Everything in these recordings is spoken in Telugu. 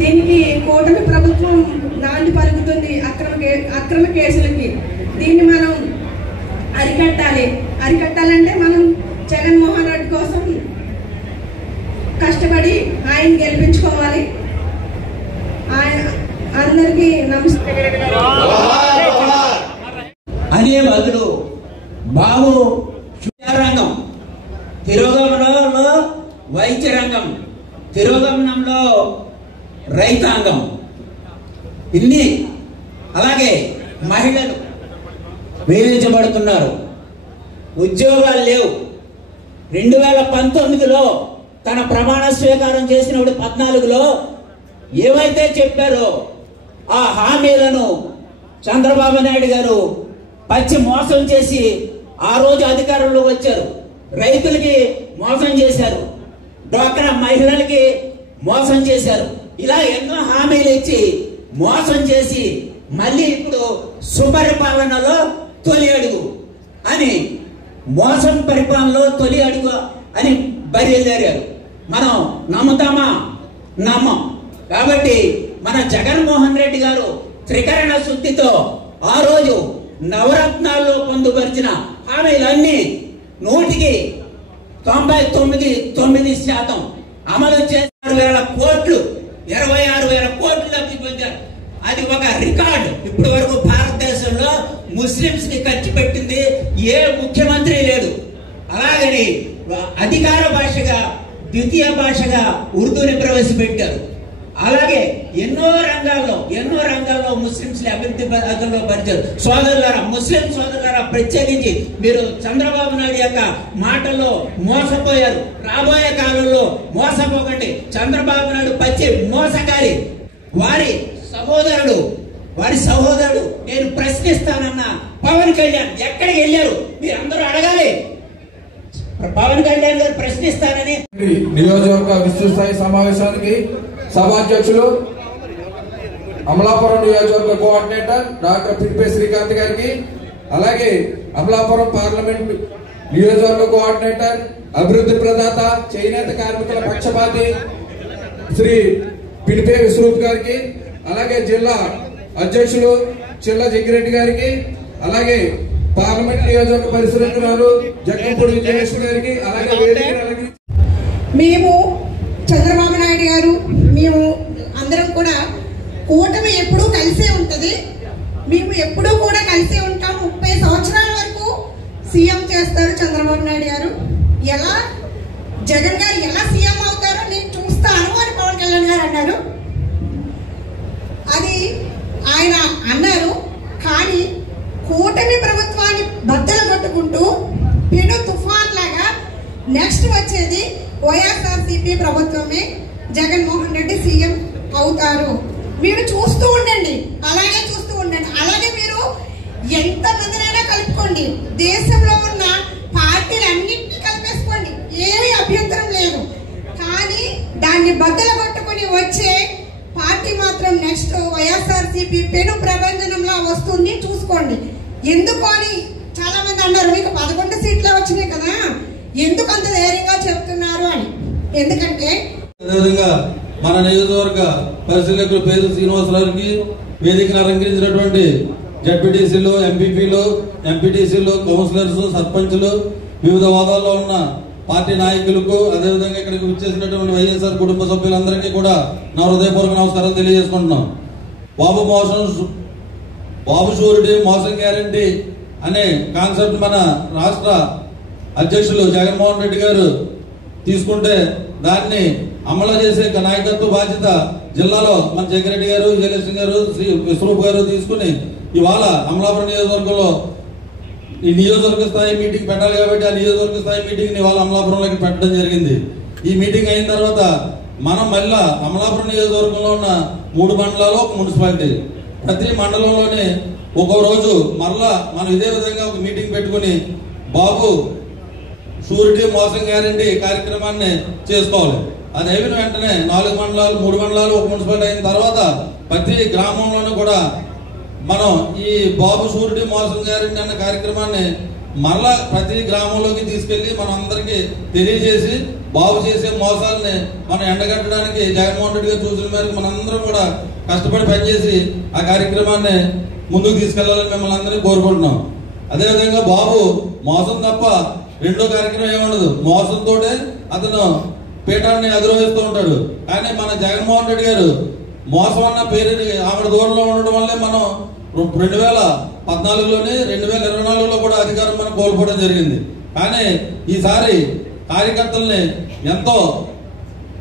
దీనికి కూటమి ప్రభుత్వం నాంది పలుకుతుంది అక్రమ కేసులకి. దీన్ని మనం అరికట్టాలంటే మనం జగన్మోహన్ రెడ్డి కోసం కష్టపడి ఆయన గెలిపించుకోవాలి. అందరికీ నమస్కారం. అనే బదులు బాబు రంగం, తిరోగమనంలో వైద్య రంగం, తిరోగమనంలో రైతాంగం, ఇన్ని అలాగే మహిళలు వేధించబడుతున్నారు. ఉద్యోగాలు లేవు. 2019లో తన ప్రమాణ స్వీకారం చేసినప్పుడు 14లో ఏవైతే చెప్పారో ఆ హామీలను చంద్రబాబు నాయుడు గారు పచ్చి మోసం చేసి ఆ రోజు అధికారంలోకి వచ్చారు. రైతులకి మోసం చేశారు, డ్వాక్రా మహిళలకి మోసం చేశారు. ఇలా ఎన్నో హామీలు ఇచ్చి మోసం చేసి మళ్ళీ ఇప్పుడు సుపరిపాలనలో తొలి అడుగు అని, మోసం పరిపాలనలో తొలి అడుగు అని బయలుదేరారు. మనం నమ్ముతామా? నమ్మం. కాబట్టి మన జగన్మోహన్ రెడ్డి గారు త్రికరణ శుద్ధితో ఆ రోజు నవరత్నాల్లో పొందుపరిచిన హామీలన్నీ 99.9% అమలు చేసి 6,000 కోట్లు 26,000 కోట్లు లబ్ధి పొందారు. అది ఒక రికార్డు. ఇప్పటి వరకు భారతదేశంలో ముస్లింస్ కి ఖర్చు పెట్టింది ఏ ముఖ్యమంత్రి లేదు. అలాగని అధికార భాషగా ద్వితీయ భాషగా ఉర్దూని ప్రవేశపెట్టారు. అలాగే ఎన్నో రంగాల్లో ముస్లింస్ అభివృద్ధి పథకంలో పరిచారు. సోదరులారా, ముస్లిం సోదరులారా, ప్రత్యేకించి మీరు చంద్రబాబు నాయుడు యొక్క మాటల్లో మోసపోయారు. రాబోయే కాలంలో మోసపోకండి. చంద్రబాబు నాయుడు పచ్చి మోసకారి. వారి సహోదరుడు నేను ప్రశ్నిస్తానన్న పవన్ కళ్యాణ్ ఎక్కడికి వెళ్ళారు? మీరు అందరూ అడగాలి. పవన్ కళ్యాణ్ గారు ప్రశ్నిస్తానని నియోజకవర్గ విస్తృత స్థాయి సమావేశానికి సభాధ్యక్షులు అమలాపురం నియోజకవర్గ కోఆర్డినేటర్ డాక్టర్ పినిపే శ్రీకాంత్ గారికి, అలాగే అమలాపురం పార్లమెంట్ నియోజకవర్గ కోఆర్డినేటర్, అభివృద్ధి ప్రదాత, చేనేత కార్మికుల పక్షపాతి శ్రీ పినిపే విశ్వరూప్ గారికి, అలాగే జిల్లా అధ్యక్షులు చిల్ల జగ్గిరెడ్డి గారికి, అలాగే పార్లమెంట్ నియోజకవర్గ పరిశీలకురాలు జగ్గంపూడి విజయలక్ష్మి గారికి, అలాగే మేము చంద్రబాబు నాయుడు గారు మేము అందరం కూడా కూటమి ఎప్పుడూ కలిసే ఉంటది. మేము ఎప్పుడూ కూడా కలిసే ఉంటాం. 30 సంవత్సరాల వరకు సీఎం చేస్తారు చంద్రబాబు నాయుడు గారు. ఎలా జగన్ గారు ఎలా సీఎం అవుతారో నేను చూస్తాను అని పవన్ కళ్యాణ్ గారు అన్నారు. అది ఆయన అన్నారు. కానీ కూటమి ప్రభుత్వాన్ని బద్దలు కొట్టుకుంటూ పెను తుఫాన్ లాగా నెక్స్ట్ వచ్చేది వైఎస్ఆర్సీపీ ప్రభుత్వమే, జగన్మోహన్ రెడ్డి సీఎం అవుతారు. మీరు చూస్తూ ఉండండి, అలాగే చూస్తూ ఉండండి. అలాగే మీరు ఎంత మందినైనా కలుపుకోండి, దేశంలో ఉన్న పార్టీలన్నింటినీ కలిపేసుకోండి, ఏమీ అభ్యంతరం లేదు. కానీ దాన్ని బద్దలు కొట్టుకుని వచ్చే పార్టీ మాత్రం నెక్స్ట్ వైఎస్ఆర్సీపీ పెను ప్రభంజనంలా వస్తుంది, చూసుకోండి. ఎందుకు అని చాలా మంది అన్నారు, మీకు 11 సీట్లే వచ్చినాయి కదా, ఎందుకు అంత ధైర్యంగా చెప్తున్నారు అని. ఎందుకంటే అదేవిధంగా మన నియోజకవర్గ పరిశీలకులు పేరు శ్రీనివాసరావుకి వేదికను అలంకరించినటువంటి జడ్పీటీసీలు, ఎంపీపీలు, ఎంపీటీసీలు, కౌన్సిలర్స్, సర్పంచులు, వివిధ హోదాల్లో ఉన్న పార్టీ నాయకులకు, అదేవిధంగా ఇక్కడికి విచ్చేసినటువంటి వైఎస్ఆర్ కుటుంబ సభ్యులందరికీ కూడా నా హృదయపూర్వక నమస్కారాలు తెలియజేసుకుంటున్నాం. బాబు షూరిటీ మోసం గ్యారంటీ అనే కాన్సెప్ట్ మన రాష్ట్ర అధ్యక్షులు జగన్మోహన్ రెడ్డి గారు తీసుకుంటే దాన్ని అమలు చేసే నాయకత్వ బాధ్యత జిల్లాలో మన జగ్గిరెడ్డి గారు, విజయలక్ష్మి గారు, శ్రీ విశ్వరూప్ గారు తీసుకుని ఇవాళ అమలాపురం నియోజకవర్గంలో ఈ నియోజకవర్గ స్థాయి మీటింగ్ పెట్టాలి కాబట్టి ఆ నియోజకవర్గ స్థాయి మీటింగ్ ని ఇవాళ అమలాపురంలోకి పెట్టడం జరిగింది. ఈ మీటింగ్ అయిన తర్వాత మనం మళ్ళా అమలాపురం నియోజకవర్గంలో ఉన్న 3 మండలాలు, ఒక మున్సిపాలిటీ, ప్రతి మండలంలోనే ఒక్కో రోజు మరలా మనం ఇదే విధంగా ఒక మీటింగ్ పెట్టుకుని బాబు షూరిటీ మోసం గ్యారంటీ కార్యక్రమాన్ని చేసుకోవాలి. అది అయిన వెంటనే 4 మండలాలు, 3 మండలాలు, ఒక మున్సిపాలిటీ అయిన తర్వాత ప్రతి గ్రామంలోనూ కూడా మనం ఈ బాబు షూరిటీ మోసం గ్యారంటీ అన్న కార్యక్రమాన్ని మరలా ప్రతి గ్రామంలోకి తీసుకెళ్లి మనం అందరికి తెలియజేసి బాగు చేసే మోసాలని మనం ఎండగట్టడానికి జగన్మోహన్ రెడ్డి గారు చూసిన మేరకు మనందరం కూడా కష్టపడి పనిచేసి ఆ కార్యక్రమాన్ని ముందుకు తీసుకెళ్లాలని మిమ్మల్ని అందరినీ కోరుకుంటున్నాం. అదేవిధంగా బాబు మోసం తప్ప రెండో కార్యక్రమం ఏముండదు. మోసంతోటే అతను పీఠాన్ని అధిరోహిస్తూ ఉంటాడు. కానీ మన జగన్మోహన్ రెడ్డి గారు మోసం అన్న పేరుని ఆవిడ దూరంలో ఉండడం వల్లే మనం 2014లోని 2024లో కూడా అధికారం మనం కోల్పోవడం జరిగింది. కానీ ఈసారి కార్యకర్తల్ని ఎంతో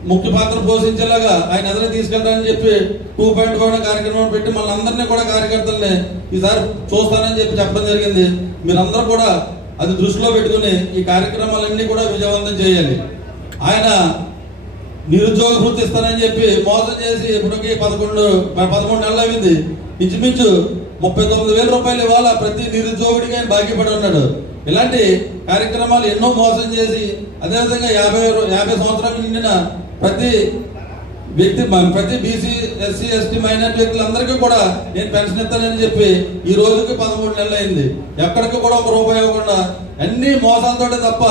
ముఖ్య పాత్ర పోషించేలాగా ఆయన ఎదురు తీసుకెళ్తానని చెప్పి 2.1 కార్యక్రమం పెట్టి మన అందరినీ కూడా కార్యకర్తల్ని ఈసారి చూస్తానని చెప్పి చెప్పడం జరిగింది. మీరందరూ కూడా అది దృష్టిలో పెట్టుకుని ఈ కార్యక్రమాలన్నీ కూడా విజయవంతం చేయాలి. ఆయన నిరుద్యోగ వృత్తి ఇస్తానని చెప్పి మోసం చేసి ఇప్పటికి 11 నెలలు అయింది. ఇంచుమించు 39,000 రూపాయలు ఇవాళ ప్రతి నిరుద్యోగుడికి ఆయన బాకీ పడి ఉన్నాడు. ఇలాంటి కార్యక్రమాలు ఎన్నో మోసం చేసి అదేవిధంగా 50 సంవత్సరాలకు నిండిన ప్రతి వ్యక్తి, ప్రతి బీసీ, ఎస్సీ, ఎస్టీ, మైనారిటీ వ్యక్తులందరికీ కూడా నేను పెన్షన్ ఇస్తానని చెప్పి ఈ రోజుకి 13 నెలలు అయింది. ఎక్కడికి కూడా ఒక రూపాయి ఇవ్వకుండా అన్ని మోసాలతోటే తప్ప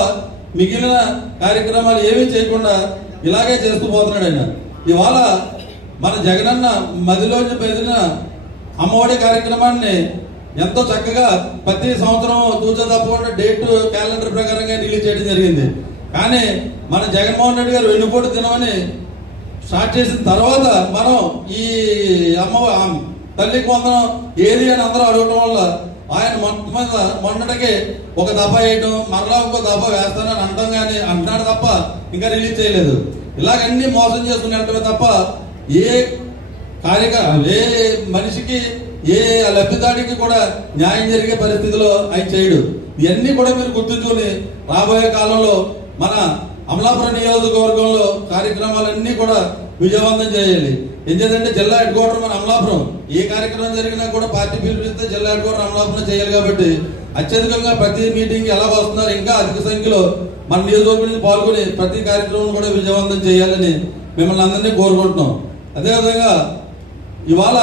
మిగిలిన కార్యక్రమాలు ఏమీ చేయకుండా ఇలాగే చేస్తూ పోతున్నాడు ఆయన. ఇవాళ మన జగనన్న మదిలోంచి పెరిగిన అమ్మఒడి కార్యక్రమాన్ని ఎంతో చక్కగా ప్రతి సంవత్సరం తూచా తప్పకుండా డేట్ క్యాలెండర్ ప్రకారంగా రిలీజ్ చేయడం జరిగింది. కానీ మన జగన్మోహన్ రెడ్డి గారు వెన్నుపోటు దినమని స్టార్ట్ చేసిన తర్వాత మనం ఈ తల్లికి వందనం ఏది అని అందరూ అడగటం వల్ల ఆయన మొన్నటికి ఒక దఫా వేయటం, మరలా ఇంకో దఫా వేస్తానని అంటాం కానీ అంటున్నాడు తప్ప ఇంకా రిలీజ్ చేయలేదు. ఇలాగన్నీ మోసం చేసుకుని వెళ్ళటమే తప్ప ఏ మనిషికి ఏ లబ్ధిదాడికి కూడా న్యాయం జరిగే పరిస్థితిలో ఆయన చేయడు. ఇవన్నీ కూడా మీరు గుర్తుంచుకుని రాబోయే కాలంలో మన అమలాపురం నియోజకవర్గంలో కార్యక్రమాలన్నీ కూడా విజయవంతం చేయాలి. ఎందుకంటే జిల్లా హెడ్ క్వార్టర్ మన అమలాపురం. ఏ కార్యక్రమం జరిగినా కూడా పార్టీ పిలిపిస్తే జిల్లా హెడ్ క్వార్టర్ అమలాపురం చేయాలి. కాబట్టి అత్యధికంగా ప్రతి మీటింగ్ ఎలా వస్తున్నారు, ఇంకా అధిక సంఖ్యలో మన నియోజకవర్గం పాల్గొని ప్రతి కార్యక్రమం కూడా విజయవంతం చేయాలని మిమ్మల్ని అందరినీ కోరుకుంటున్నాం. అదేవిధంగా ఇవాళ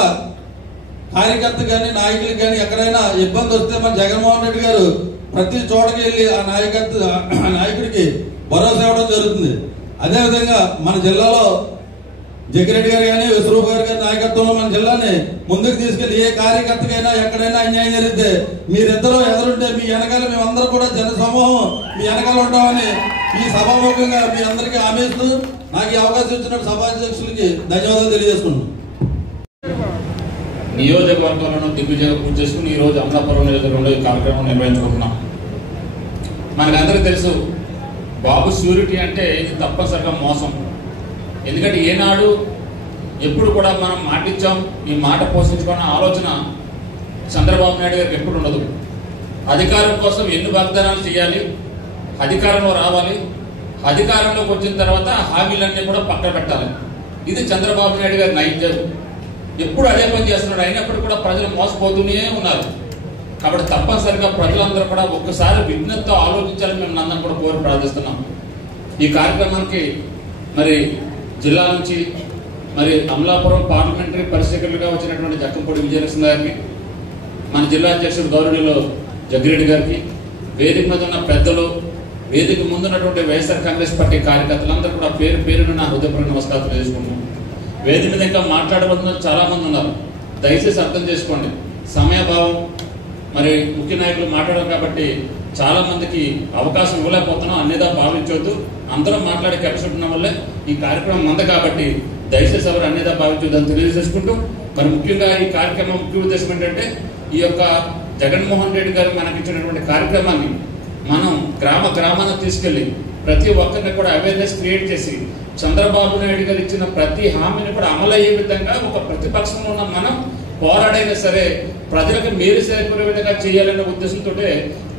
కార్యకర్త కానీ నాయకులకు కానీ ఎక్కడైనా ఇబ్బంది వస్తే మన జగన్మోహన్ రెడ్డి గారు ప్రతి చోటకి వెళ్ళి ఆ నాయకుడికి భరోసా ఇవ్వడం జరుగుతుంది. అదేవిధంగా మన జిల్లాలో జగ్గిరెడ్డి గారు కానీ విశ్వరూప్ గారి నాయకత్వంలో మన జిల్లాని ముందుకు తీసుకెళ్లి ఏ కార్యకర్తకైనా ఎక్కడైనా అన్యాయం జరిగితే మీరిద్దరూ ఎదురుంటే మీ వెనకాల మేమందరూ కూడా జన సమూహం మీ వెనకాల ఉంటామని ఈ సభాముఖంగా మీ అందరికీ హామీ ఇస్తూ నాకు ఈ అవకాశం ఇచ్చిన సభాధ్యక్షులకి ధన్యవాదాలు తెలియజేసుకున్నాను. నియోజకవర్గంలో దిగ్విజయంగా పూర్తి చేసుకుని ఈ రోజు అమలాపురం నియోజకవర్గంలో ఈ కార్యక్రమం నిర్వహించుకుంటున్నాం. మనకందరికీ తెలుసు బాబు ష్యూరిటీ అంటే ఇది తప్పనిసరిగా మోసం. ఎందుకంటే ఏనాడు ఎప్పుడు కూడా మనం మాటిచ్చాం, ఈ మాట పోషించుకున్న ఆలోచన చంద్రబాబు నాయుడు గారికి ఎప్పుడు ఉండదు. అధికారం కోసం ఎన్ని వాగ్దానాలు చేయాలి, అధికారంలో రావాలి, అధికారంలోకి వచ్చిన తర్వాత హామీలన్నీ కూడా పక్కన పెట్టాలి. ఇది చంద్రబాబు నాయుడు గారి నైజం. ఎప్పుడు అదే పని చేస్తున్నాడు. అయినప్పుడు కూడా ప్రజలు మోసపోతూనే ఉన్నారు. కాబట్టి తప్పనిసరిగా ప్రజలందరూ కూడా ఒక్కసారి విజ్ఞతతో ఆలోచించాలని మేము అందరం కూడా కోరి ప్రార్థిస్తున్నాం. ఈ కార్యక్రమానికి మరి జిల్లా నుంచి మరి అమలాపురం పార్లమెంటరీ పరిశీలకులుగా వచ్చినటువంటి జక్కంపూడి విజయలక్ష్మి గారికి, మన జిల్లా అధ్యక్షుడు గౌరవనీయులు జగ్గిరెడ్డి గారికి, వేదిక మీద ఉన్న పెద్దలు, వేదిక ముందున్నటువంటి వైఎస్ఆర్ కాంగ్రెస్ పార్టీ కార్యకర్తలందరూ కూడా పేరు పేరున నా హృదయపూర్వక నమస్కారాలు తెలియజేసుకుంటున్నాం. వేదిక మీద ఇంకా మాట్లాడబోతున్న చాలా మంది ఉన్నారు. దయచేసి అర్థం చేసుకోండి, సమయభావం, మరి ముఖ్య నాయకులు మాట్లాడారు కాబట్టి చాలా మందికి అవకాశం ఇవ్వలేకపోతున్నాం. అన్నిదా భావించవద్దు. అందరం మాట్లాడే కెపాసిటీ ఉన్న వల్లే ఈ కార్యక్రమం మంద కాబట్టి దయచేసి ఎవరు అన్నిదా భావించవద్దు అని తెలియజేసుకుంటూ, మరి ముఖ్యంగా ఈ కార్యక్రమం ముఖ్య ఉద్దేశం ఏంటంటే ఈ యొక్క జగన్మోహన్ రెడ్డి గారు మనకి ఇచ్చినటువంటి కార్యక్రమాన్ని మనం గ్రామాన తీసుకెళ్లి ప్రతి ఒక్కరిని కూడా అవేర్నెస్ క్రియేట్ చేసి చంద్రబాబు నాయుడు గారు ఇచ్చిన ప్రతి హామీని కూడా అమలయ్యే విధంగా ఒక ప్రతిపక్షంలో ఉన్న మనం పోరాడైనా సరే ప్రజలకు మేలు చేకూరే విధంగా చేయాలనే ఉద్దేశంతో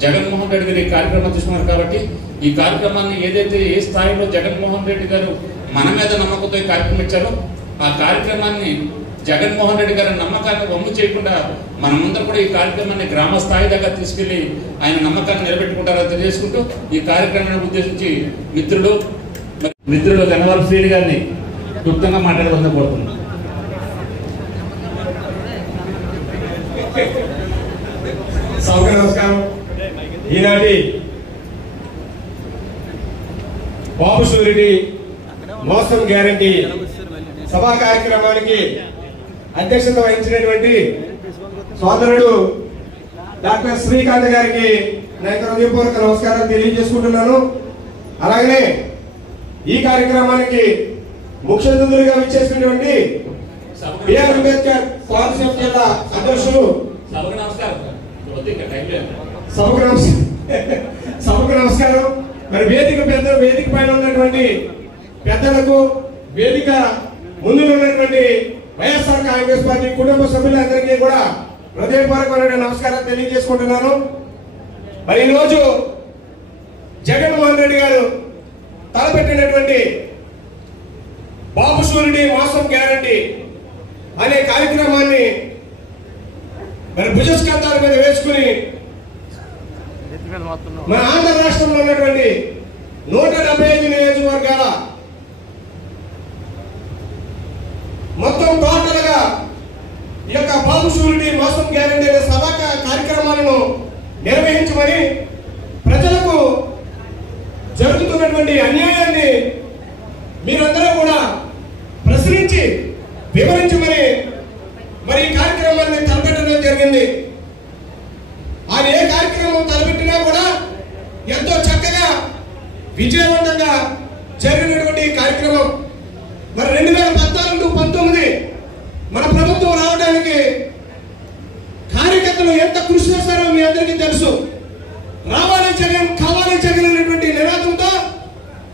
జగన్మోహన్ రెడ్డి గారు ఈ కార్యక్రమం తీసుకున్నారు. కాబట్టి ఈ కార్యక్రమాన్ని ఏదైతే ఏ స్థాయిలో జగన్మోహన్ రెడ్డి గారు మన మీద నమ్మకంతో ఈ కార్యక్రమం ఇచ్చారో ఆ కార్యక్రమాన్ని జగన్మోహన్ రెడ్డి గారి నమ్మకాన్ని వమ్ము చేయకుండా మనమందరం కూడా ఈ కార్యక్రమాన్ని గ్రామ స్థాయి దాకా తీసుకెళ్లి ఆయన నమ్మకాన్ని నిలబెట్టుకుంటారని తెలియజేసుకుంటూ ఈ కార్యక్రమాన్ని ఉద్దేశించి మిత్రుడు గన్నవరపు శ్రీని గారిని క్లుప్తంగా మాట్లాడవలసిన కోరుతున్నాను. సౌకర్య నమస్కారం. ఈనాటి బాబు షూరిటీ మోసం గ్యారంటీ సభా కార్యక్రమానికి అధ్యక్షత వహించినటువంటి సోదరుడు డాక్టర్ శ్రీకాంత్ గారికి నా యొక్క హృదయపూర్వక నమస్కారాలు తెలియజేసుకుంటున్నాను. అలాగనే ఈ కార్యక్రమానికి ముఖ్య అతిథులుగా విచ్చేసినటువంటి బిఆర్ అంబేద్కర్ కోనసీమ జిల్లా అధ్యక్షులు సభకు నమస్కారం. మరి వేదిక పైన ఉన్నటువంటి పెద్దలకు, వేదిక ముందు ఉన్నటువంటి వైఎస్ఆర్ కాంగ్రెస్ పార్టీ కుటుంబ సభ్యులందరికీ కూడా హృదయపూర్వకమైన నమస్కారాలు తెలియజేసుకుంటున్నాను. మరి ఈరోజు జగన్మోహన్ రెడ్డి గారు తలపెట్టినటువంటి బాబు షూరిటీ మోసం గ్యారంటీ అనే కార్యక్రమాన్ని మరి భుజస్కంధాల మీద వేసుకుని మన ఆంధ్ర రాష్ట్రంలో ఉన్నటువంటి 175 నియోజకవర్గాల మొత్తం టోటల్ గా ఈ యొక్క బాబు షూరిటీ మోసం గ్యారంటీ అనే సభా కార్యక్రమాలను నిర్వహించమని, ప్రజలకు జరుగుతున్నటువంటి అన్యాయాన్ని మీరందరూ కూడా ప్రశ్నించి వివరించమని మరి ఈ కార్యక్రమాన్ని తలపెట్టడం జరిగింది. ఆయన ఏ కార్యక్రమం తలపెట్టినా కూడా ఎంతో చక్కగా విజయవంతంగా జరిగినటువంటి కార్యక్రమం. మరి 2014-19 మన ప్రభుత్వం రావడానికి కార్యకర్తలు ఎంత కృషి చేస్తారో మీ అందరికీ తెలుసు. రావాలి జగన్, కావాలి జగన్ అనేటువంటి నినాదంతో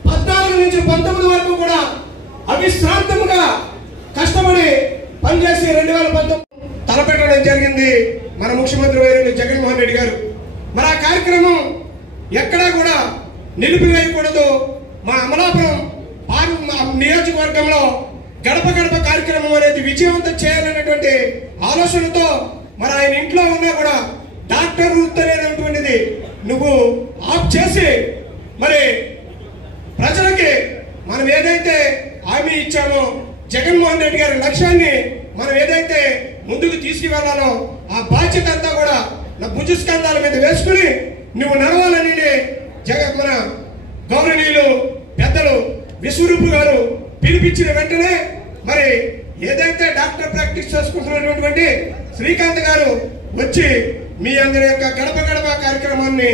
14 నుంచి 19 వరకు కూడా అవిశ్రాంతంగా కష్టపడి పనిచేసి 2019 తలపెట్టడం జరిగింది మన ముఖ్యమంత్రి వర్యులు జగన్మోహన్ రెడ్డి గారు. మరి ఆ కార్యక్రమం ఎక్కడా కూడా నిలిపివేయకూడదు. మా అమలాపురం నియోజకవర్గంలో గడప గడప కార్యక్రమం అనేది విజయవంతం చేయాలనేటువంటి ఆలోచనతో మరి ఆయన ఇంట్లో ఉన్నా కూడా డాక్టర్ వృత్తి అనేటువంటిది నువ్వు ఆఫ్ చేసి మరి ప్రజలకి మనం ఏదైతే హామీ ఇచ్చామో జగన్మోహన్ రెడ్డి గారి లక్ష్యాన్ని మనం ఏదైతే ముందుకు తీసుకువెళ్లాలో ఆ బాధ్యత అంతా కూడా నా భుజస్కంధాల మీద వేసుకుని నువ్వు నడవాలని మన గౌరవనీయులు పెద్దలు విశ్వరూపు గారు పిలిపించిన వెంటనే మరి ఏదైతే డాక్టర్ ప్రాక్టీస్ చేసుకుంటున్నటువంటి శ్రీకాంత్ గారు వచ్చి మీ అందరి యొక్క గడప గడప కార్యక్రమాన్ని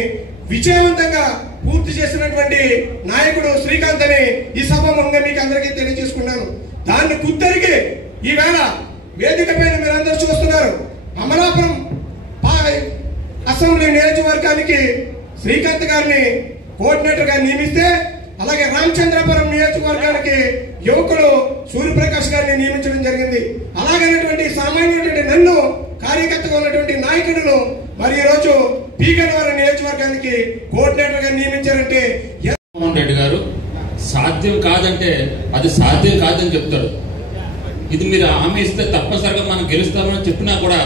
విజయవంతంగా పూర్తి చేసినటువంటి నాయకుడు శ్రీకాంత్ అని ఈ సభాముఖంగా మీకు అందరికీ తెలియజేసుకున్నాను. దాన్ని కుద్దరికి ఈవేళ వేదిక పైన మీరందరూ చూస్తున్నారు. అమలాపురం అసెంబ్లీ నియోజకవర్గానికి శ్రీకాంత్ గారిని కోఆర్డినేటర్ గా నియమిస్తే, అలాగే రామచంద్రపురం నియోజకవర్గానికి యువకులు సూర్యప్రకాష్ గారిని నియమించడం జరిగింది. అలాగైనటువంటి సామాన్యుడైనటువంటి నన్ను కార్యకర్తగా ఉన్నటువంటి నాయకులను మరి ఈ రోజు పీగనవరం నియోజకవర్గానికి కోఆర్డినేటర్ గా నియమించారంటే జగన్మోహన్ రెడ్డి గారు సాధ్యం కాదంటే అది సాధ్యం కాదని చెప్తాడు. ఇది మీరు హామీ ఇస్తే తప్పనిసరిగా మనం గెలుస్తామని చెప్పినా కూడా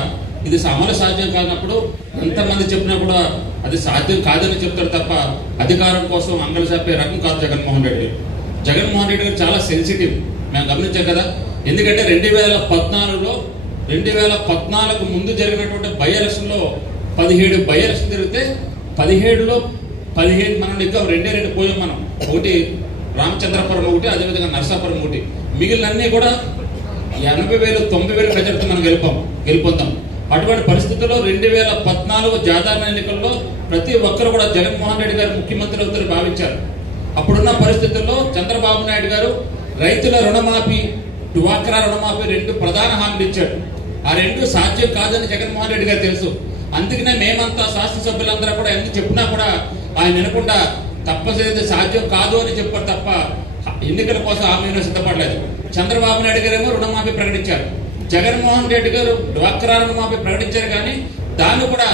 ఇది అమలు సాధ్యం కానప్పుడు ఎంతమంది చెప్పినా కూడా అది సాధ్యం కాదని చెప్తారు తప్ప అధికారం కోసం అంగలు చెప్పే రకం కాదు జగన్మోహన్ రెడ్డి. జగన్మోహన్ రెడ్డి గారు చాలా సెన్సిటివ్, మేము గమనించాం కదా. ఎందుకంటే 2014 ముందు జరిగినటువంటి బై ఎలక్షన్ లో 17 బై ఎలక్షన్ జరిగితే 17లో 15 మనం ఇంకా 2 పోయాం మనం. ఒకటి రామచంద్రపురం ఒకటి, అదేవిధంగా నర్సాపురం ఒకటి. మిగిలినన్నీ కూడా 80,000 90,000 ప్రజలతో మనం గెలుపొందాం. అటువంటి పరిస్థితుల్లో 2014 సాధారణ ఎన్నికల్లో ప్రతి ఒక్కరు కూడా జగన్మోహన్ రెడ్డి గారు ముఖ్యమంత్రి అవుతారు భావించారు. అప్పుడున్న పరిస్థితుల్లో చంద్రబాబు నాయుడు గారు రైతుల రుణమాఫీ, డ్వాక్రా రుణమాఫీ 2 ప్రధాన హామీలు ఇచ్చాడు. ఆ 2 సాధ్యం కాదని జగన్మోహన్ రెడ్డి గారు తెలుసు. అందుకనే మేమంతా శాసనసభ్యులందరూ కూడా ఎంత చెప్పినా కూడా ఆయన వినకుండా తప్పనిసరి సాధ్యం కాదు అని చెప్పారు తప్ప ఎన్నికల కోసం హామీలో సిద్ధపడలేదు. చంద్రబాబు నాయుడు గారేమో రుణమాఫీ ప్రకటించారు, జగన్మోహన్ రెడ్డి గారు డ్వాక్రా రుణమాఫీ ప్రకటించారు. కానీ దాన్ని కూడా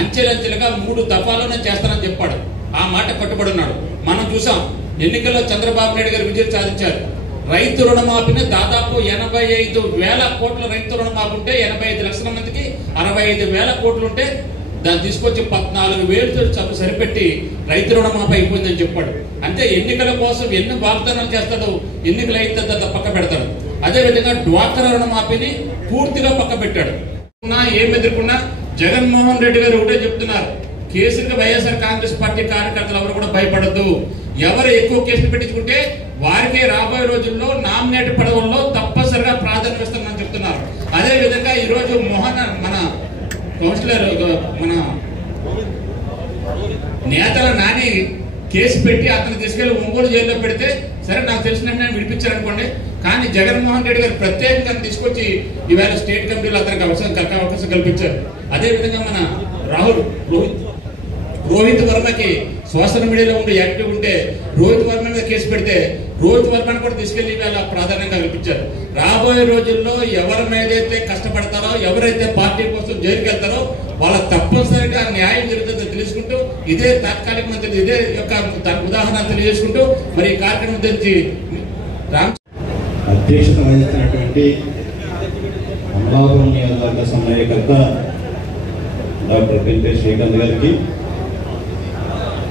అంచెలంచెలుగా 3 దఫాలోనే చేస్తానని చెప్పాడు. ఆ మాట కట్టుబడి ఉన్నాడు. మనం చూసాం ఎన్నికల్లో చంద్రబాబు నాయుడు గారు విజయం సాధించారు. రైతు రుణమాఫీని దాదాపు 85,000 కోట్ల రైతు రుణమాఫీ ఉంటే 85 లక్షల మందికి 65,000 కోట్లు ఉంటే దాన్ని తీసుకొచ్చి 14,000 సరిపెట్టి రైతు రుణమాఫీ అయిపోయిందని చెప్పాడు. అంటే ఎన్నికల కోసం ఎన్ని వాగ్దానాలు చేస్తాడో ఎన్నికలు అయితే పక్క పెడతాడు. అదేవిధంగా డ్వాక్రా రుణమాఫీని పూర్తిగా పక్క పెట్టాడు. ఏం ఎదుర్కొన్నా జగన్మోహన్ రెడ్డి గారు ఒకటే చెప్తున్నారు, కేసులకు వైఎస్ఆర్ కాంగ్రెస్ పార్టీ కార్యకర్తలు ఎవరు కూడా భయపడద్దు. ఎవరు ఎక్కువ కేసులు పెట్టించుకుంటే వారికే రాబోయే రోజుల్లో నామినేట్ పదవుల్లో తప్పనిసరిగా ప్రాధాన్యత ఇస్తామని చెప్తున్నారు. అదే విధంగా ఈరోజు మన కౌన్సిలర్ మన నేతల నాని కేసు పెట్టి అతను తీసుకెళ్లి ఒంగోలు జైల్లో పెడితే సరే నాకు తెలిసినట్టు విడిపించారనుకోండి. కానీ జగన్మోహన్ రెడ్డి గారు ప్రత్యేకంగా తీసుకొచ్చి ఈవేళ స్టేట్ కమిటీలో అతనికి అవకాశం కల్పించారు. అదేవిధంగా మన రోహిత్ వర్మకి సోషల్ మీడియాలో ఉండి యాక్టివ్ ఉంటే రోహిత్ వర్మ మీద కేసు పెడితే రోహిత్ వర్మని కూడా తీసుకెళ్లి ఇవాళ ప్రాధాన్యంగా కల్పించారు. రాబోయే రోజుల్లో ఎవరి మీదైతే కష్టపడతారో, ఎవరైతే పార్టీ కోసం జైలుకి వెళ్తారో వాళ్ళ తప్పనిసరిగా న్యాయం జరుగుతుందో తెలుసుకుంటూ ఇదే తాత్కాలిక మంత్రి ఇదే యొక్క ఉదాహరణ తెలియజేసుకుంటూ మరి ఈ కార్యక్రమం గురించి అధ్యక్షత వహిస్తున్నటువంటి అమలాపురం నియోజకవర్గ సమన్వయకర్త డాక్టర్ పిల్పే శ్రీకాంత్ గారికి,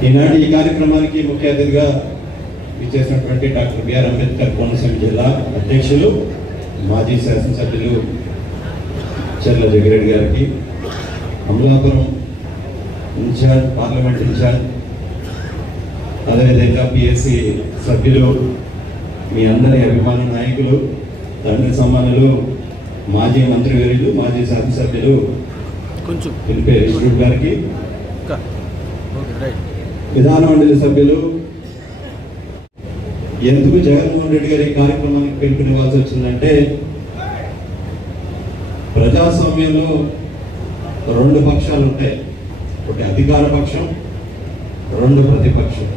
ఈనాటి ఈ కార్యక్రమానికి ముఖ్య అతిథిగా ఇచ్చేసినటువంటి డాక్టర్ బిఆర్ అంబేద్కర్ కోనసీమ జిల్లా అధ్యక్షులు మాజీ శాసనసభ్యులు చెర్ల జగిరెడ్డి గారికి, అమలాపురం ఇన్ఛార్జ్ పార్లమెంట్ ఇన్ఛార్జ్ అదేవిధంగా పిఎస్సి సభ్యులు, మీ అందరి అభిమాన నాయకులు, తండ్రి సమానులు, మాజీ మంత్రివర్యులు, మాజీ శాసనసభ్యులు పిలిపే విష్ణుడు గారికి, విధాన మండలి సభ్యులు, ఎందుకు జగన్మోహన్ రెడ్డి గారి కార్యక్రమానికి పిలుపునివ్వాల్సి వచ్చిందంటే ప్రజాస్వామ్యంలో రెండు పక్షాలు ఉంటాయి. ఒకటి అధికార పక్షం, రెండు ప్రతిపక్షం.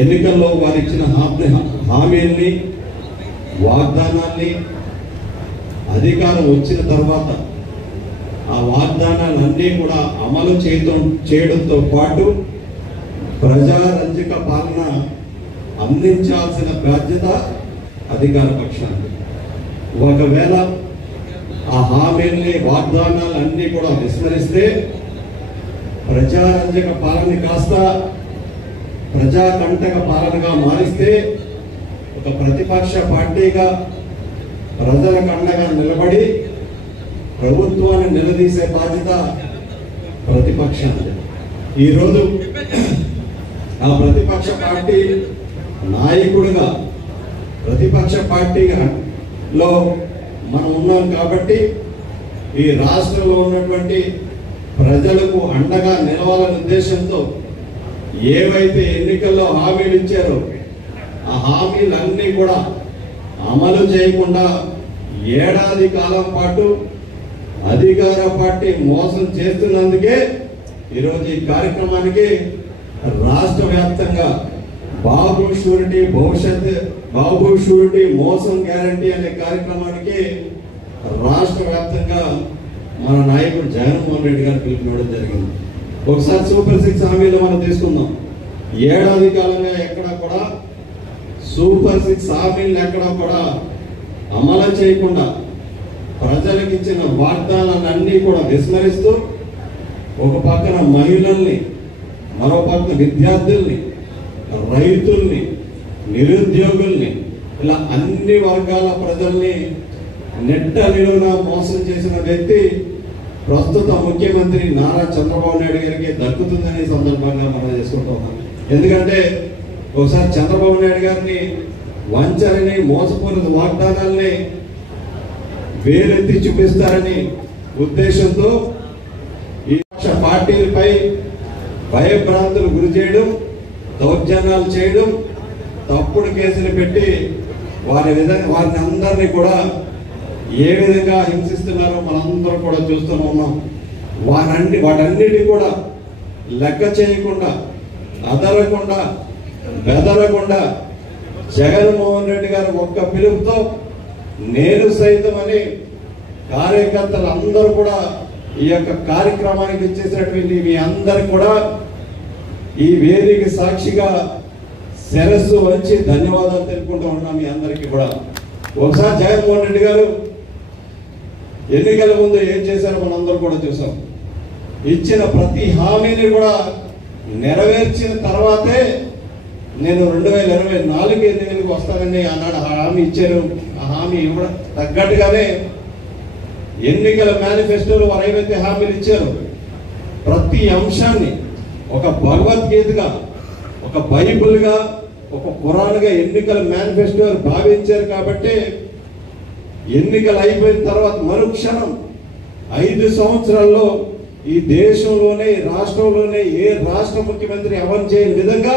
ఎన్నికల్లో వారు ఇచ్చిన హామీల్ని, వాగ్దానాల్ని అధికారం వచ్చిన తర్వాత ఆ వాగ్దానాలన్నీ కూడా అమలు చేయడంతో పాటు ప్రజారంజక పాలన అందించాల్సిన బాధ్యత అధికార పక్షానికి. ఒకవేళ ఆ హామీల్ని, వాగ్దానాలన్నీ కూడా విస్మరిస్తే ప్రజారంజక పాలన కాస్త ప్రజాకంటక పాలనగా మారిస్తే ఒక ప్రతిపక్ష పార్టీగా ప్రజలకు అండగా నిలబడి ప్రభుత్వాన్ని నిలదీసే బాధ్యత ప్రతిపక్షానికి. ఈరోజు ఆ ప్రతిపక్ష పార్టీ నాయకుడిగా ప్రతిపక్ష పార్టీలో మనం ఉన్నాం కాబట్టి ఈ రాష్ట్రంలో ఉన్నటువంటి ప్రజలకు అండగా నిలవాలనే ఉద్దేశంతో ఏవైతే ఎన్నికల్లో హామీలు ఇచ్చారో ఆ హామీలన్నీ కూడా అమలు చేయకుండా ఏడాది కాలం పాటు అధికార పార్టీ మోసం చేస్తున్నందుకే ఈరోజు ఈ కార్యక్రమానికి రాష్ట్ర వ్యాప్తంగా బాబు షూరిటీ భవిష్యత్, బాబు షూరిటీ మోసం గ్యారంటీ అనే కార్యక్రమానికి రాష్ట్ర వ్యాప్తంగా మన నాయకుడు జగన్మోహన్ రెడ్డి గారు పిలుపునివ్వడం జరిగింది. ఒకసారి సూపర్ 6 హామీలు మనం తీసుకుందాం. ఏడాది కాలంగా ఎక్కడా కూడా సూపర్ 6 హామీలను ఎక్కడా కూడా అమలు చేయకుండా ప్రజలకు ఇచ్చిన వాగ్దానాలన్నీ కూడా విస్మరిస్తూ ఒక పక్కన మహిళల్ని, మరో పక్కన విద్యార్థుల్ని, రైతుల్ని, నిరుద్యోగుల్ని, ఇలా అన్ని వర్గాల ప్రజల్ని నెట్ట నిలువున మోసం చేసిన వ్యక్తి ప్రస్తుత ముఖ్యమంత్రి నారా చంద్రబాబు నాయుడు గారికి దక్కుతుందనే సందర్భంగా మనం చేసుకుంటున్నాం. ఎందుకంటే ఒకసారి చంద్రబాబు నాయుడు గారిని వంచనని, మోసపూరిత వాగ్దానాల్ని వేలెత్తి చూపిస్తారని ఉద్దేశంతో ఈ పార్టీలపై భయభ్రాంతులు గురి చేయడం, దౌర్జన్యాలు చేయడం, తప్పుడు కేసులు పెట్టి వారిని అందరినీ కూడా ఏ విధంగా హింసిస్తున్నారో మనందరం కూడా చూస్తూనే ఉన్నాం. వాటన్నిటి కూడా లెక్క చేయకుండా, అదరకుండా, బెదరకుండా జగన్మోహన్ రెడ్డి గారు ఒక్క పిలుపుతో నేను సైతం అని కార్యకర్తలు అందరూ కూడా ఈ యొక్క కార్యక్రమానికి ఇచ్చేసినటువంటి మీ అందరికి కూడా ఈ వేదిక సాక్షిగా శిరస్సు వంచి ధన్యవాదాలు తెలుపుకుంటూ ఉన్నాం మీ అందరికీ కూడా. ఒకసారి జగన్మోహన్ రెడ్డి గారు ఎన్నికల ముందు ఏం చేశారో మనందరూ కూడా చూసాం. ఇచ్చిన ప్రతి హామీని కూడా నెరవేర్చిన తర్వాతే నేను 2024 ఎన్నికలకు వస్తానని ఆనాడు హామీ ఇచ్చారు. ఆ హామీ ఇవ్వడం తగ్గట్టుగానే ఎన్నికల మేనిఫెస్టోలో వారు ఏవైతే హామీలు ఇచ్చారో ప్రతి అంశాన్ని ఒక భగవద్గీతగా, ఒక బైబిల్గా, ఒక ఖురాన్గా ఎన్నికల మేనిఫెస్టో భావించారు. కాబట్టి ఎన్నికలు అయిపోయిన తర్వాత మరుక్షణం 5 సంవత్సరాల్లో ఈ దేశంలోనే, రాష్ట్రంలోనే ఏ రాష్ట్ర ముఖ్యమంత్రి అమలు చేయని విధంగా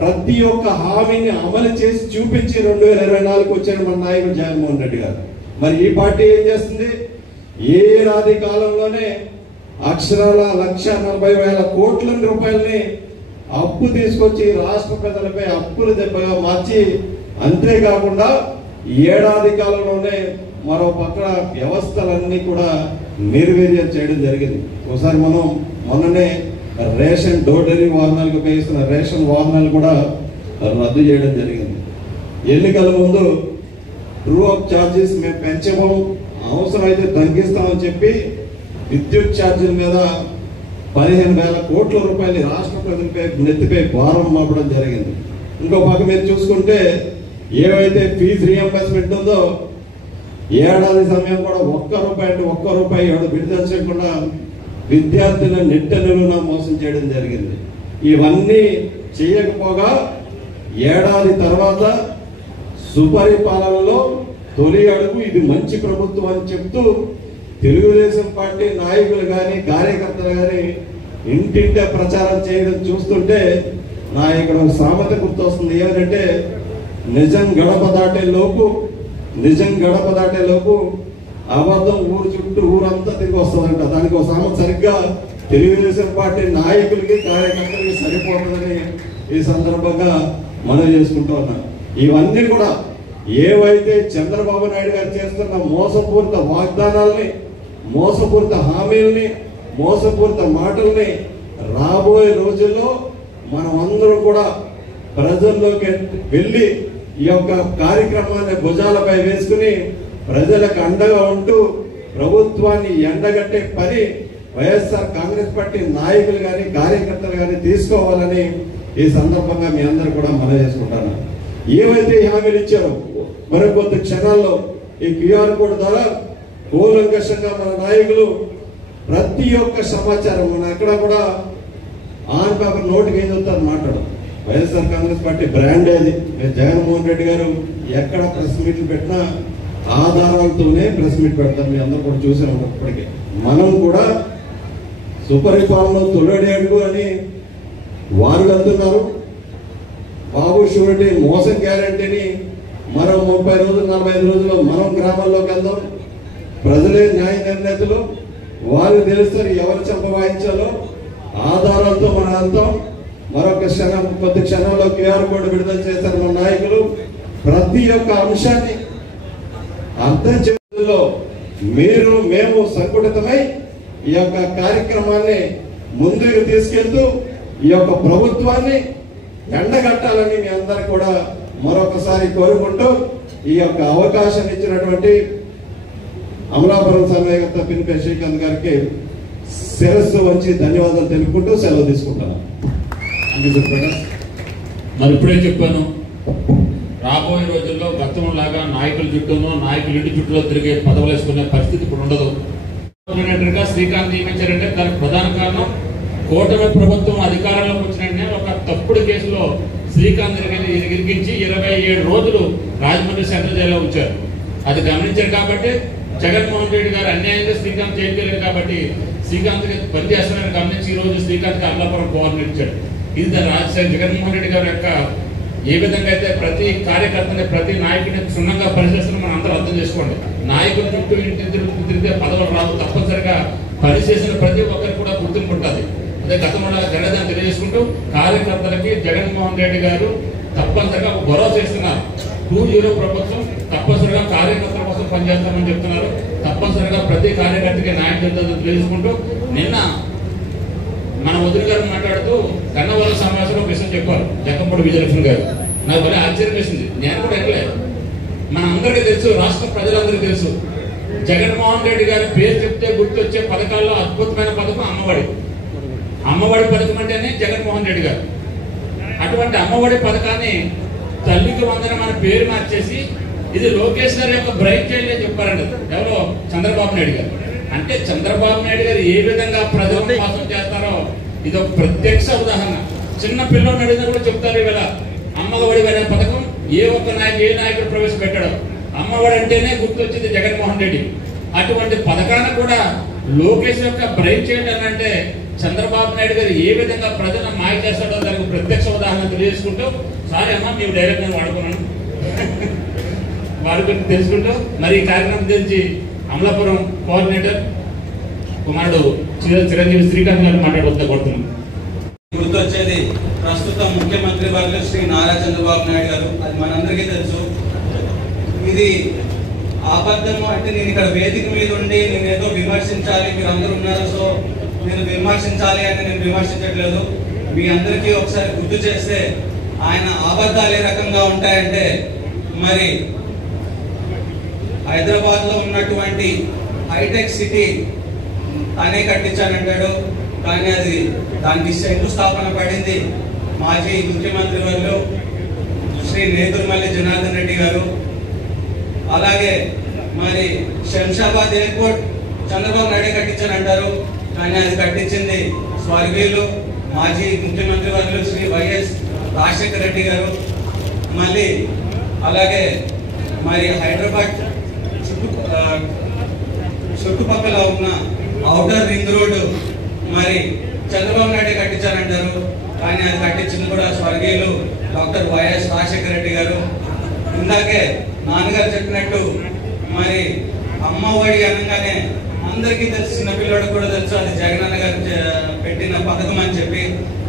ప్రతి ఒక్క హామీని అమలు చేసి చూపించి 2024 వచ్చారు మన నాయకుడు జగన్మోహన్ రెడ్డి గారు. మరి ఈ పార్టీ ఏం చేస్తుంది? ఏడాది కాలంలోనే అక్షరాల 1,40,000 కోట్ల రూపాయలని అప్పు తీసుకొచ్చి రాష్ట్ర ప్రజలపై అప్పులు దెబ్బగా మార్చి, అంతేకాకుండా ఏడాది కాలంలోనే మరో పక్కన వ్యవస్థలన్నీ కూడా నిర్వీర్యం చేయడం జరిగింది. ఒకసారి మనం మొన్ననే రేషన్ డోర్ డెలివరీ వాహనాలకు ఉపయోగిస్తున్న రేషన్ వాహనాలు కూడా రద్దు చేయడం జరిగింది. ఎన్నికల ముందు ట్రూ అప్ ఛార్జెస్ మేము పెంచము, అవసరమైతే తగ్గిస్తామని చెప్పి విద్యుత్ ఛార్జీల మీద 15,000 కోట్ల రూపాయలు రాష్ట్ర ప్రజలపై నెత్తిపై భారం మోపడం జరిగింది. ఇంకో పక్క మీరు చూసుకుంటే ఏవైతే ఫీజు రియంబర్స్మెంట్ ఉందో ఏడాది సమయం కూడా ఒక్క రూపాయి విడుదల చేయకుండా విద్యార్థులను నిట్ట నిలువున మోసం చేయడం జరిగింది. ఇవన్నీ చేయకపోగా ఏడాది తర్వాత సుపరిపాలనలో తొలి అడుగు ఇది మంచి ప్రభుత్వం అని చెప్తూ తెలుగుదేశం పార్టీ నాయకులు కానీ కార్యకర్తలు కానీ ఇంటింటే ప్రచారం చేయడం చూస్తుంటే నా ఇక్కడ ఒక సామెత గుర్తొస్తుంది. ఏమంటే నిజం గడప దాటే లోపు అబద్ధం ఊరు చుట్టూ ఊరంతా తిరిగి వస్తుందంట. దానికి ఒక సామెత సరిగ్గా తెలుగుదేశం పార్టీ నాయకులకి కార్యకర్తలకి సరిపోతుందని ఈ సందర్భంగా మనం చేసుకుంటూ ఉన్నాం. ఇవన్నీ కూడా ఏవైతే చంద్రబాబు నాయుడు గారు చేస్తున్న మోసపూరిత వాగ్దానాలని, మోసపూరిత హామీలని, మోసపూరిత మాటల్ని రాబోయే రోజుల్లో మనం అందరూ కూడా ప్రజల్లోకి వెళ్ళి ఈ యొక్క కార్యక్రమాన్ని భుజాలపై వేసుకుని ప్రజలకు అండగా ఉంటూ ప్రభుత్వాన్ని ఎండగట్టే పని వైఎస్ఆర్ కాంగ్రెస్ పార్టీ నాయకులు కానీ కార్యకర్తలు కానీ తీసుకోవాలని ఈ సందర్భంగా మీ అందరూ కూడా మనవి చేసుకుంటాను. ఏవైతే హామీలు ఇచ్చారో మరికొద్ది క్షణాల్లో ఈ క్యూఆర్ కోడ్ ద్వారా కూలంకషంగా మన నాయకులు ప్రతి ఒక్క సమాచారం మన ఎక్కడ కూడా ఆన్ పేపర్ నోటికి ఏం చెప్తారు మాట్లాడడం. వైఎస్ఆర్ కాంగ్రెస్ పార్టీ బ్రాండ్ అది. జగన్మోహన్ రెడ్డి గారు ఎక్కడ ప్రెస్ మీట్లు పెట్టినా ఆధారాలతోనే ప్రెస్ మీట్ పెడతారు. మీ అందరూ కూడా చూసాం. ఇప్పటికే మనం కూడా సుపరిపాలన తొలడి అడుగు అని వారు వెళ్తున్నారు. బాబు షూరిటీ మోసం గ్యారంటీని మరో 30 రోజులు 45 రోజుల్లో మనం గ్రామాల్లోకి వెళ్దాం. ప్రజలే న్యాయ నిర్ణేతలు, వారు తెలుస్తారు ఎవరు చంపవాయించాలో. ఆధారాలతో మనం వెళ్తాం. మరొక కొద్ది క్షణంలో క్యూఆర్ కోడ్ విడుదల చేస్తారు మన నాయకులు. ప్రతి ఒక్క అంశాన్ని అర్థం చేయడంలో మీరు మేము సంఘటితమై ఈ యొక్క కార్యక్రమాన్ని ముందుకు తీసుకెళ్తూ ఈ యొక్క ప్రభుత్వాన్ని ఎండగట్టాలని మీ అందరూ కూడా మరొకసారి కోరుకుంటూ ఈ యొక్క అవకాశం ఇచ్చినటువంటి అమలాపురం సమయకర్త పినిపే శ్రీకాంత్ గారికి శిరస్సు వంచి ధన్యవాదాలు తెలుపుకుంటూ సెలవు తీసుకుంటాను. మరి ఇప్పుడే చెప్పాను, రాబోయే రోజుల్లో గతంలాగా నాయకుల చుట్టూనో నాయకుల ఇంటి చుట్టూలో తిరిగే పదవులు వేసుకునే పరిస్థితి ఇప్పుడు ఉండదు. శ్రీకాంత్ నియమించారంటే దానికి ప్రధాన కారణం కూటమి ప్రభుత్వం అధికారంలోకి వచ్చిన ఒక తప్పుడు కేసులో శ్రీకాంత్ ఇరికించి 27 రోజులు రాజమండ్రి సెంట్రల్ జైల్లో ఉంచారు. అది గమనించారు కాబట్టి జగన్మోహన్ రెడ్డి గారు అన్యాయంగా శ్రీకాంత్ చేయగలిగారు కాబట్టి శ్రీకాంత్ పనిచేస్తున్నారని గమనించి ఈ రోజు శ్రీకాంత్ అమలాపురం కోఆర్డినేట్ ఇచ్చాడు. ఇది జగన్మోహన్ రెడ్డి గారి యొక్క ఏ విధంగా అయితే ప్రతి కార్యకర్తని ప్రతి నాయకుడిని క్షుణ్ణంగా పరిశీలిస్తున్న మనం అందరూ అర్థం చేసుకోండి. నాయకుల చుట్టూ ఇంటి తిరిగితే పదవులు రావు. తప్పనిసరిగా పనిచేసిన ప్రతి ఒక్కరికి కూడా గుర్తింపు ఉంటుంది. అదే గతంలో జనదాన్ని తెలియజేసుకుంటూ కార్యకర్తలకి జగన్మోహన్ రెడ్డి గారు తప్పనిసరిగా భరోసా ఇస్తున్నారు. 2-0 ప్రభుత్వం తప్పనిసరిగా కార్యకర్తల కోసం పనిచేస్తామని చెప్తున్నారు. తప్పనిసరిగా ప్రతి కార్యకర్తకి న్యాయం జరుగుతుందని తెలియజేసుకుంటూ నిన్న మన వదిలి గారు మాట్లాడుతూ కన్నవరం సమావేశంలో ఒక విషయం చెప్పారు జక్కంపూడి విజయలక్ష్మి గారు. నాకు భలే ఆశ్చర్యం వేసింది. నేను కూడా ఎక్కలేదు. మన అందరికీ తెలుసు, రాష్ట్ర ప్రజలందరికీ తెలుసు, జగన్మోహన్ రెడ్డి గారి పేరు చెప్తే గుర్తొచ్చే పథకాల్లో అద్భుతమైన పథకం అమ్మఒడి. అమ్మఒడి పథకం అంటేనే జగన్మోహన్ రెడ్డి గారు. అటువంటి అమ్మఒడి పథకాన్ని తల్లికి వందనం మన పేరు మార్చేసి ఇది లోకేష్ గారి యొక్క బ్రైట్ చైల్డ్ అని చెప్పారండి. ఎవరో చంద్రబాబు నాయుడు గారు. అంటే చంద్రబాబు నాయుడు గారు ఏ విధంగా ప్రజలను మోసం చేస్తారో ఇది ఒక ప్రత్యక్ష ఉదాహరణ. చిన్న పిల్లలు అడిగినా కూడా చెప్తారు. ఇవాళ అమ్మఒడి అనే పథకం ఏ నాయకుడు ప్రవేశపెట్టాడు. అమ్మఒడి అంటేనే గుర్తొచ్చింది జగన్మోహన్ రెడ్డి. అటువంటి పథకాన్ని కూడా లోకేష్ యొక్క బ్రెయిన్ చేయడం అంటే చంద్రబాబు నాయుడు గారు ఏ విధంగా ప్రజలను మాయ చేస్తాడో దానికి ప్రత్యక్ష ఉదాహరణ తెలియజేసుకుంటూ, సారీ అమ్మా మేము డైరెక్ట్ నేను వాడుకున్నాను వారి గురించి తెలుసుకుంటూ మరి ఈ కార్యక్రమం గురించి అమలాపురం కోఆర్డినేటర్ కుమారుడు చిరంజీవి శ్రీకాంత్ గారు మాట్లాడుతూ కొడుతున్నాం. గుర్తొచ్చేది ప్రస్తుత ముఖ్యమంత్రి వర్యులు శ్రీ నారా చంద్రబాబు నాయుడు గారు. అది మనందరికీ తెలుసు. ఇది అబద్ధము అంటే నేను ఇక్కడ వేదిక మీద ఉండి నేను ఏదో విమర్శించాలి, మీరు అందరూ ఉన్నారు సో నేను విమర్శించాలి అని నేను విమర్శించట్లేదు. మీ అందరికీ ఒకసారి గుర్తు చేస్తే ఆయన అబద్ధాలు ఏ రకంగా ఉంటాయంటే, మరి హైదరాబాద్ లో ఉన్నటువంటి హైటెక్ సిటీ తానే కట్టించానంటాడు. కానీ అది దానికి శంకుస్థాపన పడింది మాజీ ముఖ్యమంత్రి వర్యులు శ్రీ నేదురుమల్లి జనార్దన్ రెడ్డి గారు. అలాగే మరి శంషాబాద్ ఎయిర్పోర్ట్ చంద్రబాబు నాయుడు కట్టించానంటారు. కానీ అది కట్టించింది స్వర్గీయులు మాజీ ముఖ్యమంత్రి వర్యులు శ్రీ వైఎస్ రాజశేఖర రెడ్డి గారు. మళ్ళీ అలాగే మరి హైదరాబాద్ చుట్టుపక్కల ఉన్న ఔటర్ రింగ్ రోడ్డు మరి చంద్రబాబు నాయుడు కట్టించారంటారు. కానీ అది కట్టించింది కూడా స్వర్గీయులు డాక్టర్ వైఎస్ రాజశేఖర రెడ్డి గారు. ఇందాకే నాన్నగారు చెప్పినట్టు మరి అమ్మ ఒడి అనగానే అందరికీ తెలుసు, చిన్నపిల్లడు కూడా తెలుసు అది జగనన్న గారు పెట్టిన పథకం అని చెప్పి.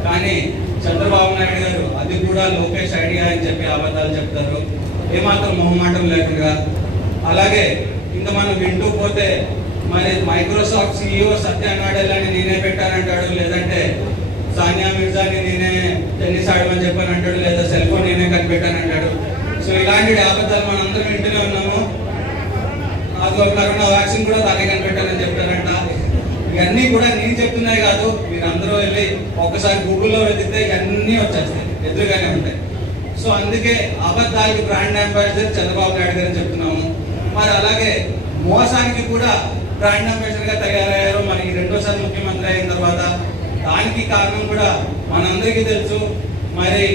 కానీ చంద్రబాబు నాయుడు గారు అది కూడా లోకేష్ ఐడియా అని చెప్పి అబద్ధాలు చెప్తారు, ఏమాత్రం మొహమాటం లేకుండా. అలాగే ఇంకా మనం వింటూ పోతే మరి మైక్రోసాఫ్ట్ CEO సత్య నాడెల్లాని నేనే పెట్టానంటాడు, లేదంటే సానియా మిర్జాని నేనే టెన్నిస్ ఆడమని చెప్పానంటాడు, లేదా సెల్ ఫోన్ నేనే కనిపెట్టానంటాడు. సో ఇలాంటి అబద్ధాలు మనం అందరం వింటూనే ఉన్నాము. అది కరోనా వ్యాక్సిన్ కూడా తానే కనిపెట్టానని చెప్తారంట. ఇవన్నీ కూడా నేను చెప్తున్నాయి కాదు, మీరు అందరూ వెళ్ళి ఒక్కసారి గూగుల్లో వెతికితే ఇవన్నీ వచ్చేస్తాయి, ఎదురుగానే ఉంటాయి. సో అందుకే అబద్ధానికి బ్రాండ్ అంబాసిడర్ చంద్రబాబు నాయుడు గారు చెప్తున్నాము. మరి అలాగే మోసానికి కూడా బ్రాండ్ అంబాసిడర్ గా తయారయ్యారు మరి రెండోసారి ముఖ్యమంత్రి అయిన తర్వాత. దానికి కారణం కూడా మనందరికీ తెలుసు. మరి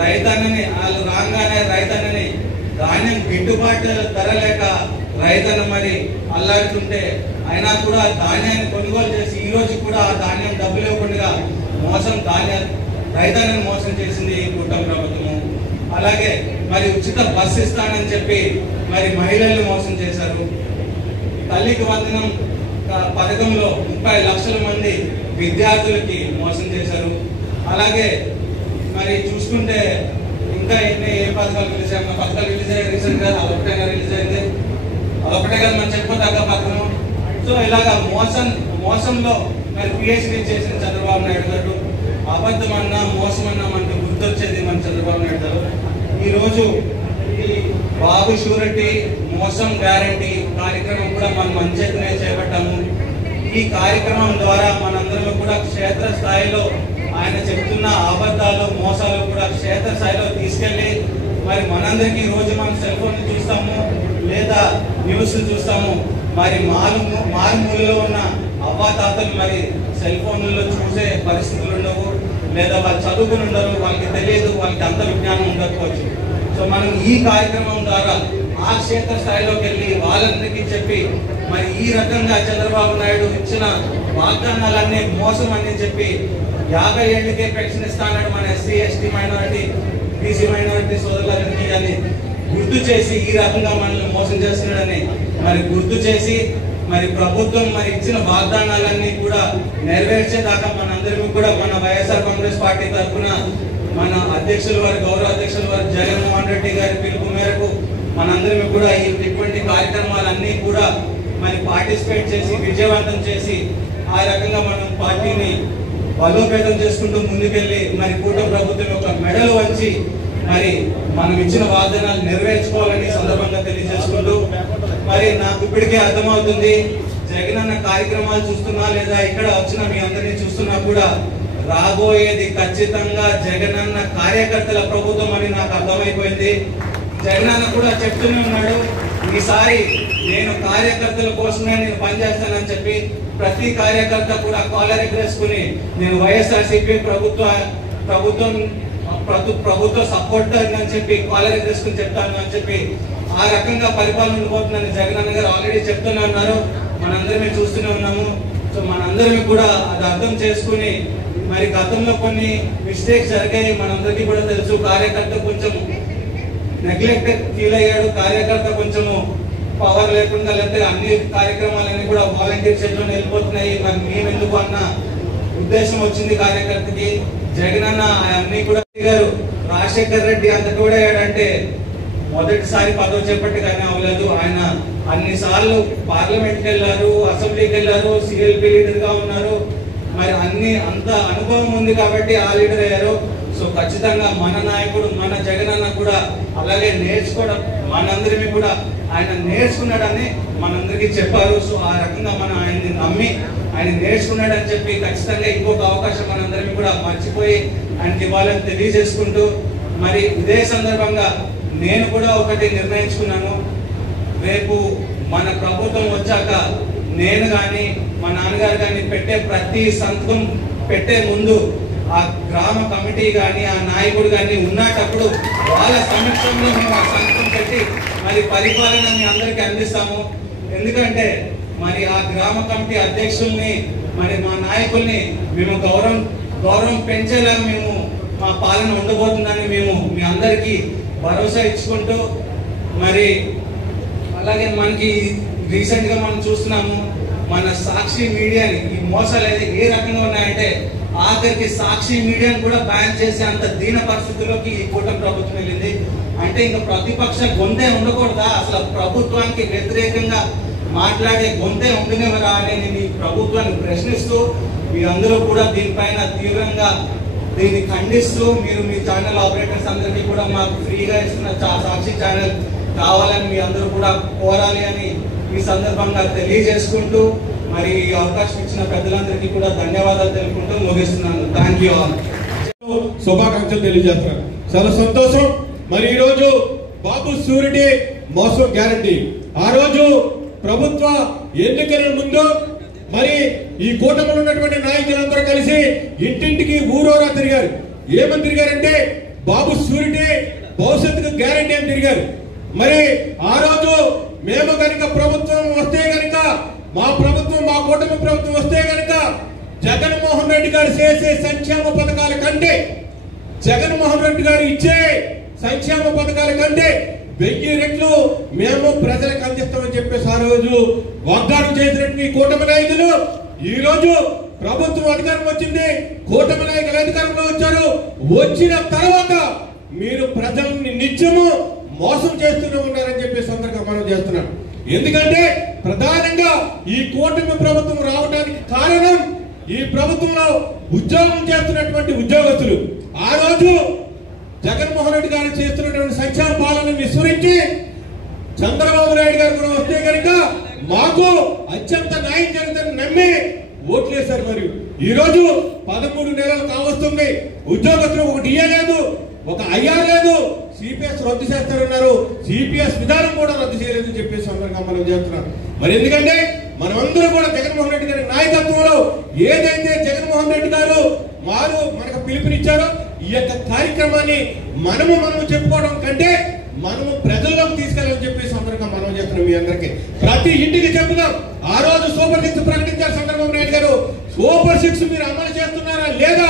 రైతన్నని వాళ్ళు రాగానే రైతన్నని ధాన్యం గిట్టుబాటు ధర లేక రైతన్న మరి అల్లాడుతుంటే అయినా కూడా ధాన్యాన్ని కొనుగోలు చేసి ఈ రోజు కూడా ఆ ధాన్యం డబ్బులు ఇవ్వకుండా రైతన్నని మోసం చేసింది కూటమి ప్రభుత్వము. అలాగే మరి ఉచిత బస్సు ఇస్తానని చెప్పి మరి మహిళల్ని మోసం చేశారు. తల్లికి వందనం పథకంలో 30 లక్షల మంది విద్యార్థులకి మోసం చేశారు. అలాగే మరి చూసుకుంటే ఇంకా ఎన్ని ఏ పథకాలు రిలీజ్ అయ్యాయి, పథకాలు రిలీజ్ అయ్యాయి రీసెంట్ గా అదొకటేగా రిలీజ్ అయింది, అదొకటే కదా మనం చెప్పదగ్గ పథకం. సో ఇలాగా మోసంలో మరి PhD చేసిన చంద్రబాబు నాయుడు గారు అబద్ధం అన్నా మోసం అన్నా మనకు గుర్తొచ్చేది మన చంద్రబాబు నాయుడు గారు. ఈ రోజు ఈ బాబు షూరిటీ మోసం గ్యారంటీ కార్యక్రమం కూడా మనం మన చేతనే చేపట్టాము. ఈ కార్యక్రమం ద్వారా మనందరం కూడా క్షేత్ర స్థాయిలో ఆయన చెప్తున్న అబద్ధాలు మోసాలు కూడా క్షేత్ర స్థాయిలో తీసుకెళ్లి మరి మనందరికీ రోజు మనం సెల్ ఫోన్ చూస్తాము లేదా న్యూస్ చూస్తాము. మరి మారుమూలలో ఉన్న అవ్వాతాతలు మరి సెల్ ఫోన్లలో చూసే పరిస్థితులు ఉండవు, లేదా వాళ్ళు చదువుకుని ఉండరు, వాళ్ళకి తెలియదు, వాళ్ళకి అంత విజ్ఞానం ఉండకపోవచ్చు. సో మనం ఈ కార్యక్రమం ద్వారా ఆ క్షేత్ర స్థాయిలోకి వెళ్ళి వాళ్ళందరికీ చెప్పి మరి ఈ రకంగా చంద్రబాబు నాయుడు ఇచ్చిన వాగ్దానాలన్నీ మోసం అని చెప్పి 50 ఏళ్ళకే పెన్షన్ ఇస్తానని మన SC ST minority BC minority సోదరులందరికీ అని గుర్తు చేసి ఈ రకంగా మనల్ని మోసం చేస్తున్నాడని మరి గుర్తు చేసి మరి ప్రభుత్వం మరి ఇచ్చిన వాగ్దానాలన్నీ కూడా నెరవేర్చేదాకా మనందరికీ కూడా మన వైఎస్ఆర్ కాంగ్రెస్ పార్టీ తరఫున మన అధ్యక్షుల వారి గౌరవ అధ్యక్షుల వారి జగన్మోహన్ రెడ్డి గారి పిలుపు మేరకు మనందరికీ కూడా ఇటువంటి కార్యక్రమాలన్నీ కూడా మరి పార్టిసిపేట్ చేసి విజయవంతం చేసి ఆ రకంగా మనం పార్టీని బలోపేతం చేసుకుంటూ ముందుకెళ్లి మరి కూటమి ప్రభుత్వం యొక్క మెడలు వంచి మరి మనం ఇచ్చిన వాగ్దానాలు నెరవేర్చుకోవాలని సందర్భంగా తెలియజేసుకుంటూ మరి నాకు ఇప్పటికే అర్థమవుతుంది జగనన్న కార్యక్రమాలు చూస్తున్నా లేదా ఇక్కడ వచ్చిన మీ అందరినీ చూస్తున్నా కూడా రాబోయేది ఖచ్చితంగా జగనన్న కార్యకర్తల ప్రభుత్వం అని నాకు అర్థమైపోయింది. జగనన్న కూడా చెప్తూనే ఉన్నాడు ఈసారి నేను కార్యకర్తల కోసమే నేను పనిచేస్తానని చెప్పి ప్రతి కార్యకర్త కూడా కాలర్ ఎగరేసుకుని నేను వైఎస్ఆర్సీపీ ప్రభుత్వ సపోర్టర్ అని చెప్పి కాలర్ ఎగరేసుకుని చెప్తాను అని చెప్పి ఆ రకంగా పరిపాలన ఉండిపోతుందని జగనన్న గారు ఆల్రెడీ చెప్తూనే ఉన్నారు. మనందరమే చూస్తూనే ఉన్నాము. సో మనందరమే కూడా అది అర్థం చేసుకుని మరి గతంలో కొన్ని మిస్టేక్స్ జరిగాయి, మనందరికీ కూడా తెలుసు. కార్యకర్త కొంచెం నెగ్లెక్ట్ ఫీల్ అయ్యాడు, కార్యకర్త కొంచెము పవర్ లేకుండా, లేకపోతే అన్ని కార్యక్రమాలన్నీ కూడా వాలంటీర్ చేతిలో వెళ్ళిపోతున్నాయి, మరి మేమెందుకు అన్న ఉద్దేశం వచ్చింది కార్యకర్తకి. జగనన్న అన్ని కూడా గారు రాజశేఖర్ రెడ్డి అంత తోడయ్యాడంటే మొదటిసారి పదవి చేపట్టి కానీ అవ్వలేదు. ఆయన అన్ని సార్లు పార్లమెంట్కి వెళ్ళారు, అసెంబ్లీకి వెళ్ళారు, సిఎల్పి లీడర్ గా ఉన్నారు. మరి అంత అనుభవం ఉంది కాబట్టి ఆ లీడర్ అయ్యారు. సో ఖచ్చితంగా మన నాయకుడు మన జగనన్న కూడా అలాగే నేర్చుకోవడం, మనందరినీ కూడా ఆయన నేర్చుకున్నాడని మనందరికీ చెప్పారు. సో ఆ రకంగా మనం ఆయన్ని నమ్మి ఆయన నేర్చుకున్నాడని చెప్పి ఖచ్చితంగా ఇంకొక అవకాశం మనందరినీ కూడా మర్చిపోయి ఆయనకి ఇవ్వాలని తెలియజేసుకుంటూ, మరి ఇదే సందర్భంగా నేను కూడా ఒకటి నిర్ణయించుకున్నాను. రేపు మన ప్రభుత్వం వచ్చాక నేను కానీ మా నాన్నగారు కానీ పెట్టే ప్రతి సంతకం పెట్టే ముందు ఆ గ్రామ కమిటీ కానీ ఆ నాయకుడు కానీ ఉన్నప్పుడు వాళ్ళ సమక్షంలో మేము ఆ సంతకం పెట్టి మరి పరిపాలన మీ అందరికీ అందిస్తాము. ఎందుకంటే మరి ఆ గ్రామ కమిటీ అధ్యక్షుల్ని మరి మా నాయకుల్ని మేము గౌరవం పెంచేలాగా మేము మా పాలన ఉండబోతుందని మేము మీ అందరికీ భరోసా ఇచ్చుకుంటూ, మరి అలాగే మనకి రీసెంట్ గా మనం చూస్తున్నాము మన సాక్షి మీడియాని ఈ మోసాలు అయితే ఏ రకంగా ఉన్నాయంటే ఆఖరికి సాక్షి మీడియాని కూడా బ్యాన్ చేసే అంత దీన పరిస్థితుల్లోకి ఈ కూటమి ప్రభుత్వం వెళ్ళింది. అంటే ఇంకా ప్రతిపక్ష గొంతే ఉండకూడదా? అసలు ప్రభుత్వానికి వ్యతిరేకంగా మాట్లాడే గొంతే ఉండనివ్వరా అని నేను ఈ ప్రభుత్వాన్ని ప్రశ్నిస్తూ మీ అందరూ కూడా దీనిపైన తీవ్రంగా దీన్ని ఖండిస్తూ మీరు మీ ఛానల్ ఆపరేటర్స్ అందరికీ కూడా మాకు ఫ్రీగా ఇస్తున్న సాక్షి ఛానల్ కావాలని మీ అందరూ కూడా కోరాలి అని ఈ సందర్భంగా తెలియజేసుకుంటూ, మరి ఈ అవకాశం ఇచ్చిన పెద్దలందరికీ కూడా ధన్యవాదాలు తెలుపుకుంటూ ముగిస్తున్నాను. Thank you all. శుభాకాంక్షలు తెలియజేస్తున్నాను. చాలా సంతోషం. మరి ఈ రోజు బాబు షూరిటీ మోసం గ్యారంటీ ఆ రోజు ప్రభుత్వ ఎన్నికల ముందు మరి ఈ కూటమిలో ఉన్నటువంటి నాయకులందరూ కలిసి ఇంటింటికి ఊరూరా తిరిగారు. ఏమని తిరిగారంటే బాబు షూరిటీ భవిష్యత్తుకు గ్యారంటీ అని తిరిగారు. మరి ఆ రోజు మేము కనుక ప్రభుత్వం వస్తే కనుక మా కూటమి ప్రభుత్వం వస్తే కనుక జగన్మోహన్ రెడ్డి గారు చేసే సంక్షేమ పథకాల కంటే జగన్మోహన్ రెడ్డి గారు ఇచ్చే సంక్షేమ పథకాల కంటే 1000 రెట్లు మేము ప్రజలకు అందిస్తామని చెప్పేసి ఆ రోజు వాగ్దానం చేసినట్టు ఈ కూటమి నాయకులు ఈ రోజు ప్రభుత్వం అధికారం వచ్చింది, కూటమి నాయకులు అధికారంలో వచ్చారు. వచ్చిన తర్వాత మీరు ప్రజల్ని నిత్యము మోసం చేస్తూనే ఉన్నారని చెప్పి సందర్భంగా మనం చేస్తున్నాం. ఎందుకంటే ప్రధానంగా ఈ కూటమి ప్రభుత్వం రావడానికి కారణం ఈ ప్రభుత్వంలో ఉద్యోగం చేస్తున్నటువంటి ఉద్యోగస్తులు. ఆ రోజు జగన్మోహన్ రెడ్డి గారు చేస్తున్నటువంటి సంక్షేమ పాలనను విస్మరించి చంద్రబాబు నాయుడు గారు కూడా వస్తే కనుక మాకు అత్యంత న్యాయం జరుగుతుందని నమ్మి ఓట్లేశారు. మరి ఈ రోజు 13 నెలలు కావస్తుంది, ఉద్యోగస్తులు ఒక డిఏ లేదు, ఒక ఐఆర్ లేదు, సిపిఎస్ రద్దు చేస్తారన్నారు. సిపిఎస్ విధానం కూడా రద్దు చేయలేదని చెప్పేసి అందరికీ మనం చేస్తున్నాం. మరి ఎందుకంటే మనమందరూ కూడా జగన్మోహన్ రెడ్డి గారి నాయకత్వంలో ఏదైతే జగన్మోహన్ రెడ్డి గారు మనకు పిలుపునిచ్చారో ఈ యొక్క కార్యక్రమాన్ని మనము చెప్పుకోవడం కంటే మనము ప్రజల్లోకి తీసుకెళ్ళాలని చెప్పేసి అందరికీ మనం చేస్తున్నాం. మీ అందరికీ ప్రతి ఇంటికి చెప్పుదాం. ఆ రోజు సూపర్ 6 ప్రకటించారు చంద్రబాబు నాయుడు గారు. సూపర్ 6 మీరు అమలు చేస్తున్నారా లేదా,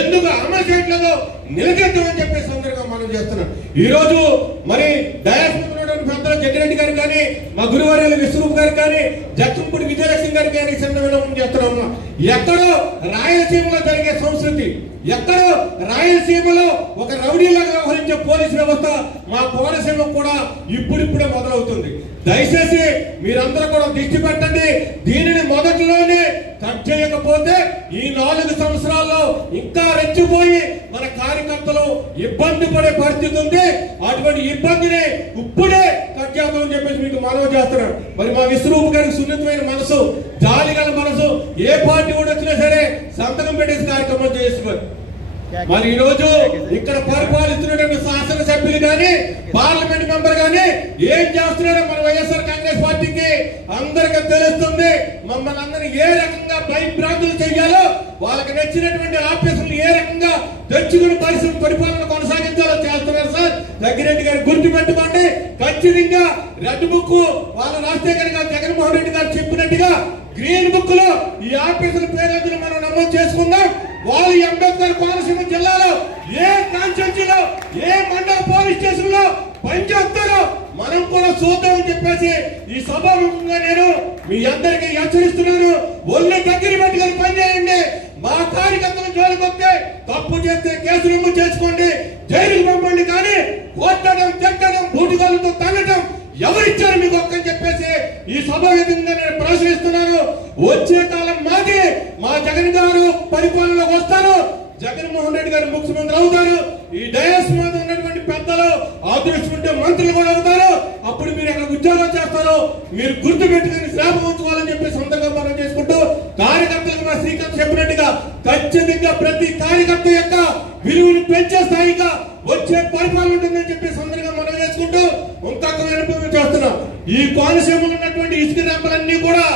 ఎందుకు అమలు చేయట్లేదో నిలదీద్దామని చెప్పేసి అందరిగా మనం చేస్తున్నాం. ఈ రోజు మరి పెద్దల జగ్గిరెడ్డి గారు కానీ మా గురువార్యులు విశ్వరూప్ గారు కానీ జక్కంపూడి విజయలక్ష్మి గారు కానీ సందర్భంలో చేస్తున్నాం. ఎక్కడో రాయలసీమలో జరిగే సంస్కృతి, ఎక్కడో రాయలసీమలో ఒక రౌడీలాగా వ్యవహరించే పోలీసు వ్యవస్థ మా కోనసీమ కూడా ఇప్పుడిప్పుడే మొదలవుతుంది. దయచేసి మీరందరూ కూడా దృష్టి పెట్టండి. దీనిని మొదటిలోనే కట్ చేయకపోతే ఈ 4 సంవత్సరాల్లో ఇంకా రెచ్చిపోయి మన కార్యకర్తలు ఇబ్బంది పడే పరిస్థితి ఉంది. అటువంటి ఇబ్బందిని ఇప్పుడే కట్ చేద్దామని చెప్పేసి మీకు మనవి చేస్తున్నాను. మరి మా విశ్వరూప్ గారికి సున్నితమైన మనసు, జాలి గల మనసు, ఏ పార్టీ కూడా వచ్చినా సరే సంతకం పెట్టేసి కార్యక్రమం చేసుకోవాలి. మరి ఈ రోజు ఇక్కడ పరిపాలిస్తున్నటువంటి శాసనసభ్యులు కానీ పార్లమెంట్ మెంబర్ కానీ ఏం చేస్తున్నారో మన వైఎస్ఆర్ కాంగ్రెస్ పార్టీకి అందరికీ తెలుస్తుంది. మమ్మల్ని అందరినీ ఏ రకంగా భయభ్రాంతులు చేయాలో, వాళ్ళకి నచ్చినటువంటి ఆఫీసులు ఏ రకంగా తెచ్చుకుని పరిపాలన కొనసాగించాలో చేస్తున్నారు సార్. జగ్గిరెడ్డి గారు గుర్తు పెట్టుకోండి. ఖచ్చితంగా రెడ్ బుక్ వాళ్ళు రాస్తే కనుక జగన్మోహన్ రెడ్డి గారు చెప్పినట్టుగా గ్రీన్ బుక్ లో ఈ ఆఫీసుల పేర్లను మనం నమోదు చేసుకుందాం. వాళ్ళు అంబేద్కర్ కోనసీమ జిల్లాలో ఏ కాన్స్టిట్యూన్సీలో ఏ మండల పోలీస్ స్టేషన్ లో పనిచేస్తారో మనం కూడా చూద్దామని చెప్పేసి ఈ సభాముఖంగా నేను మీ అందరికీ హెచ్చరిస్తున్నాను. ఒళ్ళు దగ్గర పెట్టుకొని పనిచేయండి. మా కార్యకర్తలు జోలికొస్తే తప్పు చేస్తే కేసు నమోదు చేసుకోండి, జైలుకు పంపండి. కానీ కొట్టడం, తిట్టడం, బూటుగాలతో తగ్గడం ఎవరిచ్చారు మీకు ఒక్కని చెప్పేసి ఈ సభావేదికగా నేను ప్రశ్నిస్తున్నాను. వచ్చే కాలం మాది. మా జగన్ గారు పరిపాలనలోకి వస్తారు. జగన్మోహన్ రెడ్డి గారు ముఖ్యమంత్రి అవుతారు. ఈ డయాస్ మీద ఉన్నటువంటి పెద్దలు ఆదరించుకుంటే మంత్రులు కూడా అవుతారు. అప్పుడు మీరు ఎక్కడ ఉద్యోగాలు చేస్తారో మీరు గుర్తు పెట్టుకుని శ్రాప ఉంచుకోవాలని చెప్పి సొంతంగా మనం చేసుకుంటూ కార్యకర్తలకు మా శ్రీకాంత్ చెప్పినట్టుగా ఖచ్చితంగా ప్రతి కార్యకర్త యొక్క విలువను పెంచే స్థాయిగా వచ్చే పరిపాలన ఉంటుందని చెప్పి సందర్భంగా మనం చేసుకుంటూ ఇంకొక వినపం చేస్తున్నాం. ఈ కోనసీమలో ఉన్నటువంటి ఇసుక రంపలన్నీ కూడా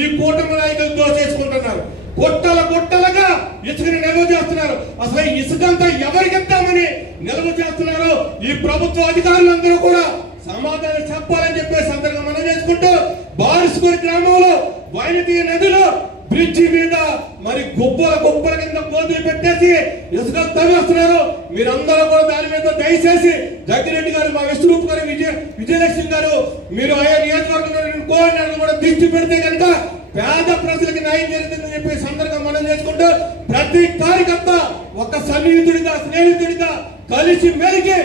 ఈ కూటమి నాయకులు దోచేసుకుంటున్నారు. కొట్టలుగా ఇసుకని నిల్వ చేస్తున్నారు. అసలు ఇసుక అంతా ఎవరికిద్దామని నిల్వ చేస్తున్నారు ఈ ప్రభుత్వ అధికారులందరూ కూడా సమాధానం చెప్పాలని చెప్పే సందర్భంగా మనం చేసుకుంటూ బారిస్కూరి గ్రామంలో వైనతీ నదిలో బ్రిడ్జి మీద మరి గుప్పల కింద గోతులు పెట్టేసి ఇసుక తవ్వేస్తున్నారు. మీరందరూ కూడా దాని మీద దయచేసి జగ్గిరెడ్డి గారు, మా విష్ణురూప్ గారు, విజయలక్ష్మి గారు, మీరు ఆయా నియోజకవర్గంలో కోఆర్డినేటర్ కూడా దృష్టి పెడితే కనుక పేద ప్రజలకు న్యాయం జరుగుతుందని చెప్పి సందర్భంగా మనం చేసుకుంటూ ప్రతి కార్యకర్త ఒక సన్నిహితుడిగా, స్నేహితుడిగా కలిసి మెలిగి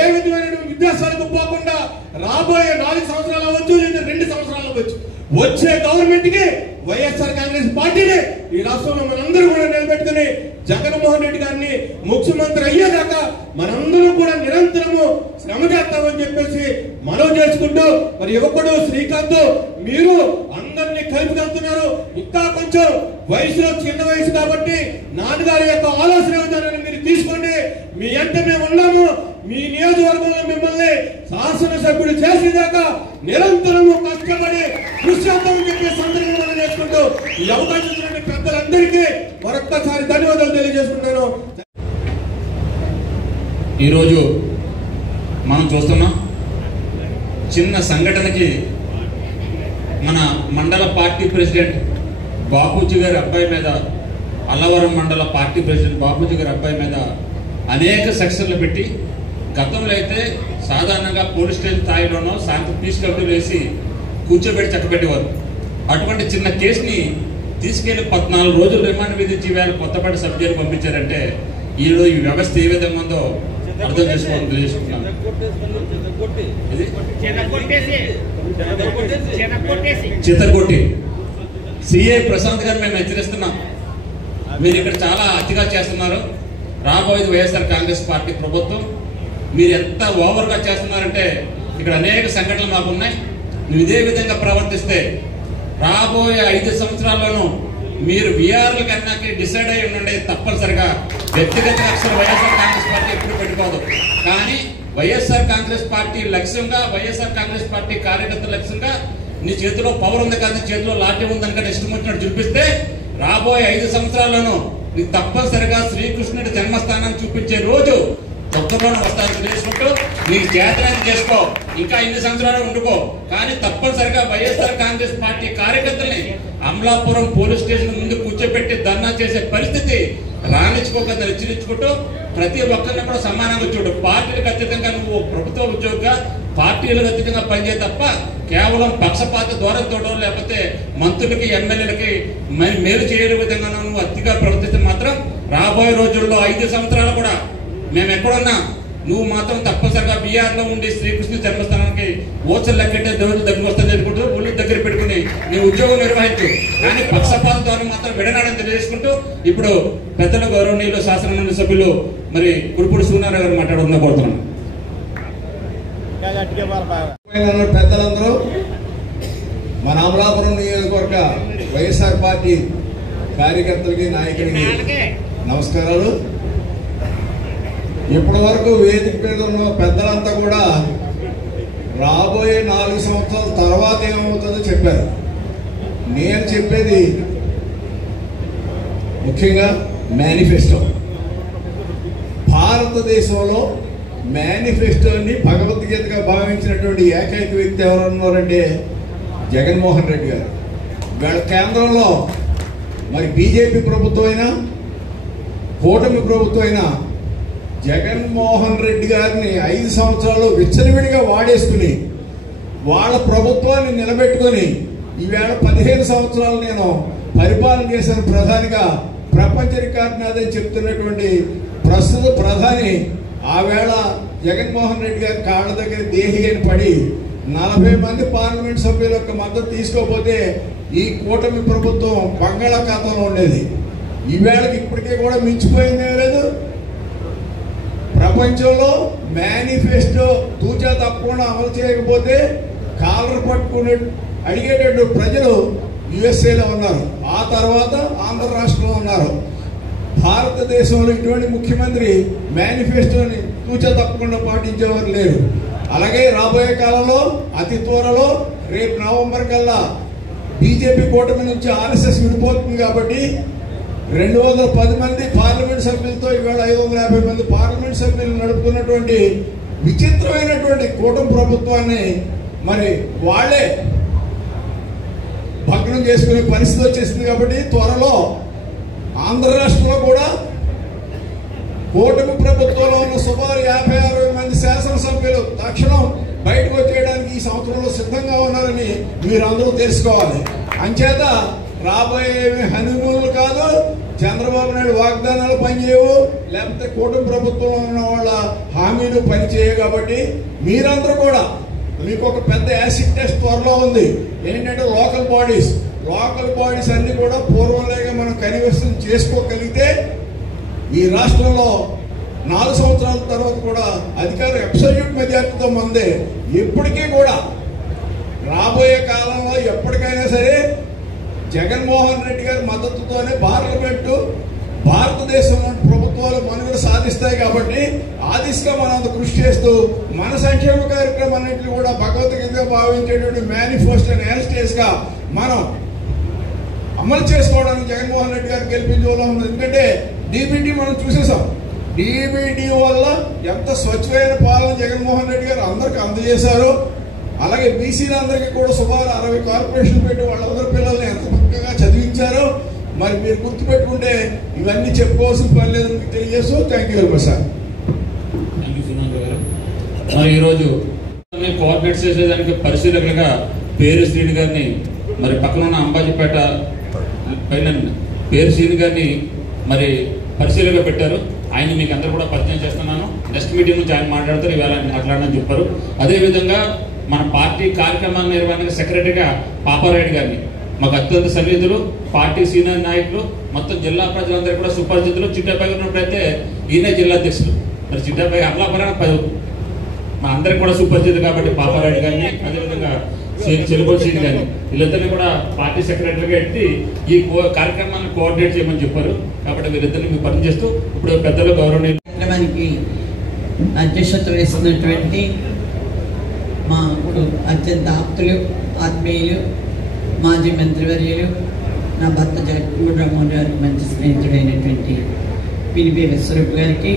ఏ విధమైన విద్యాశాలకు పోకుండా రాబోయే 4 సంవత్సరాలు అవ్వచ్చు, లేదా 2 సంవత్సరాలు అవ్వచ్చు, వచ్చే గవర్నమెంట్ కి వైఎస్ఆర్ కాంగ్రెస్ పార్టీని ఈ రాష్ట్రంలో మనందరూ కూడా నిలబెట్టుకుని జగన్మోహన్ రెడ్డి గారిని ముఖ్యమంత్రి అయ్యేదాకా మనందరూ కూడా నిరంతరము శ్రమ చేస్తామని చెప్పేసి మనం చేసుకుంటూ మరి యువకుడు శ్రీకాంత్ మీరు అందరినీ కలుపుకెళ్తున్నారు. ఇంకా కొంచెం వయసులో చిన్న వయసు కాబట్టి నాన్నగారి యొక్క ఆలోచన విధానాన్ని మీరు తీసుకోండి. మీ అంటే మేము ఉన్నాము. మీ నియోజకవర్గంలో మిమ్మల్ని శాసనసభ్యుడు చేసేదాకా నిరంతరము కష్టపడి కృషి చేద్దామని చెప్పే సందర్భంగా మనం చేసుకుంటూ ఈ అవకాశం ఇచ్చినటువంటి పెద్దలందరికీ మరొక్కసారి ధన్యవాదాలు తెలియజేసుకుంటాను. ఈరోజు మనం చూస్తున్నాం చిన్న సంఘటనకి మన మండల పార్టీ ప్రెసిడెంట్ బాపూజీ గారి అబ్బాయి మీద, అల్లవరం మండల పార్టీ ప్రెసిడెంట్ బాపూజీ గారి అబ్బాయి మీద అనేక సెక్షన్లు పెట్టి, గతంలో అయితే సాధారణంగా పోలీస్ స్టేషన్ స్థాయిలోనో శాంతి పీస్ కమిటీలు వేసి కూర్చోబెట్టి చక్కబెట్టేవారు. అటువంటి చిన్న కేసుని తీసుకెళ్లి 14 రోజులు రిమాండ్ విధించి వేళ కొత్తపేట సబ్ జైలు పంపించారంటే ఈరోజు ఈ వ్యవస్థ ఏ విధంగా ఉందో అర్థం చేసుకోవాలని తెలియజేసుకుంటున్నాను. చిత్తగొట్టి సిఐ ప్రశాంత్ గారు మేము హెచ్చరిస్తున్నాం. మీరు ఇక్కడ చాలా అతిగా చేస్తున్నారు. రాబోయేది వైఎస్ఆర్ కాంగ్రెస్ పార్టీ ప్రభుత్వం. మీరు ఎంత ఓవర్గా చేస్తున్నారంటే ఇక్కడ అనేక సంఘటనలు మాకు ఉన్నాయి. నువ్వు ఇదే విధంగా ప్రవర్తిస్తే రాబోయే 5 సంవత్సరాల్లోనూ మీరు వీఆర్ల కన్నాకి డిసైడ్ అయి ఉండండి. తప్పనిసరిగా వ్యక్తిగత లక్ష్యం వైఎస్ఆర్ కాంగ్రెస్ పార్టీ ఎప్పుడు పెట్టుకోదు. కానీ వైఎస్ఆర్ కాంగ్రెస్ పార్టీ లక్ష్యంగా, వైఎస్ఆర్ కాంగ్రెస్ పార్టీ కార్యకర్తల లక్ష్యంగా నీ చేతిలో పవర్ ఉంది కాదు, చేతిలో లాఠీ ఉందని కానీ ఇష్టం వచ్చినట్టు చూపిస్తే రాబోయే 5 సంవత్సరాల్లోనూ నీకు తప్పనిసరిగా శ్రీకృష్ణుడి జన్మస్థానాన్ని చూపించే రోజు తొందరలోనే వస్తారని తెలియజేసుకుంటూ నీకు చేతనైతే చేసుకో, ఇంకా 2 సంవత్సరాలు ఉండుకో. కానీ తప్పనిసరిగా వైఎస్ఆర్ కాంగ్రెస్ పార్టీ కార్యకర్తల్ని అమలాపురం పోలీస్ స్టేషన్ ముందు కూర్చోబెట్టి ధర్నా చేసే పరిస్థితి రానిచ్చుకోకుండా హెచ్చరించుకుంటూ ప్రతి ఒక్కరిని కూడా సమానంగా చూడు. పార్టీలకు అతీతంగా నువ్వు ప్రభుత్వ ఉద్యోగిగా పార్టీలకు అతీతంగా పనిచేయ తప్ప కేవలం పక్షపాత ధోరణితోటో లేకపోతే మంత్రులకి, ఎమ్మెల్యేలకి మేలు చేయని విధంగా నువ్వు అతిగా ప్రవర్తిస్తే మాత్రం రాబోయే రోజుల్లో 5 సంవత్సరాలు కూడా మేము ఎక్కడున్నా నువ్వు మాత్రం తప్పనిసరిగా బీఆర్ లో ఉండి శ్రీకృష్ణ జన్మస్థానానికి ఓచలు లెక్కెట్టే దేవుడు దగ్గర వస్తాను చెప్పుకుంటూ ఒళ్ళు దగ్గర పెట్టుకుని నీ ఉద్యోగం నిర్వహించు. కానీ పక్షపాత ద్వారా మాత్రం విడనాడని తెలియజేసుకుంటూ ఇప్పుడు పెద్దల గౌరవనీయులు శాసనమండలి సభ్యులు మరి కురుపూడి సూనారావు గారు మాట్లాడుతున్నా కోరుతున్నాను. పెద్దలందరూ మన అమలాపురం నియోజకవర్గ వైఎస్ఆర్ పార్టీ కార్యకర్తలకి, నాయకులకి నమస్కారాలు. ఇప్పటి వరకు వేదిక మీద ఉన్న పెద్దలంతా కూడా రాబోయే 4 సంవత్సరాల తర్వాత ఏమవుతుందో చెప్పారు. నేను చెప్పేది ముఖ్యంగా మేనిఫెస్టో. భారతదేశంలో మేనిఫెస్టోని భగవద్గీతగా భావించినటువంటి ఏకైక వ్యక్తి ఎవరన్నారంటే జగన్మోహన్ రెడ్డి గారు. వీళ్ళ కేంద్రంలో మరి బీజేపీ ప్రభుత్వం అయినా కూటమి ప్రభుత్వం అయినా జగన్మోహన్ రెడ్డి గారిని 5 సంవత్సరాలు విచ్చలవిడిగా వాడేసుకుని వాళ్ళ ప్రభుత్వాన్ని నిలబెట్టుకొని ఈవేళ 15 సంవత్సరాలు నేను పరిపాలన చేసిన ప్రధానిగా ప్రపంచ రికార్డు నాదని చెప్తున్నటువంటి ప్రస్తుత ప్రధాని ఆవేళ జగన్మోహన్ రెడ్డి గారి కాళ్ళ దగ్గర దేహిగని పడి 40 మంది పార్లమెంట్ సభ్యుల యొక్క మద్దతు తీసుకోకపోతే ఈ కూటమి ప్రభుత్వం బంగాళాఖాతంలో ఉండేది. ఈవేళకి ఇప్పటికే కూడా మించిపోయిందే లేదు. ప్రపంచంలో మేనిఫెస్టో తూచా తప్పకుండా అమలు చేయకపోతే కాలర్ పట్టుకునే అడిగేటట్టు ప్రజలు యుఎస్ఏలో ఉన్నారు, ఆ తర్వాత ఆంధ్ర రాష్ట్రంలో ఉన్నారు. భారతదేశంలో ఇటువంటి ముఖ్యమంత్రి మేనిఫెస్టోని తూచా తప్పకుండా పాటించేవారు లేరు. అలాగే రాబోయే కాలంలో అతి త్వరలో రేపు నవంబర్ కల్లా బీజేపీ కూటమి నుంచి ఆర్ఎస్ఎస్ విడిపోతుంది కాబట్టి 210 మంది పార్లమెంట్ సభ్యులతో ఇవాళ 550 మంది పార్లమెంట్ సభ్యులు నడుపుతున్నటువంటి విచిత్రమైనటువంటి కూటమి ప్రభుత్వాన్ని మరి వాళ్ళే భగ్నం చేసుకునే పరిస్థితి వచ్చేసింది. కాబట్టి త్వరలో ఆంధ్ర రాష్ట్రంలో కూడా కూటమి ప్రభుత్వంలో ఉన్న సుమారు 50-60 మంది శాసనసభ్యులు తక్షణం బయటకు వచ్చేయడానికి ఈ సంవత్సరంలో సిద్ధంగా ఉన్నారని మీరందరూ తెలుసుకోవాలి. అంచేత రాబోయే హనీమూన్లు కాదు, చంద్రబాబు నాయుడు వాగ్దానాలు పనిచేయవు, లేకపోతే కూటమి ప్రభుత్వంలో ఉన్న వాళ్ళ హామీలు పనిచేయవు. కాబట్టి మీరందరూ కూడా మీకు ఒక పెద్ద యాసిడ్ టెస్ట్ త్వరలో ఉంది. ఏంటంటే లోకల్ బాడీస్ అన్ని కూడా పూర్వంలాగా మనం కనివేశం చేసుకోగలిగితే ఈ రాష్ట్రంలో 4 సంవత్సరాల తర్వాత కూడా అధికారం అబ్సల్యూట్ మెజార్టీతో మందే. ఇప్పటికీ కూడా రాబోయే కాలంలో ఎప్పటికైనా సరే జగన్మోహన్ రెడ్డి గారి మద్దతుతోనే పార్లమెంటు భారతదేశంలో ప్రభుత్వాలు మనుగడ సాధిస్తాయి. కాబట్టి ఆ దిశగా మనం అంత కృషి చేస్తూ మన సంక్షేమ కార్యక్రమాన్నింటినీ కూడా భగవద్గీతగా భావించేటువంటి మేనిఫెస్టో యాజిటేట్స్ గా మనం అమలు చేసుకోవడానికి జగన్మోహన్ రెడ్డి గారు గెలిపించడం ఉంది. ఎందుకంటే డీబీటీ మనం చూసేసాం. డీబీటీ వల్ల ఎంత స్వచ్ఛమైన పాలన జగన్మోహన్ రెడ్డి గారు అందరికి అందజేశారు. అలాగే బీసీలందరికీ కూడా సుమారు 60 కార్పొరేషన్లు పెట్టి వాళ్ళందరి పిల్లల్ని ఎంత చక్కగా చదివించారో మరి మీరు గుర్తుపెట్టుకుంటే ఇవన్నీ చెప్పుకోవాల్సిన పని లేదని మీకు తెలియజేస్తూ thank you very much sir. Thank you Sunand గారు. మరి ఈరోజు కోఆర్డినేట్ చేసేదానికి పరిశీలకులుగా పేరు శ్రీని గారిని, మరి పక్కన ఉన్న అంబాజీపేట పైన పేరు శ్రీని గారిని మరి పరిశీలనగా పెట్టారు. ఆయన మీకు అందరూ కూడా పరిచయం చేస్తున్నాను. నెక్స్ట్ మీటింగ్ నుంచి ఆయన మాట్లాడతారు, ఇవాళ మాట్లాడని చెప్పారు. అదేవిధంగా మన పార్టీ కార్యక్రమాల నిర్వహణకు సెక్రటరీగా పాపారాయుడు గారిని, మాకు అత్యంత సన్నిధులు, పార్టీ సీనియర్ నాయకులు, మొత్తం జిల్లా ప్రజలందరూ కూడా సుపరిచితులు. చిట్టాపై ఉన్నప్పుడైతే ఈయనే జిల్లా అధ్యక్షులు, మరి చిట్టాపై అమలాపురం మన అందరికి కూడా సుపరిచితులు కాబట్టి పాపారాయుడు గారిని, అదేవిధంగా చెలుబోల్ శ్రీని గారిని, వీళ్ళిద్దరిని కూడా పార్టీ సెక్రటరీగా ఎట్టి ఈ కార్యక్రమాన్ని కోఆర్డినేట్ చేయమని చెప్పారు. కాబట్టి వీరిద్దరిని మీకు పని చేస్తూ ఇప్పుడు పెద్దలు గౌరవనీయులు కార్యక్రమానికి అధ్యక్షత వహిస్తున్నటువంటి మా అత్యంత ఆప్తులు, ఆత్మీయులు, మాజీ మంత్రివర్యులు, నా భర్త జగన్మోహన్ రామ్మోహన్ గారికి మంచి స్నేహితుడైనటువంటి పినిపి విశ్వరూప్ గారికి,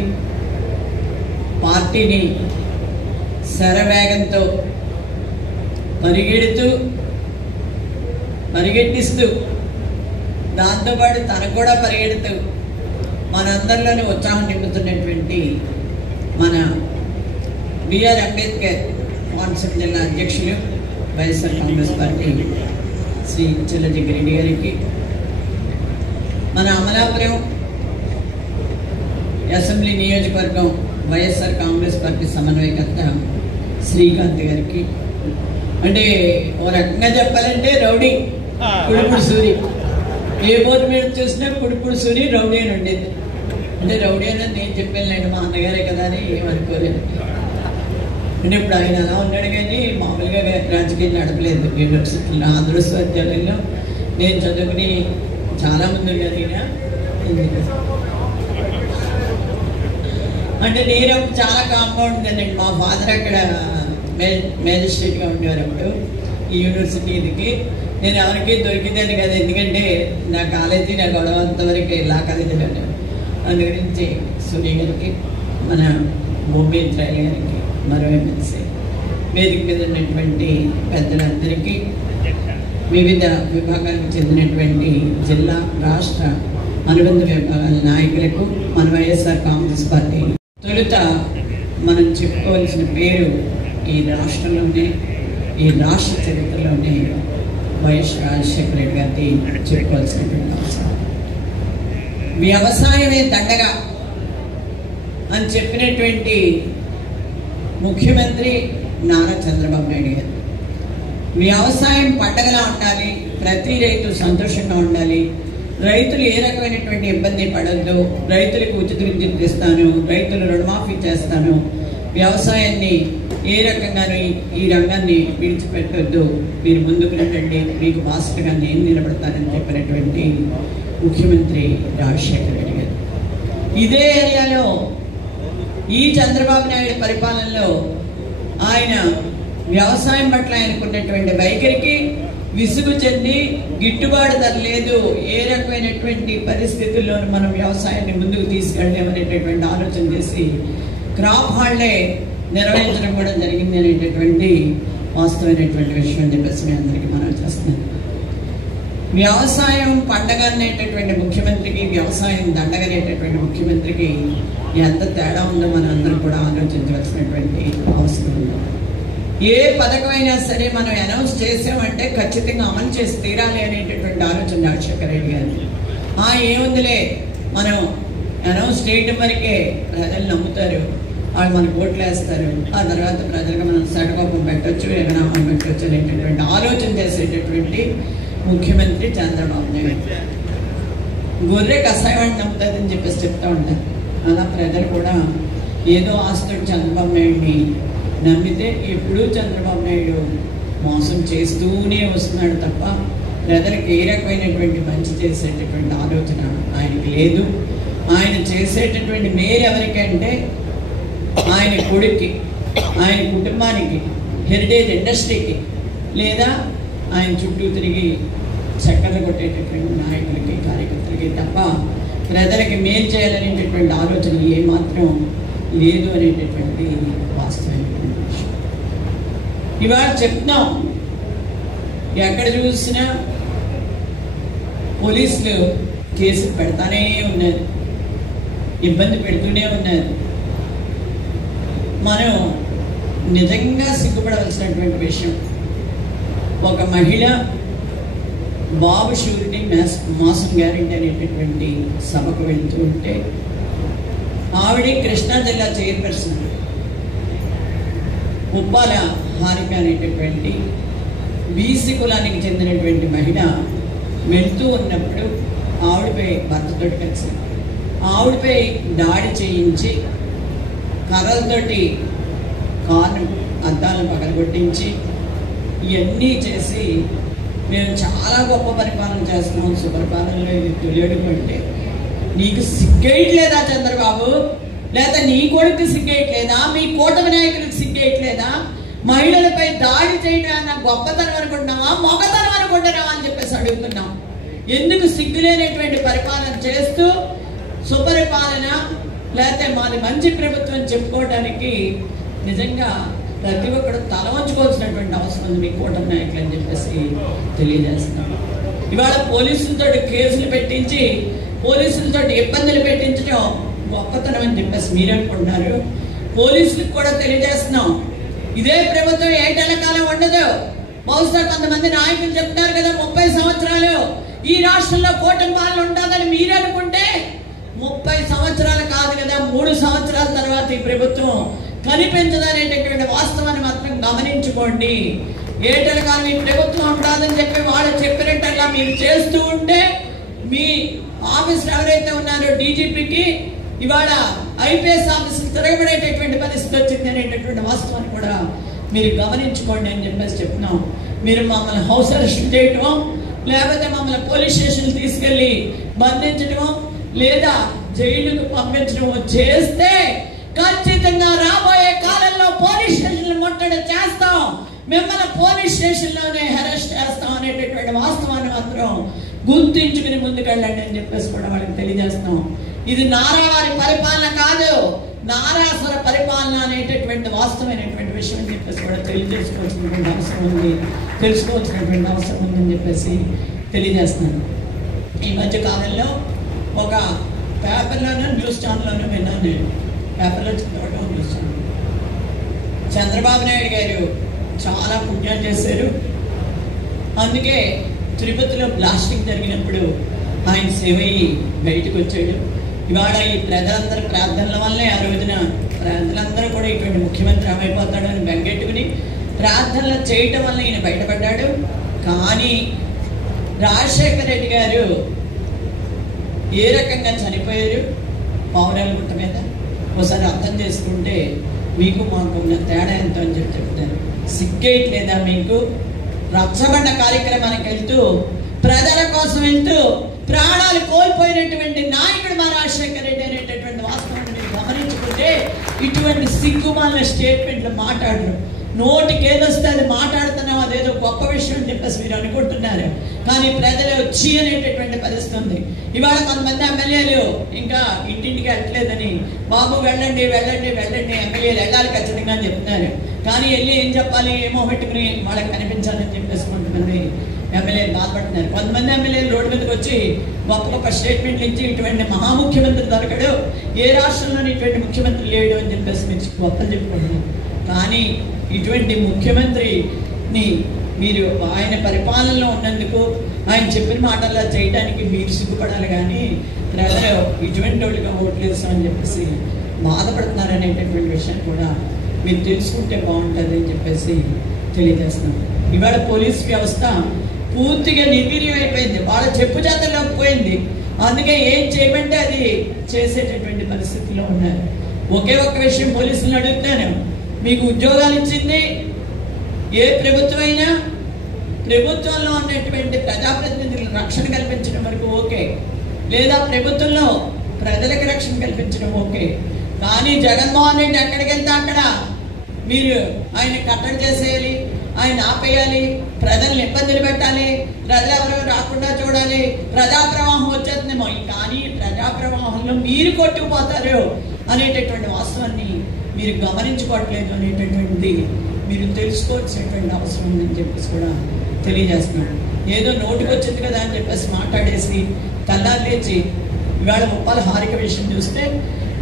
పార్టీని శరవేగంతో పరిగెట్టిస్తూ దాంతోపాటు తనకు కూడా పరిగెడుతూ మనందరిలోనే ఉత్సాహం నింపుతున్నటువంటి మన బిఆర్ అంబేద్కర్ కోనసీమ జిల్లా అధ్యక్షులు, వైఎస్ఆర్ కాంగ్రెస్ పార్టీ శ్రీ చిల్లజగ్గిరెడ్డి గారికి, మన అమలాపురం అసెంబ్లీ నియోజకవర్గం వైఎస్ఆర్ కాంగ్రెస్ పార్టీ సమన్వయకర్త శ్రీకాంత్ గారికి, అంటే ఓ రకంగా చెప్పాలంటే రౌడీ కుడుపుడు సూరి, ఏ బోర్డు మీద చూసినా కుడుపుడు సూరి రౌడీ అని ఉండేది. అంటే రౌడీ అనేది నేను చెప్పానులేండి, మా అన్నగారే కదా అని ఏమనుకోలేదు. అంటే ఇప్పుడు ఆయన అలా ఉన్నాడు కానీ మామూలుగా రాజకీయం నడపలేదు. యూనివర్సిటీలో ఆంధ్ర విశ్వవిద్యాలయంలో నేను చదువుకుని చాలామంది ఉన్నారు. అంటే నేను చాలా కామ్గా ఉంటుందండి. మా ఫాదర్ అక్కడ మేజిస్ట్రేట్గా ఉండేవారు అప్పుడు ఈ యూనివర్సిటీకి. నేను ఎవరికి దొరికిందని కదా, ఎందుకంటే నా కాలేజీ నా గొడవ అంతవరకు లా కాలేజీలో ఉండేవారు. అందు గురించి సూర్య గారికి, మన భూమి త్రైల గారికి, మరో ఎమ్మెల్సీ, వేదిక మీద ఉన్నటువంటి పెద్దలందరికీ, వివిధ విభాగాలకు చెందినటువంటి జిల్లా రాష్ట్ర అనుబంధ విభాగాల నాయకులకు, మన వైఎస్ఆర్ కాంగ్రెస్ పార్టీ తొలుత మనం చెప్పుకోవాల్సిన పేరు ఈ రాష్ట్రంలోనే, ఈ రాష్ట్ర చరిత్రలోనే వైఎస్ రాజశేఖర రెడ్డి గారిని చెప్పుకోవాల్సినటువంటి అవసరం. వ్యవసాయమే దండగా అని చెప్పినటువంటి ముఖ్యమంత్రి నారా చంద్రబాబు నాయుడు గారు. వ్యవసాయం పండగలా ఉండాలి, ప్రతి రైతు సంతోషంగా ఉండాలి, రైతులు ఏ రకమైనటువంటి ఇబ్బంది పడద్దు, రైతులకు ఉచిత విద్యుత్ ఇస్తాను, రైతులు రుణమాఫీ చేస్తాను, వ్యవసాయాన్ని ఏ రకంగానూ ఈ రంగాన్ని విడిచిపెట్టొద్దు, మీరు ముందుకు రండి, మీకు మాస్టర్గా నేను నిలబడతానని చెప్పినటువంటి ముఖ్యమంత్రి రాజశేఖర రెడ్డి గారు. ఇదే ఏరియాలో ఈ చంద్రబాబు నాయుడు పరిపాలనలో ఆయన వ్యవసాయం పట్ల ఆయనకున్నటువంటి వైఖరికి విసుగు చెంది గిట్టుబాటు ధర లేదు, ఏ రకమైనటువంటి పరిస్థితుల్లోనూ మనం వ్యవసాయాన్ని ముందుకు తీసుకెళ్ళలేమనేటటువంటి ఆలోచన చేసి క్రాప్ హాలిడే నిర్వహించడం కూడా జరిగింది అనేటటువంటి వాస్తవమైనటువంటి విషయం అని చెప్పేసి మీ అందరికీ మనం చేస్తున్నాం. వ్యవసాయం పండగ అనేటటువంటి ముఖ్యమంత్రికి, వ్యవసాయం దండగనేటటువంటి ముఖ్యమంత్రికి ఎంత తేడా ఉందో మనం అందరం కూడా ఆలోచించవలసినటువంటి అవసరం ఉంది. ఏ పథకమైనా సరే మనం అనౌన్స్ చేసామంటే ఖచ్చితంగా అమలు చేసి తీరాలి అనేటటువంటి ఆలోచన రాజశేఖర రెడ్డి గారు. ఏముందిలే మనం అనౌన్స్ చేయడం వరకే ప్రజలు నమ్ముతారు, వాళ్ళు మనకు ఓట్లు వేస్తారు, ఆ తర్వాత ప్రజలకు మనం సడకోపం పెట్టవచ్చు, ఎగనామం పెట్టవచ్చు అనేటటువంటి ఆలోచన చేసేటటువంటి ముఖ్యమంత్రి చంద్రబాబు నాయుడు. గొర్రె కషాయం నమ్ముతుందని చెప్పేసి చెప్తా ఉంటారు. అలా ప్రజలు కూడా ఏదో ఆస్తుడు చంద్రబాబు నాయుడిని నమ్మితే ఎప్పుడూ చంద్రబాబు నాయుడు మోసం చేస్తూనే వస్తున్నాడు తప్ప ప్రజలకు ఏ రకమైనటువంటి మంచి చేసేటటువంటి ఆలోచన ఆయనకి లేదు. ఆయన చేసేటటువంటి మేలు ఎవరికంటే ఆయన కొడుక్కి, ఆయన కుటుంబానికి, హెరిటేజ్ ఇండస్ట్రీకి, లేదా ఆయన చుట్టూ తిరిగి చక్కర్లు కొట్టేటటువంటి నాయకులకి, కార్యకర్తలకి తప్ప ప్రజలకి మేలు చేయాలనేటటువంటి ఆలోచన ఏమాత్రం లేదు అనేటటువంటి వాస్తవమైనటువంటి విషయం. ఇవాళ చెప్తున్నాం, ఎక్కడ చూసినా పోలీసులు కేసులు పెడతానే ఉన్నారు, ఇబ్బంది పెడుతూనే ఉన్నారు. మనం నిజంగా సిగ్గుపడవలసినటువంటి విషయం, ఒక మహిళ బాబు షూరిటీ మోసం గ్యారెంటీ అనేటటువంటి సభకు వెళ్తూ ఉంటే ఆవిడ కృష్ణా జిల్లా చైర్పర్సన్ ఉప్పాల హారిక అనేటటువంటి బీసీ కులానికి చెందినటువంటి మహిళ వెళ్తూ ఉన్నప్పుడు ఆవిడపై భర్తతో కలిసి ఆవిడపై దాడి చేయించి కర్రలతోటి కారు అద్దాలను పగలగొట్టించి ఇవన్నీ చేసి మేము చాలా గొప్ప పరిపాలన చేస్తున్నాం, సుపరిపాలనలో ఇది తొలియడుకుంటే నీకు సిగ్గేయట్లేదా చంద్రబాబు? లేదా నీ కొడుకు సిగ్గేయట్లేదా? మీ కూటమి నాయకులకు సిగ్గేయట్లేదా? మహిళలపై దాడి చేయడం గొప్పతనం అనుకుంటున్నావా, మొగతనం అనుకుంటున్నావా అని చెప్పేసి అడుగుతున్నాం. ఎందుకు సిగ్గులేనటువంటి పరిపాలన చేస్తూ సుపరిపాలన లేకపోతే మాది మంచి ప్రభుత్వం చెప్పుకోవడానికి నిజంగా ప్రతి ఒక్కరు తల వంచుకోవాల్సినటువంటి అవసరం ఉంది మీ కూటమి నాయకులు అని చెప్పేసి తెలియజేస్తున్నాం. ఇవాళ పోలీసులతో కేసులు పెట్టించి పోలీసులతో ఇబ్బందులు పెట్టించడం గొప్పతనం అని చెప్పేసి మీరు అనుకుంటున్నారు. పోలీసులకు కూడా తెలియజేస్తున్నాం, ఇదే ప్రభుత్వం ఏటేళ్ల కాలం ఉండదు. బహుశా కొంతమంది నాయకులు చెప్తున్నారు కదా 30 సంవత్సరాలు ఈ రాష్ట్రంలో కూటమి పాలన ఉంటుందని మీరు అనుకుంటే 30 సంవత్సరాలు కాదు కదా, 3 సంవత్సరాల తర్వాత ఈ ప్రభుత్వం కనిపించదనేటటువంటి వాస్తవాన్ని మాత్రం గమనించుకోండి. ఏటల కాలం ఈ ప్రభుత్వం ఉంటుందని చెప్పి వాళ్ళు చెప్పినట్టల్లా మీరు చేస్తూ ఉంటే మీ ఆఫీసులు ఎవరైతే ఉన్నారో డీజీపీకి ఇవాళ ఐపీఎస్ ఆఫీసులు తిరగబడేటటువంటి పరిస్థితి వచ్చింది అనేటటువంటి వాస్తవాన్ని కూడా మీరు గమనించుకోండి అని చెప్పేసి చెప్తున్నాం. మీరు మమ్మల్ని హౌస్ అరెస్ట్ చేయటమో లేకపోతే మమ్మల్ని పోలీస్ స్టేషన్ తీసుకెళ్లి బంధించడమో లేదా జైలుకు పంపించడమో చేస్తే ఖచ్చితంగా రాబోయే కాలంలో పోలీస్ స్టేషన్లు ముట్టడి చేస్తాం, మిమ్మల్ని పోలీస్ స్టేషన్లోనే అరెస్ట్ చేస్తాం అనేటటువంటి వాస్తవాన్ని మాత్రం గుర్తించుకుని ముందుకెళ్ళండి అని చెప్పేసి కూడా వాళ్ళకి తెలియజేస్తాం. ఇది నారా వారి పరిపాలన కాదు, నారాసుర పరిపాలన అనేటటువంటి వాస్తవమైనటువంటి విషయం అని చెప్పేసి కూడా తెలియజేసుకోవాల్సినటువంటి అవసరం ఉంది, తెలుసుకోవాల్సినటువంటి అవసరం ఉందని చెప్పేసి తెలియజేస్తున్నాను. ఈ మధ్య కాలంలో ఒక పేపర్లోనూ న్యూస్ ఛానల్లోనూ విన్నాను, నేను పేపర్లో చదవడం న్యూస్ ఛానల్, చంద్రబాబు నాయుడు గారు చాలా పుణ్యాలు చేశారు, అందుకే తిరుపతిలో బ్లాస్టింగ్ జరిగినప్పుడు ఆయన సేవ అయ్యి బయటకు వచ్చాడు. ఇవాళ ఈ ప్రజలందరి ప్రార్థనల వల్లే ఆ రోజున ప్రజలందరూ కూడా ఇటువంటి ముఖ్యమంత్రి ఏమైపోతాడు అని బెంగెట్టుకుని ప్రార్థనలు చేయటం వల్ల ఈయన బయటపడ్డాడు. కానీ రాజశేఖర రెడ్డి గారు ఏ రకంగా చనిపోయారు పావురాల గుట్ట మీద ఒకసారి అర్థం చేసుకుంటే మీకు మాకు ఉన్న తేడా ఎంతో అని చెప్తారు. సిగ్గేయట్లేదా మీకు? రచ్చబండ కార్యక్రమానికి వెళ్తూ ప్రజల కోసం వెళ్తూ ప్రాణాలు కోల్పోయినటువంటి నాయకుడు మా రాజశేఖర రెడ్డి అనేటటువంటి వాస్తవాన్ని మీరు గమనించుకుంటే ఇటువంటి సిగ్గుమాలిన స్టేట్మెంట్లు మాట్లాడరు. నోటికి ఏదొస్తే అది మాట్లాడుతున్నాం, అదేదో గొప్ప విషయం అని చెప్పేసి మీరు అనుకుంటున్నారు, కానీ ప్రజలు వచ్చి అనేటటువంటి పరిస్థితి ఉంది. ఇవాళ కొంతమంది ఎమ్మెల్యేలు ఇంకా ఇంటింటికి వెళ్ళలేదని, బాబు వెళ్ళండి వెళ్ళండి వెళ్ళండి, ఎమ్మెల్యేలు వెళ్ళాలి ఖచ్చితంగా అని చెప్తున్నారు. కానీ వెళ్ళి ఏం చెప్పాలి, ఏమో పెట్టుకుని వాళ్ళకి కనిపించాలని చెప్పేసి కొంతమంది ఎమ్మెల్యేలు బాధపడుతున్నారు. కొంతమంది ఎమ్మెల్యేలు రోడ్డు మీదకి వచ్చి గొప్ప గొప్ప స్టేట్మెంట్లు ఇచ్చి ఇటువంటి మహాముఖ్యమంత్రి దొరకడు, ఏ రాష్ట్రంలోని ఇటువంటి ముఖ్యమంత్రి లేడు అని చెప్పేసి మీరు గొప్పలు చెప్పుకుంటున్నారు. కానీ ఇటువంటి ముఖ్యమంత్రిని మీరు ఆయన పరిపాలనలో ఉన్నందుకు ఆయన చెప్పిన మాటల్లా చేయడానికి మీరు సిగ్గుపడాలి, కానీ ప్రజలు ఇటువంటి వాళ్ళుగా ఓట్లేసామని చెప్పేసి బాధపడుతున్నారు అనేటటువంటి విషయం కూడా మీరు తెలుసుకుంటే బాగుంటుంది అని చెప్పేసి తెలియజేస్తున్నాం. ఇవాళ పోలీస్ వ్యవస్థ పూర్తిగా నిర్వీర్యం అయిపోయింది, వాళ్ళ చెప్పు చేతల్లోకి పోయింది. అందుకే ఏం చేయమంటే అది చేసేటటువంటి పరిస్థితిలో ఉన్నారు. ఒకే ఒక్క విషయం పోలీసులను అడుగుతాను, మీకు ఉద్యోగాలు ఇచ్చింది ఏ ప్రభుత్వం అయినా ప్రభుత్వంలో ఉన్నటువంటి ప్రజాప్రతినిధులకు రక్షణ కల్పించడం వరకు ఓకే, లేదా ప్రభుత్వంలో ప్రజలకు రక్షణ కల్పించడం ఓకే. కానీ జగన్మోహన్ రెడ్డి ఎక్కడికి వెళ్తే అక్కడ మీరు ఆయన కట్టడి చేసేయాలి, ఆయన ఆపేయాలి, ప్రజల్ని ఇబ్బందులు పెట్టాలి, ప్రజలు ఎవరు రాకుండా చూడాలి, ప్రజా ప్రవాహం వచ్చేస్తుందేమో, కానీ ప్రజా ప్రవాహంలో మీరు కొట్టుకుపోతారు అనేటటువంటి వాస్తవాన్ని మీరు గమనించుకోవట్లేదు అనేటటువంటిది మీరు తెలుసుకోవాల్సినటువంటి అవసరం ఉందని చెప్పేసి కూడా తెలియజేస్తున్నాడు. ఏదో నోటికి వచ్చింది కదా అని చెప్పేసి మాట్లాడేసి తెల్లారి లేచి ఇవాళ ముప్పాల హారిక విషయం చూస్తే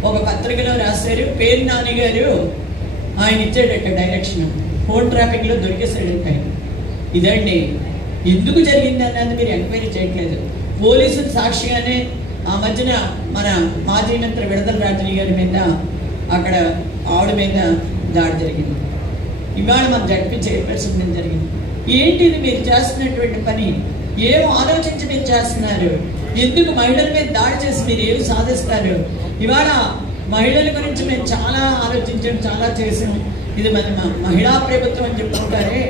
ఒక పత్రికలో రాశారు, పేరు నాని గారు ఆయన ఇచ్చేటట్టు డైరెక్షన్ ఫోన్ ట్రాఫిక్లో దొరికేసాడంట. ఇదండి ఎందుకు జరిగింది అన్నది మీరు ఎంక్వైరీ చేయట్లేదు. పోలీసులు సాక్షిగానే ఆ మధ్యన మన మాజీ మంత్రి విడదల రాజని గారి మీద అక్కడ ఆవిడ మీద దాడి జరిగింది, ఇవాళ మన జడ్పీ చైర్పర్సన్ మీద జరిగింది. ఏంటిది మీరు చేస్తున్నటువంటి పని? ఏం ఆలోచించి మీరు చేస్తున్నారు? ఎందుకు మహిళల మీద దాడి చేసి మీరు ఏమి సాధిస్తారు? ఇవాళ మహిళల గురించి మేము చాలా ఆలోచించాం, చాలా చేసాం. ఇది మన మహిళా ప్రభుత్వం అని చెప్పుకుంటారే,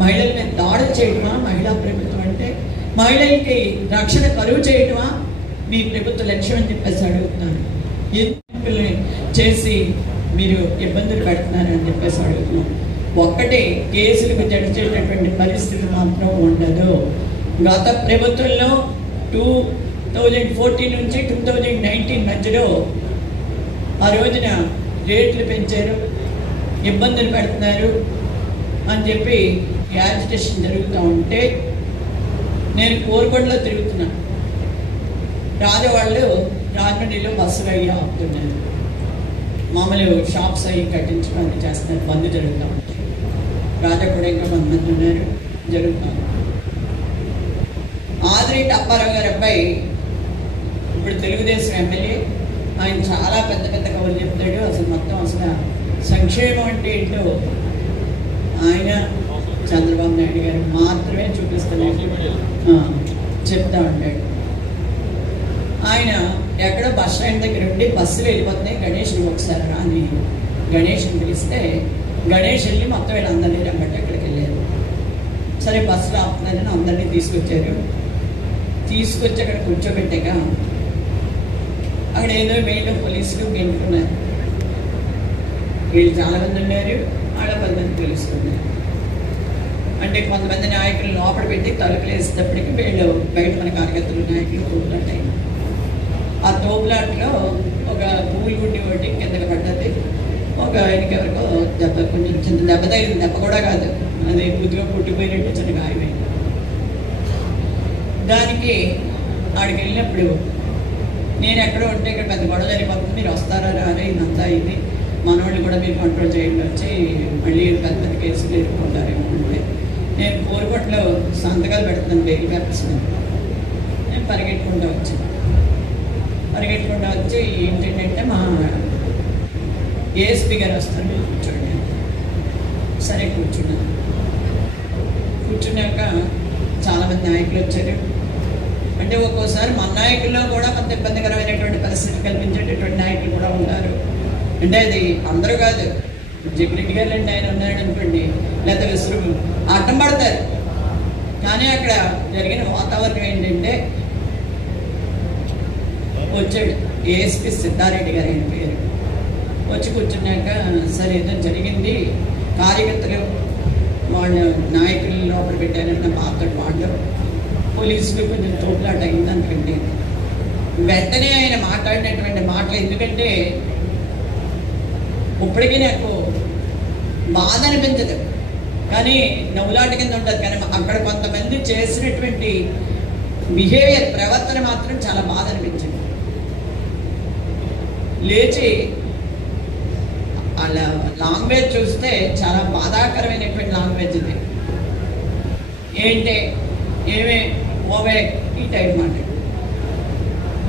మహిళల మీద దాడి చేయటమా మహిళా ప్రభుత్వం అంటే? మహిళలకి రక్షణ కరువు చేయటమా మీ ప్రభుత్వ లక్ష్యం అని చెప్పేసి అడుగుతున్నాను. ఎందుకు చేసి మీరు ఇబ్బందులు పెడుతున్నారని చెప్పేసి అడుగుతున్నాం. ఒక్కటే కేసులకు జడిచేటటువంటి పరిస్థితి మాత్రం ఉండదు. గత ప్రభుత్వంలో 2014 నుంచి 2019 మధ్యలో ఆ రోజున రేట్లు పెంచారు, ఇబ్బందులు పెడుతున్నారు అని చెప్పి యాజిటేషన్ జరుగుతూ ఉంటే నేను కోరుకొండలో తిరుగుతున్నాను, రాజవాళ్ళు రాజమండ్రిలో బస్సులు అయ్యి ఆపుతున్నారు, మామూలు షాప్స్ అయ్యి కట్టించడం చేస్తున్నారు, బంద్ జరుగుతూ ఉంటాయి. రాజా కూడా ఇంకా కొంతమంది ఉన్నారు, జరుగుతాం. ఆదిరెడ్డి అప్పారావు గారి అబ్బాయి ఇప్పుడు తెలుగుదేశం ఎమ్మెల్యే, ఆయన చాలా పెద్ద పెద్ద కబుర్లు చెప్తాడు. అసలు మొత్తం అసలు సంక్షేమం అంటే ఏంటో ఆయన చంద్రబాబు నాయుడు గారు మాత్రమే చూపిస్తున్నాడు, చెప్తా ఉంటాడు. ఆయన ఎక్కడో బస్ స్టాండ్ దగ్గర ఉండి బస్సులు వెళ్ళిపోతున్నాయి, గణేష్ని ఒకసారి రాని గణేష్ని పిలిస్తే గణేష్ వెళ్ళి మొత్తం వీళ్ళందరినీ రమ్మట్టి అక్కడికి వెళ్ళారు. సరే బస్సులో ఆపుతున్నారని అందరినీ తీసుకొచ్చారు. తీసుకొచ్చి అక్కడ కూర్చోబెట్టాక అక్కడ ఏదో వేయడం పోలీసులు గెంటున్నారు. వీళ్ళు చాలా మంది ఉన్నారు, వాళ్ళ 10 మంది తెలుసుకున్నారు. అంటే కొంతమంది నాయకులు లోపల పెట్టి తలుపులు వేసేటప్పటికి వీళ్ళు బయట మన కార్యకర్తలు నాయకులు తోపులాట అయింది. ఆ తోపులాటలో ఒక పూలు గుండి ఒకటి కిందకి పడ్డది. ఒక ఆయనకి ఎవరికో దెబ్బ, కొంచెం చిన్న దెబ్బ తగిలింది. దెబ్బ కూడా కాదు, అది కొద్దిగా పుట్టిపోయినట్టు చిన్న గాయమైంది. దానికి ఆడికి వెళ్ళినప్పుడు నేను ఎక్కడో ఉంటే ఇక్కడ పెద్ద గొడవ జరిగిపోతుంది, మీరు వస్తారా రారే, ఇదంతా ఇది మనోళ్ళు కూడా మీరు కంట్రోల్ చేయండి, వచ్చి మళ్ళీ పెద్ద పెద్ద కేసులు ఎదుర్కొంటారేమో అంటే నేను కోరుకోట్లో సంతకాలు పెడుతున్నాను బెయిల్ పేపర్స్ మీద. నేను పరిగెట్టుకుంటూ వచ్చి ఏంటంటే మా ఏఎస్పీ గారు వస్తారు, మీరు కూర్చోండి. సరే కూర్చున్నాక చాలామంది నాయకులు వచ్చారు. అంటే ఒక్కోసారి మన నాయకుల్లో కూడా కొంత ఇబ్బందికరమైనటువంటి పరిస్థితి కల్పించేటటువంటి నాయకులు కూడా ఉంటారు. అంటే అది అందరూ కాదు, జగ్గిరెడ్డి గారు అంటే ఆయన ఉన్నాడు అనుకోండి, లేకపోతే విసురు అడ్డం పడతారు. కానీ అక్కడ జరిగిన వాతావరణం ఏంటంటే వచ్చాడు ఏఎస్పీ సిద్ధారెడ్డి గారు ఆయన పేరు. వచ్చి కూర్చున్నాక సరే ఏదో జరిగింది, కార్యకర్తలు వాళ్ళు నాయకులు లోపల పెట్టారన్న బాధతో వాళ్ళు పోలీసులు కొంచెం తోపులాట అయిందనుకంటే వెంటనే ఆయన మాట్లాడినటువంటి మాటలు, ఎందుకంటే ఇప్పటికీ నాకు బాధ అనిపించదు కానీ నవ్వులాట కింద ఉంటుంది. కానీ అక్కడ కొంతమంది చేసినటువంటి బిహేవియర్, ప్రవర్తన మాత్రం చాలా బాధ అనిపించింది. లేచి వాళ్ళ లాంగ్వేజ్ చూస్తే చాలా బాధాకరమైనటువంటి లాంగ్వేజ్ ఇది. ఏంటి ఏమే ఓవే ఈ టైప్ మాట్లాడు,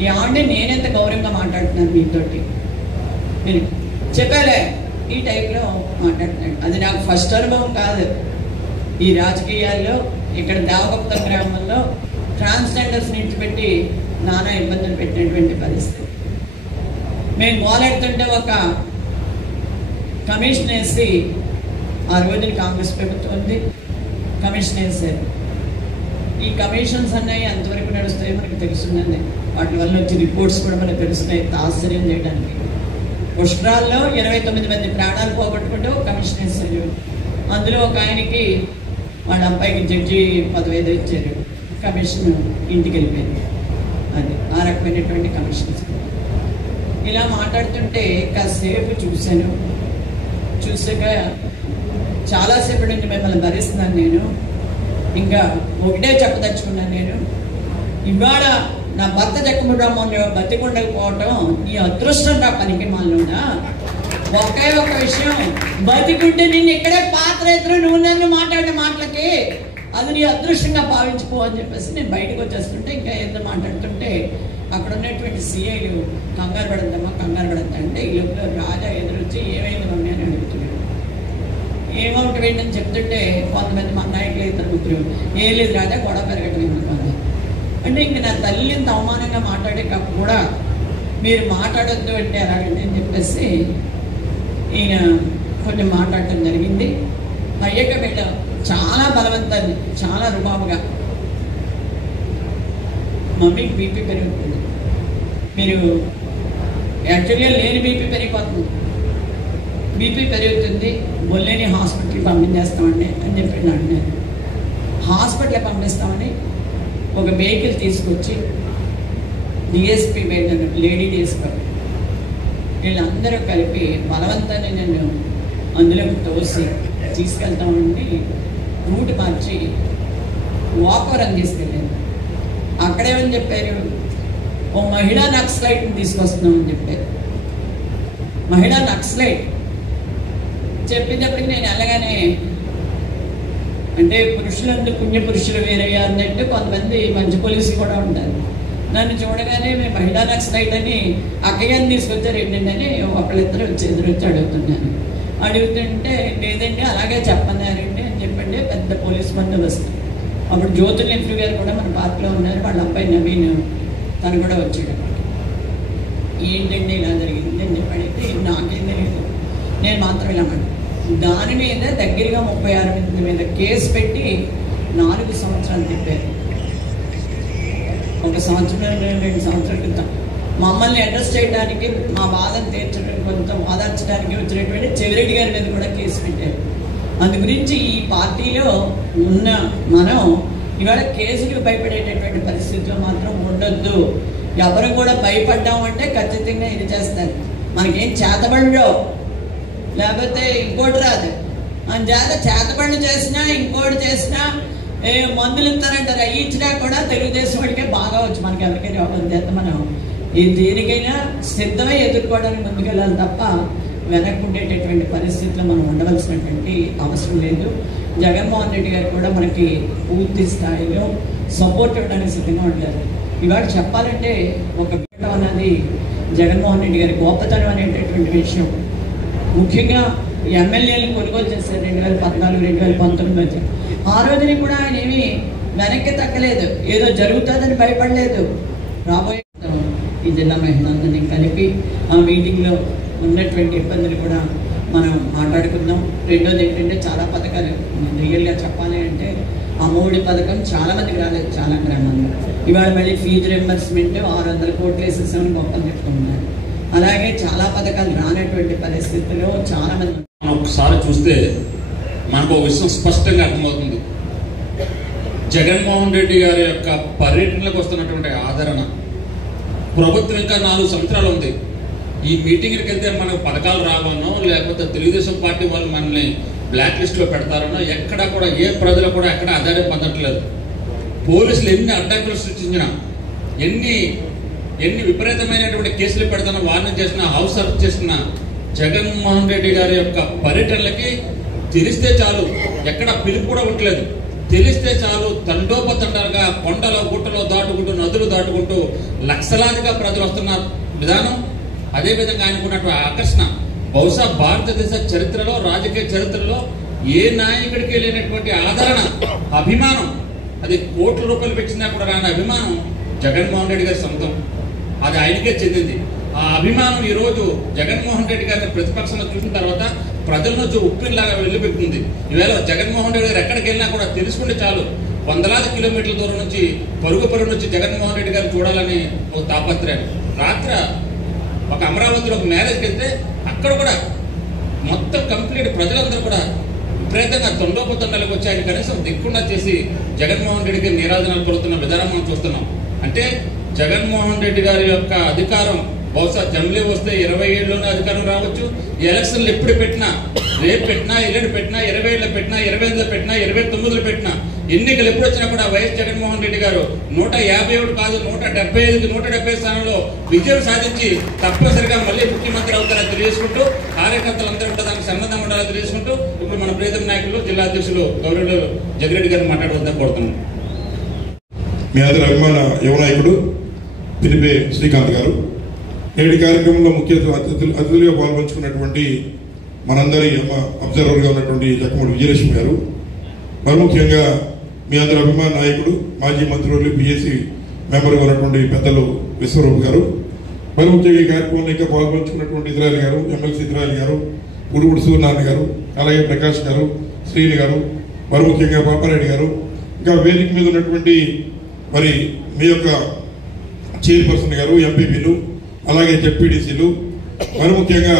ఏమంటే నేనెంత గౌరవంగా మాట్లాడుతున్నాను మీతోటి, మీరు చెప్పాలే ఈ టైప్లో మాట్లాడుతున్నాడు. అది నాకు ఫస్ట్ అనుభవం కాదు. ఈ రాజకీయాల్లో ఇక్కడ దేవగుప్తం గ్రామంలో ట్రాన్స్జెండర్స్ నుంచి పెట్టి నానా ఇబ్బందులు పెట్టినటువంటి పరిస్థితి. మేము మొదలెడుతుంటే ఒక కమిషన్ వేసి, ఆ రోజున కాంగ్రెస్ ప్రభుత్వం ఉంది, కమిషన్ వేసారు. ఈ కమిషన్స్ అన్నవి ఎంతవరకు నడుస్తాయో మనకు తెలుస్తుందండి. వాటి వల్ల వచ్చే రిపోర్ట్స్ కూడా మనకు తెలుస్తున్నాయి ఆశ్చర్యం చేయడానికి. పుష్కరాల్లో 29 మంది ప్రాణాలు పోగొట్టుకుంటూ కమిషన్ వేశారు. అందులో ఒక ఆయనకి వాళ్ళ అబ్బాయికి జడ్జి పదవి ఏదో ఇచ్చారు, కమిషన్ ఇంటికి వెళ్ళిపోయింది. అది ఆ రకమైనటువంటి కమిషన్స్. ఇలా మాట్లాడుతుంటే కాసేపు చూసాక చాలాసేపు నుంచి మిమ్మల్ని భరిస్తున్నాను నేను. ఇంకా ఒకటే చెప్పదలుచుకున్నాను నేను, ఇవాళ నా భర్త జక్కముడ్రామని బతికుండకపోవటం ఈ అదృష్టం రా పనికి మాలోనా. ఒకే ఒక విషయం, బతికుంటే నిన్ను ఇక్కడే పాత్ర ఎదురు నువ్వు నన్ను మాట్లాడిన మాటలకి అది నీ అదృష్టంగా భావించుకో అని చెప్పేసి నేను బయటకు వచ్చేస్తుంటే ఇంకా ఏదో మాట్లాడుతుంటే అక్కడ ఉన్నటువంటి సిఐలు కంగారు పడద్దమ్మా అంటే ఈ లోపల రాజా ఎదురొచ్చి ఏమైంది మమ్మీ అని అడుగుతున్నాడు. ఏమవుతుంది ఏంటని చెప్తుంటే కొంతమంది మా నాయకులు ఇద్దరు ముగ్గురు ఏం లేదు రాజా గొడవ పెరగడం ఎందుకు అంటే ఇంక నా తల్లి ఇంత అవమానంగా మాట్లాడేటప్పుడు కూడా మీరు మాట్లాడొద్దు అంటే అలాగండి అని చెప్పేసి ఈయన కొంచెం మాట్లాడటం జరిగింది. అయ్యాక బిడ్డ చాలా బలవంతాన్ని, చాలా రుబాబుగా మమ్మీకి బీపీ పెరుగుతుంది, మీరు యాక్చువల్గా లేని బీపీ పెరిగిపోతుంది, బీపీ పెరుగుతుంది, బొల్లేని హాస్పిటల్కి పంపించేస్తామండి అని చెప్పినాడు. నేను హాస్పిటల్కి పంపిస్తామని ఒక వెహికల్ తీసుకొచ్చి డిఎస్పీ వెళ్ళాను, లేడీ డిఎస్పీ వీళ్ళందరూ కలిపి బలవంతాన్ని నన్ను అందులోకి తోసి తీసుకెళ్తామని రూట్ మార్చి వాకవరం తీసుకెళ్ళాను. అక్కడేమని చెప్పారు, ఓ మహిళా నక్సలైట్ని తీసుకొస్తున్నామని చెప్పారు. మహిళా నక్సలైట్ చెప్పినప్పటికీ నేను వెళ్ళగానే అంటే పురుషులందరూ పుణ్య పురుషులు వేరయ్యా అన్నట్టు కొంతమంది మంచి పోలీసులు కూడా ఉంటారు. నన్ను చూడగానే మేము మహిళా నక్సలైట్ అని అక్కగారిని తీసుకొచ్చారు ఏంటంటే ఒకళ్ళిద్దరు ఎదురొచ్చి అడుగుతున్నాను. అడుగుతుంటే లేదండి అలాగే చెప్పన్నారండి అని చెప్పండి. పెద్ద పోలీస్ బందోబస్తు. అప్పుడు జ్యోతి నెహ్రూ గారు కూడా మన పార్టీలో ఉన్నారు, వాళ్ళ అబ్బాయి నవీన్ తను కూడా వచ్చాడు. ఏంటండి ఇలా జరిగింది అని చెప్పి అడిగితే నాకేం తెలియదు, నేను మాత్రం ఇలా దాని మీద దగ్గరగా 36 మంది మీద కేసు పెట్టి 4 సంవత్సరాలు తిప్పారు. 1 సంవత్సరం 2 సంవత్సరాల క్రితం మమ్మల్ని అడ్రస్ చేయడానికి, మా బాధను తీర్చడానికి, కొంత ఓదార్చడానికి వచ్చినటువంటి చెవిరెడ్డి గారి మీద కూడా కేసు పెట్టారు. అందు గురించి ఈ పార్టీలో ఉన్న మనం ఇవాళ కేసులకు భయపడేటటువంటి పరిస్థితిలో మాత్రం ఉండొద్దు. ఎవరు కూడా భయపడ్డామంటే ఖచ్చితంగా ఇది చేస్తారు. మనకేం చేతబడిలో లేకపోతే ఇంకోటి రాదు. అందుచేత చేతబడి చేసినా ఇంకోటి చేసినా మందులు ఇస్తారంటారు. అవి ఇచ్చినా కూడా తెలుగుదేశం వాడికే బాగా వచ్చు, మనకి ఎవరికైనా అవ్వడం చేత మనం దేనికైనా సిద్ధమై ఎదుర్కోవడానికి ముందుకెళ్ళాలి తప్ప వెనక్కుండేటటువంటి పరిస్థితుల్లో మనం ఉండవలసినటువంటి అవసరం లేదు. జగన్మోహన్ రెడ్డి గారు కూడా మనకి పూర్తి స్థాయిలో సపోర్ట్ ఇవ్వడానికి సిద్ధంగా ఉంటారు. ఇవాళ చెప్పాలంటే ఒక బిడ్డ అన్నది జగన్మోహన్ రెడ్డి గారి గొప్పతనం అనేటటువంటి విషయం. ముఖ్యంగా ఎమ్మెల్యేలను కొనుగోలు చేశారు 2014, 2019 మధ్య. ఆ రోజుని కూడా ఆయన ఏమీ వెనక్కి తగ్గలేదు, ఏదో జరుగుతుందని భయపడలేదు. రాబోయే ఈ జిల్లా మహిళలందరినీ కలిపి ఆ మీటింగ్లో ఉన్నటువంటి ఇబ్బందులు కూడా మనం మాట్లాడుకుందాం. రెండోది ఏంటంటే చాలా పథకాలు రియల్గా చెప్పాలి అంటే అమ్మఒడి పథకం చాలా మందికి రాలేదు, చాలా గ్రామాల్లో. ఇవాళ మళ్ళీ ఫీజు రింబర్స్మెంట్ 600 కోట్లు వేసేసామని గొప్పలు చెప్పుకుంటున్నారు. అలాగే చాలా పథకాలు రానటువంటి పరిస్థితుల్లో చాలా మంది. ఒకసారి చూస్తే మనకు ఒక విషయం స్పష్టంగా అర్థమవుతుంది. జగన్మోహన్ రెడ్డి గారి యొక్క పర్యటనలకు వస్తున్నటువంటి ఆదరణ, ప్రభుత్వం ఇంకా 4 సంవత్సరాలు ఉంది. ఈ మీటింగ్కి వెళ్తే మనకు పథకాలు రావనో లేకపోతే తెలుగుదేశం పార్టీ వాళ్ళు మనల్ని బ్లాక్ లిస్ట్లో పెడతారనో ఎక్కడా కూడా ఏ ప్రజలు కూడా ఎక్కడ ఆధారం పొందట్లేదు. పోలీసులు ఎన్ని అడ్డంకులు సృష్టించినా, ఎన్ని విపరీతమైనటువంటి కేసులు పెడతానో వార్నింగ్ చేసిన, హౌస్ అరెస్ట్ చేసిన జగన్మోహన్ రెడ్డి గారి యొక్క పర్యటనలకి తెలిస్తే చాలు, ఎక్కడ పిలుపు కూడా ఉండలేదు. తెలిస్తే చాలు తండోపతండాలుగా కొండలో గుట్టలో దాటుకుంటూ నదులు దాటుకుంటూ లక్షలాదిగా ప్రజలు వస్తున్న విధానం, అదేవిధంగా ఆయనకున్నటువంటి ఆకర్షణ బహుశా భారతదేశ చరిత్రలో, రాజకీయ చరిత్రలో ఏ నాయకుడికి లేనటువంటి ఆదరణ, అభిమానం, అది కోట్ల రూపాయలు పెట్టినా కూడా రాని అభిమానం జగన్మోహన్ రెడ్డి గారి సొంతం. అది ఆయనకే చెందింది. ఆ అభిమానం ఈరోజు జగన్మోహన్ రెడ్డి గారిని ప్రతిపక్షంలో చూసిన తర్వాత ప్రజల నుంచి ఉప్పిలాగా వెళ్ళిపెడుతుంది. ఈవేళ జగన్మోహన్ రెడ్డి గారు ఎక్కడికి వెళ్ళినా కూడా తెలుసుకుంటే చాలు, వందలాది కిలోమీటర్ల దూరం నుంచి పరుగు నుంచి జగన్మోహన్ రెడ్డి గారిని చూడాలని ఒక తాపత్రయం. రాత్రి ఒక అమరావతిలో ఒక మ్యారేజ్కి వెళ్తే అక్కడ కూడా మొత్తం కంప్లీట్ ప్రజలందరూ కూడా విపరీతంగా తొండోపతండాలకు వచ్చి ఆయన కనీసం దిక్కుండా చేసి జగన్మోహన్ రెడ్డి గారి నీరాజనాలు కొడుతున్న విధానం మనం చూస్తున్నాం. అంటే జగన్మోహన్ రెడ్డి గారి యొక్క అధికారం బహుశా జమిలీ వస్తే 20 ఏళ్ళలోనే అధికారం రావచ్చు. ఎలక్షన్లు ఎప్పుడు పెట్టినా, రేపు పెట్టినా, ఎల్లుండి పెట్టినా, 27లో పెట్టినా, 25లో పెట్టినా, 29లో పెట్టినా, ఎన్నికలు ఎప్పుడు వచ్చినా కూడా వైఎస్ జగన్మోహన్ రెడ్డి గారు 151 కాదు 175కి 170 స్థానంలో విజయం సాధించి తప్పనిసరిగా మళ్ళీ ముఖ్యమంత్రి అవుతారని తెలియజేసుకుంటూ, కార్యకర్తలందరూ కూడా దానికి సన్నద్ధం ఉండాలని తెలియజేసుకుంటూ ఇప్పుడు మన ప్రియతమ నాయకులు జిల్లా అధ్యక్షులు గౌరవులు జగిరెడ్డి గారిని మాట్లాడవద్దని కోరుతున్నాను. మీ అందరి అభిమాన యువ నాయకుడు పినిపే శ్రీకాంత్ గారు, నేటి కార్యక్రమంలో ముఖ్య అతిథులుగా పాల్పంచుకున్నటువంటి మనందరి అబ్జర్వర్గా ఉన్నటువంటి జక్కమూడి విజయలక్ష్మి గారు, మరి ముఖ్యంగా మీ అందరి అభిమాన నాయకుడు మాజీ మంత్రులు పిఎస్సి మెంబర్గా ఉన్నటువంటి పెద్దలు విశ్వరూప్ గారు, మరి ముఖ్యంగా ఈ కార్యక్రమంలో ఇంకా పాల్పంచుకున్నటువంటి ఇజ్రాయల్ గారు, ఎమ్మెల్సీ ఇజ్రాయల్ గారు, ఉడుగుడు సూర్యనారాయణ గారు, అలాగే ప్రకాష్ గారు, శ్రీని గారు, మరి ముఖ్యంగా పాపారెడ్డి గారు, ఇంకా వేదిక మీద ఉన్నటువంటి మరి మీ యొక్క చైర్పర్సన్ గారు, ఎంపీపీలు, అలాగే జెడ్పీటీసీలు, మరి ముఖ్యంగా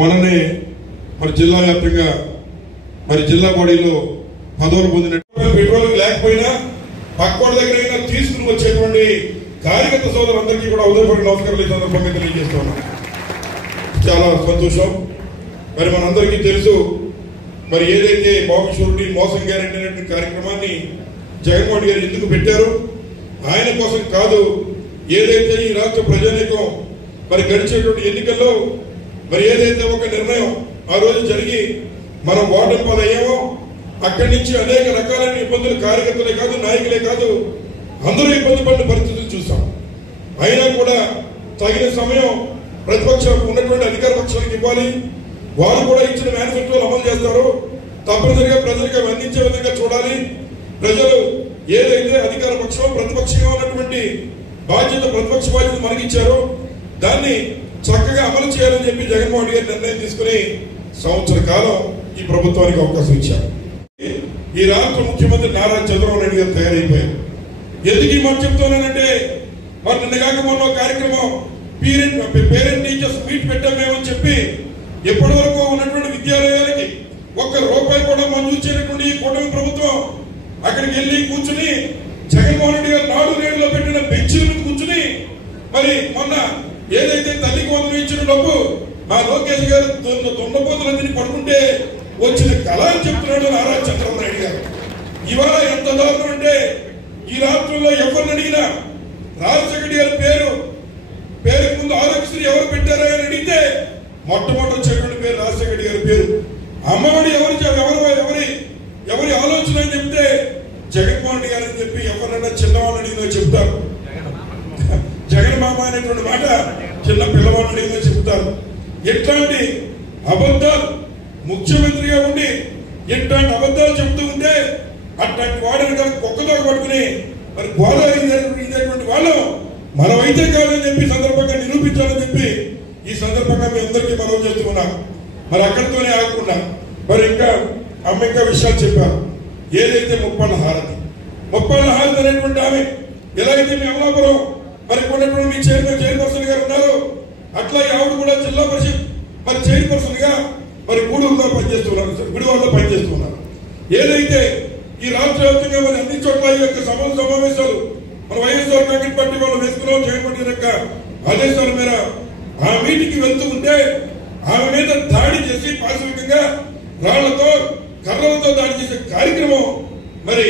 మననే మరి జిల్లా వ్యాప్తంగా మరి జిల్లా బాడీలో పదవులు పొందినట్టు పెట్రోల్ లేకపోయినా పక్కోడి దగ్గర తీసుకుని వచ్చేటువంటి కార్యకర్త సోదరులందరికీ కూడా ఉదయపూర్వక నమస్కారాలు ఈ సందర్భంగా తెలియజేస్తూ ఉన్నాం. చాలా సంతోషం. మరి మనందరికీ తెలుసు, మరి ఏదైతే బాబు షూరిటీ మోసం గ్యారెంటీ అనేటువంటి కార్యక్రమాన్ని జగన్మోహన్ గారు ఎందుకు పెట్టారు? ఆయన కోసం కాదు, ఏదైతే ఈ రాష్ట్ర ప్రజానీకం మరి గడిచేటువంటి ఎన్నికల్లో మరి ఏదైతే ఒక నిర్ణయం ఆ రోజు జరిగి మనం ఓటమి పాలయ్యామో అక్కడి నుంచి అనేక రకాలైన ఇబ్బందులు కార్యకర్తలే కాదు, నాయకులే కాదు, అందరూ ఇబ్బంది పడిన పరిస్థితులు చూసాం. అయినా కూడా తగిన సమయం ప్రతిపక్షం ఉన్నటువంటి అధికార పక్షానికి ఇవ్వాలి. వారు కూడా ఇచ్చిన మేనిఫెస్టోలు అమలు చేస్తారు. తప్పనిసరిగా ప్రజలకు అందించే విధంగా చూడాలి. ప్రజలు ఏదైతే అధికార పక్షం ప్రతిపక్షంగా ఉన్నటువంటి బాధ్యత, ప్రతిపక్ష బాధ్యత మనకిచ్చారో దాన్ని చక్కగా అమలు చేయాలని చెప్పి జగన్మోహన్ గారు నిర్ణయం తీసుకుని సంవత్సర కాలం ఈ ప్రభుత్వానికి అవకాశం ఇచ్చారు. ఈ రాష్ట్ర ముఖ్యమంత్రి నారా చంద్రబాబు నాయుడు గారు తయారైపోయారు. ఎందుకు ఈ మాట చెప్తున్నానంటే, మరి నిన్న కాక మొన్న కార్యక్రమం పేరెంట్ టీచర్స్ మీట్ పెట్టాం మేమని చెప్పి ఎప్పటి వరకు ఉన్నటువంటి విద్యాలయాలకి ₹1 కూడా మంజూరు చేయనటువంటి ఈ కూటమి ప్రభుత్వం అక్కడికి వెళ్ళి కూర్చుని జగన్మోహన్ రెడ్డి గారు నాడు నేడులో పెట్టిన బెంచీల మీద కూర్చుని మరి మొన్న ఏదైతే తల్లికి వందనం ఇచ్చిన డబ్బు మా లోకేష్ గారు దొండపోతులందరినీ పడుకుంటే వచ్చిన కళ అని చెప్తున్నాడు నారా చంద్రబాబు నాయుడు గారు. ఇవాళ ఎంత దారుణం అంటే ఈ రాష్ట్రంలో ఎవరిని అడిగినా రాజశేఖర గారి పేరుకు ముందు ఆరోగ్యశ్రీ ఎవరు పెట్టారా అని అడిగితే మొట్టమొదటి వచ్చేటువంటి పేరు రాజశేఖర గారి పేరు. అమ్మఒడి ఎవరి ఆలోచన అని చెప్తే జగన్మోహన్ రెడ్డి గారు అని చెప్పి ఎవరన్నా చిన్నవాళ్ళు అడిగినా చెప్తారు. జగన్ మామ అనేటువంటి మాట చిన్న పిల్లవాళ్ళు అడిగినా చెప్తారు. ఎట్లాంటి అబద్ధాలు ముఖ్యమంత్రిగా ఉండి ఎట్లాంటి అబద్ధాలు చెప్తూ ఉంటే అట్లాంటి వాడిని కనుక ఒక్కతో పట్టుకుని మరి గోదావరి ఇదేటువంటి వాళ్ళు మనమైతే కాదని చెప్పి సందర్భంగా నిరూపించాలని చెప్పి ఈ సందర్భంగా మీ అందరికీ మనం చేస్తూ ఉన్నాం. మరి అక్కడితోనే ఆగకుండా మరి ఇంకా అమ్మ ఇంకా విషయాలు చెప్పారు. ఏదైతే ముప్పాళ్ళ హారతి అనేటువంటి ఆమె ఎలాగైతే మీ అమలాపురం మరి ఉన్నటువంటి మీ చైర్పర్సన్ గారు ఉన్నారు అట్లాగే ఆవిడ కూడా జిల్లా పరిషత్ మరి చైర్పర్సన్ గా మరి గూడూరులో పనిచేస్తున్నారు. ఏదైతే ఈ రాష్ట్ర వ్యాప్తంగా మరి అన్ని చోట్ల ఈ యొక్క సమావేశాలు మన వైఎస్ఆర్ కాంగ్రెస్ పార్టీ వాళ్ళు వేసుకున్నాం జగన్మోహన్ యొక్క ఆదేశాల మేర ఆ మీటింగ్కి వెళ్తూ ఉంటే ఆమె మీద దాడి చేసి పాశవికంగా రాళ్లతో కర్రలతో దాడి చేసే కార్యక్రమం మరి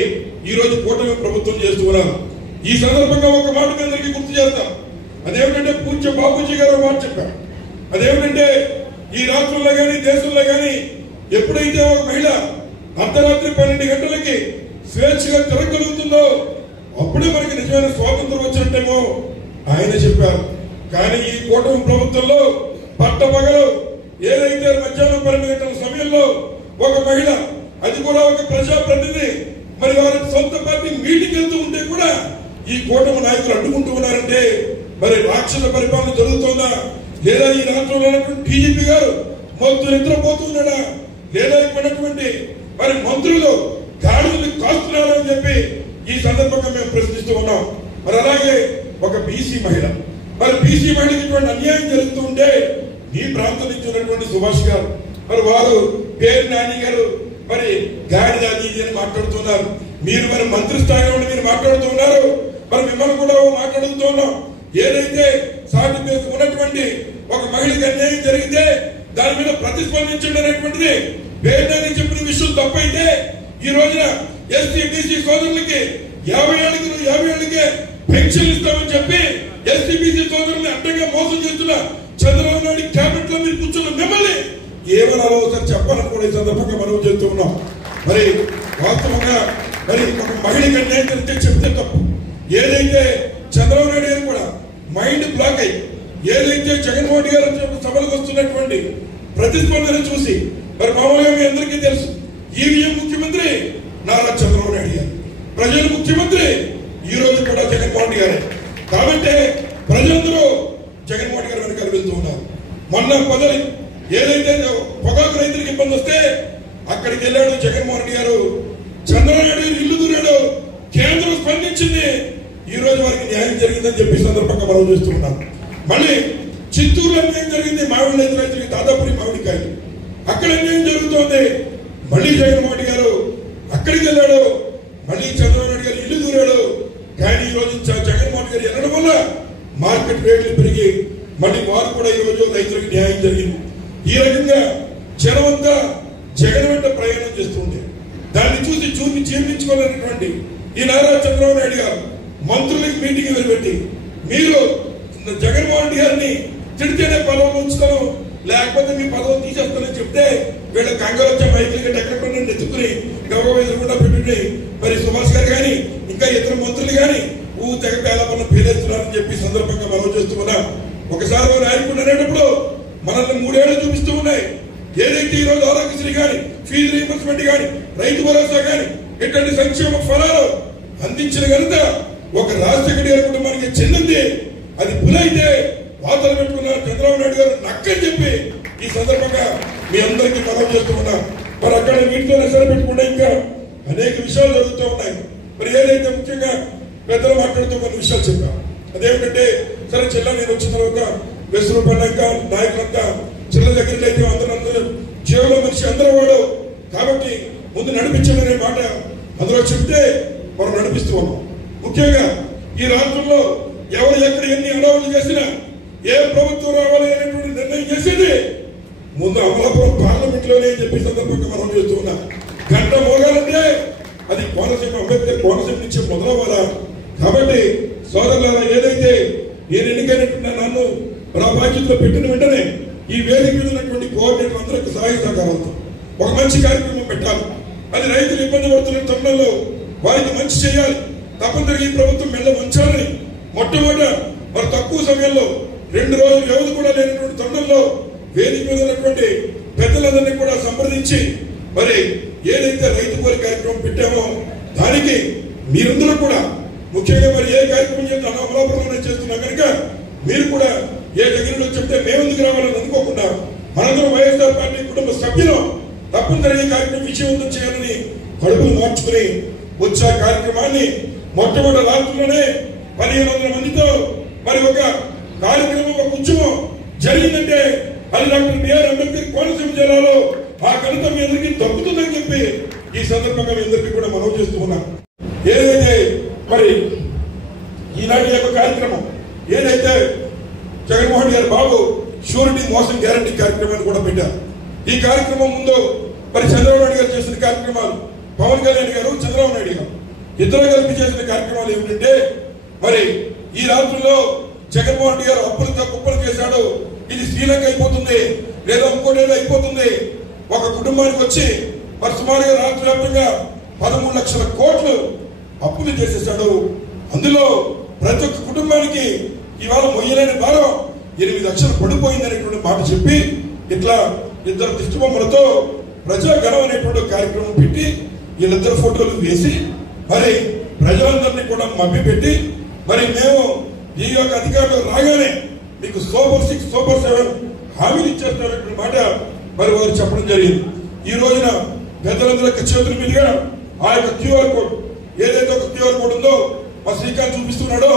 ఈ రోజు కూటమి ప్రభుత్వం చేస్తున్నారు. ఈ సందర్భంగా ఒక మాట మీ అందరికీ గుర్తు చేస్తాం. అదేమిటంటే పూజ్య బాపూజీ గారు మాట చెప్పారు. అదేమిటంటే ఈ రాష్ట్రంలో గాని దేశంలో గాని ఎప్పుడైతే ఒక మహిళ అర్ధరాత్రి 12 గంటలకి స్వేచ్ఛగా తిరగలుగుతుందో అప్పుడే మనకి నిజమైన స్వాతంత్రం వచ్చినట్టేమో ఆయన చెప్పారు. కానీ ఈ కూటమి ప్రభుత్వంలో పట్టపగలు ఏదైతే మధ్యాహ్నం 12 గంటల సమయంలో ఒక మహిళ అది కూడా ఒక ప్రజాప్రతినిధి మరి వారి సొంత పార్టీ మీటింగ్ వెళ్తూ ఉంటే కూడా ఈ కూటమి నాయకులు అడ్డుకుంటూ ఉన్నారంటే మరి రాక్షస పరిపాలన జరుగుతోందా లేదా ఈ రాష్ట్రంలో ఉన్నటువంటి టీడీపీ గారు మొత్తం నిద్రపోతున్నాడా లేదా ఇప్పుడున్నటువంటి మరి మంత్రులు గాడులు కాస్తున్నారా అని చెప్పి ఈ సందర్భంగా మేము ప్రశ్నిస్తూ ఉన్నాం. మరి అలాగే ఒక బీసీ మహిళ మరి బీసీ మహిళకి ఇటువంటి అన్యాయం జరుగుతూ ఉంటే ఈ ప్రాంతం నుంచి ఉన్నటువంటి సుభాష్ గారు మరి వారు పేరు నాని గారు మరి గాడి అది అని మాట్లాడుతున్నారు. మీరు మరి మంత్రి స్థాయిలో ఉండి మీరు మాట్లాడుతున్నారు. మరి మిమ్మల్ని కూడా మాట్లాడుతూ ఉన్నాం. ఏదైతే సాటి ఉన్నటువంటి ఒక మహిళకి అన్యాయం జరిగితే దాని మీద ప్రతిస్పందించండి అనేటువంటిది పేరు నాని చెప్పిన విషయం తప్పైతే ఈ రోజున ఎస్సీ బీసీ సోదరులకి 50 ఏళ్ళకే పెన్షన్ ఇస్తామని చెప్పి ఎస్సీ బీసీ సోదరుల్ని అడ్డంగా మోసం చేస్తున్న చంద్రబాబు నాయుడు క్యాబినెట్ లో మీరు కూర్చున్న మిమ్మల్ని ఏమన్నారో ఒకసారి చెప్పాలని కూడా ఈ సందర్భంగా మనం చెప్తూ ఉన్నాం. మరి వాస్తవంగా మరి ఒక మహిళకి అన్యాయం జరిగితే చెప్తే తప్పు. ఏదైతే చంద్రబాబు నాయుడు గారు కూడా మైండ్ బ్లాక్ అయ్యి ఏదైతే జగన్మోహన్ గారు సభలకు వస్తున్నటువంటి ప్రతిస్పందన చూసి మరి మామూలుగా మీ అందరికీ తెలుసు ఈవీఎం ముఖ్యమంత్రి నారా చంద్రబాబు నాయుడు గారు, ప్రజల ముఖ్యమంత్రి ఈ రోజు కూడా జగన్మోహన్ గారే. కాబట్టి ప్రజలందరూ జగన్మోహన్ గారు వెనకాల వెళ్తూ ఉన్నారు. మొన్న ఏదైతే పొగాకు రైతులకు ఇబ్బంది వస్తే అక్కడికి వెళ్ళాడు జగన్మోహన్ గారు. చంద్రబాబు నాయుడు ఇల్లు దూరాడు. కేంద్రం స్పందించింది. ఈ రోజు వారికి న్యాయం జరిగిందని చెప్పి సందర్భంగా మనం చేస్తున్నాం. మళ్ళీ చిత్తూరులో అన్యాయం జరిగింది. మామిడి రైతులకి దాదాపు మామిడికాయలు అక్కడ అన్యాయం జరుగుతోంది. మళ్ళీ జగన్మోహన్ గారు అక్కడికి వెళ్ళాడు. మళ్ళీ చంద్రబాబు నాయుడు గారు ఇల్లు దూరాడు. కానీ ఈ రోజు జగన్మోహన్ గారు వెళ్ళడం వల్ల మార్కెట్ రేట్లు పెరిగి మళ్ళీ వారు కూడా ఈ రోజు రైతులకు న్యాయం జరిగింది. ఈ రకంగా జనమంతా జగన్ వెంట ప్రయాణం చేస్తుంటే దాన్ని చూసి జీర్ణించుకోలేనటువంటి ఈ నారా చంద్రబాబు నాయుడు గారు మంత్రులకి మీటింగ్ పెట్టి మీరు జగన్మోహన్ రెడ్డి గారిని తిడితేనే పదవులు ఉంచుతాను లేకపోతే మీ పదవులు తీసేస్తానని చెప్తే వీళ్ళ కంగారు వచ్చే మైకులు ఎక్కడ ఎత్తుకుని గౌరవ పెట్టి మరి సుభాష్ గారు కానీ ఇంకా ఇతర మంత్రులు కానీ తెగ పేలపన్న పేరేస్తున్నారని చెప్పి సందర్భంగా మనం చేస్తున్నాం. ఒకసారి నాయకుడు అనేటప్పుడు మనల్ని 3 ఏళ్లు చూపిస్తూ ఉన్నాయి. ఏదైతే ఈ రోజు ఆరోగ్యశ్రీ కానీ ఫీజు రీయింబర్స్మెంట్ కానీ రైతు భరోసా కానీ ఇటువంటి సంక్షేమ ఫలాలు అందించిన కనుక ఒక రాజశేఖర గారి కుటుంబానికి చెందింది. అది పులైతే వార్తలు పెట్టుకున్నారు చంద్రబాబు నాయుడు గారు నక్కని చెప్పి ఈ సందర్భంగా మీ అందరికీ మనం చేస్తూ ఉన్నాం. మరి అక్కడ వీటితో నిసర పెట్టుకుంటే ఇంకా అనేక విషయాలు జరుగుతూ ఉన్నాయి. మరి ఏదైతే ముఖ్యంగా పెద్దలు మాట్లాడుతూ కొన్ని విషయాలు చెప్పాం. అదేమిటంటే సరే జిల్లా నేను వచ్చిన తర్వాత వెసురు పడ్డాక నాయకులంతా జిల్లా దగ్గరికి అయితే అందరూ జీవన మనిషి అందరూ వాడు కాబట్టి ముందు నడిపించాలనే మాట అందులో చెప్తే మనం నడిపిస్తూ ఉన్నాం. ముఖ్యంగా ఈ రాష్ట్రంలో ఎవరు ఎక్కడ ఎన్ని అడవులు చేసినా ఏ ప్రభుత్వం రావాలి అనేటువంటి నిర్ణయం చేసేది ముందు అమలాపురం పార్లమెంట్ లోనే చెప్పి సందర్భంగా మనం చేస్తూ ఉన్నాం. గంట మోగాలంటే అది కోనసీమ అంబేద్కర్ కోనసీమ నుంచి మొదలవ్వాలా. కాబట్టి సోదరులారా ఏదైతే నేను ఎన్నికైనటువంటి నన్ను నా బాధ్యతలో పెట్టిన వెంటనే ఈ వేదిక మీద ఉన్నటువంటి కోఆర్డినేటర్ అందరికి సహాయ సహకారాలతో ఒక మంచి కార్యక్రమం పెట్టాలి. అది రైతులు ఇబ్బంది పడుతున్న తరుణంలో వారికి మంచి చేయాలి. తప్పనిసరిగా ఈ ప్రభుత్వం మెల్ల ఉంచాలని మొట్టమొదట మరి తక్కువ సమయంలో 2 రోజుల వ్యవధి కూడా లేనటువంటి తరుణంలో వేదిక మీద ఉన్నటువంటి పెద్దలందరినీ కూడా సంప్రదించి మరి ఏదైతే రైతు కోరి కార్యక్రమం పెట్టామో దానికి మీరందరూ కూడా ముఖ్యంగా మరి ఏ కార్యక్రమం చేస్తే అమలాపురంలో చేస్తున్నా కనుక మీరు కూడా ఏ దగ్గరలో చెప్తే మేమెందుకు రావాలని అనుకోకుండా మనందరం వైఎస్ఆర్ పార్టీ కుటుంబ సభ్యులు తప్పనిసరిగా కార్యక్రమం విజయవంతం చేయాలని కడుపులు మార్చుకుని వచ్చే కార్యక్రమాన్ని మొట్టమొదటి రాష్ట్రంలోనే 1500 మందితో మరి ఒక కార్యక్రమం ఒక ఉద్యమం జరిగిందంటే అది డాక్టర్ బిఆర్ అంబేద్కర్ కోనసీమ జిల్లాలో ఆ ఘనత మీ అందరికీ దక్కుతుందని చెప్పి ఈ సందర్భంగా మీ అందరికీ కూడా మనవి చేస్తూ ఉన్నాం. ఏదైతే మరి ఈనాటి యొక్క కార్యక్రమం ఏదైతే జగన్మోహన్ గారు బాబు షూరిటీ మోసం గ్యారంటీ కార్యక్రమాన్ని కూడా పెట్టారు. ఈ కార్యక్రమం ముందు మరి చంద్రబాబు నాయుడు గారు చేసిన కార్యక్రమాలు, పవన్ కళ్యాణ్ గారు చంద్రబాబు నాయుడు గారు ఇద్దరు కలిపి చేసిన కార్యక్రమాలు ఏమిటంటే మరి ఈ రాష్ట్రంలో జగన్మోహన్ రెడ్డి గారు అప్పులతో కుప్పలు చేశాడు, ఇది శ్రీలంక అయిపోతుంది లేదా ఇంకోటేదో అయిపోతుంది. ఒక కుటుంబానికి వచ్చి మరి సుమారుగా రాష్ట్ర వ్యాప్తంగా 13 లక్షల కోట్లు అప్పులు చేసేసాడు. అందులో ప్రతి ఒక్క కుటుంబానికి ఇవాళ మొయ్యలేని భారం 8 లక్షలు పడిపోయిందనేటువంటి మాట చెప్పి ఇట్లా ఇద్దరు దిష్టిబొమ్మలతో ప్రజాగణం అనేటువంటి కార్యక్రమం పెట్టి వీళ్ళిద్దరు ఫోటోలు వేసి మరి ప్రజలందరినీ కూడా మభ్యపెట్టి మరి మేము ఈ యొక్క అధికారులు రాగానే మీకు సూపర్ 6 సూపర్ 7 హామీలు ఇచ్చేస్తారనే మాట మరి వారు చెప్పడం జరిగింది. ఈ రోజున పెద్దలందరూ చేతుల మీదుగా ఆ యొక్క క్యూఆర్ కోడ్ ఏదైతే ఒక క్యూఆర్ కోడ్ ఉందో మా శ్రీకాంత్ చూపిస్తున్నాడో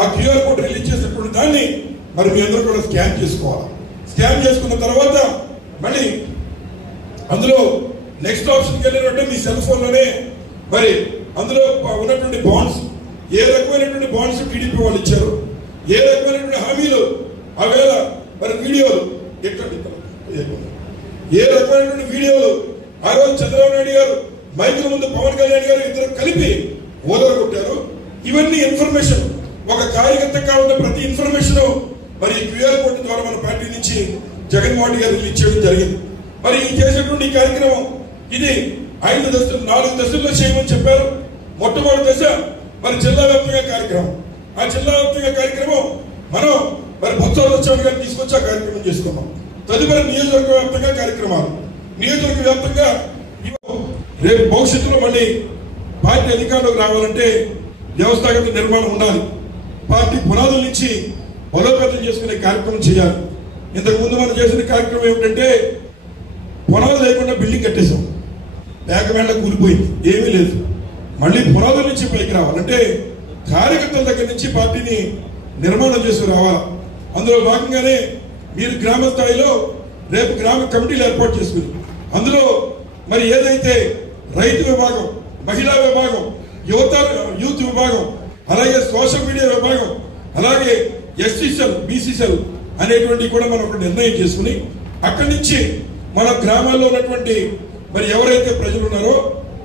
ఆ క్యూఆర్ కోడ్ రిలీజ్ చేసినటువంటి దాన్ని మరి మీ అందరూ కూడా స్కాన్ చేసుకోవాలి. స్కాన్ చేసుకున్న తర్వాత మళ్ళీ అందులో నెక్స్ట్ ఆప్షన్కి వెళ్ళినట్టే మీ సెల్ ఫోన్ లోనే మరి అందులో ఉన్నటువంటి బాండ్స్ ఏ రకమైనటువంటి బాండ్స్ టీడీపీ వాళ్ళు ఇచ్చారు, ఏ రకమైనటువంటి హామీలు ఆవేళ మరి వీడియోలు ఏ రకమైనటువంటి వీడియోలు ఆ రోజు చంద్రబాబు నాయుడు గారు మైకుల ముందు పవన్ కళ్యాణ్ గారు ఇద్దరు కలిపి ఓదరగొట్టారు. ఇవన్నీ ఇన్ఫర్మేషన్ ఒక కార్యకర్త కావాలన్న ప్రతి ఇన్ఫర్మేషన్ మరి క్యూఆర్ కోడ్ ద్వారా మన పార్టీ నుంచి జగన్మోహన్ రెడ్డి గారు రిలీజ్ చేయడం జరిగింది. మరి ఈ చేసేటువంటి కార్యక్రమం ఇది 5 దశలు 4 దశల్లో చేయమని చెప్పారు. మొట్టమొదటి దశ మరి జిల్లా వ్యాప్తంగా కార్యక్రమం. ఆ జిల్లా వ్యాప్తంగా కార్యక్రమం మనం మరి బొత్స గారు తీసుకొచ్చి ఆ కార్యక్రమం చేసుకున్నాం. తదుపరి నియోజకవర్గ వ్యాప్తంగా కార్యక్రమాలు, నియోజకవర్గ వ్యాప్తంగా రేపు భవిష్యత్తులో మళ్ళీ పార్టీ అధికారంలోకి రావాలంటే వ్యవస్థాగత నిర్మాణం ఉండాలి. పార్టీ పునాదుల నుంచి బలోపేతం చేసుకునే కార్యక్రమం చేయాలి. ఇంతకు ముందు మనం చేసిన కార్యక్రమం ఏమిటంటే పునాదులు లేకుండా బిల్డింగ్ కట్టేశాం, పేకమేళ్ళ కూలిపోయింది, ఏమీ లేదు. మళ్ళీ పునాదుల నుంచి పైకి రావాలంటే కార్యకర్తల దగ్గర నుంచి పార్టీని నిర్మాణం చేసి రావాలి. అందులో భాగంగానే మీరు గ్రామ స్థాయిలో రేపు గ్రామ కమిటీలు ఏర్పాటు చేసుకుని అందులో మరి ఏదైతే రైతు విభాగం, మహిళా విభాగం, యూత్ విభాగం, అలాగే సోషల్ మీడియా విభాగం, అలాగే ఎస్సీ సెల్, బీసీ సెల్ అనేటువంటి కూడా మనం ఒక నిర్ణయం చేసుకుని అక్కడి నుంచి మన గ్రామాల్లో ఉన్నటువంటి మరి ఎవరైతే ప్రజలు ఉన్నారో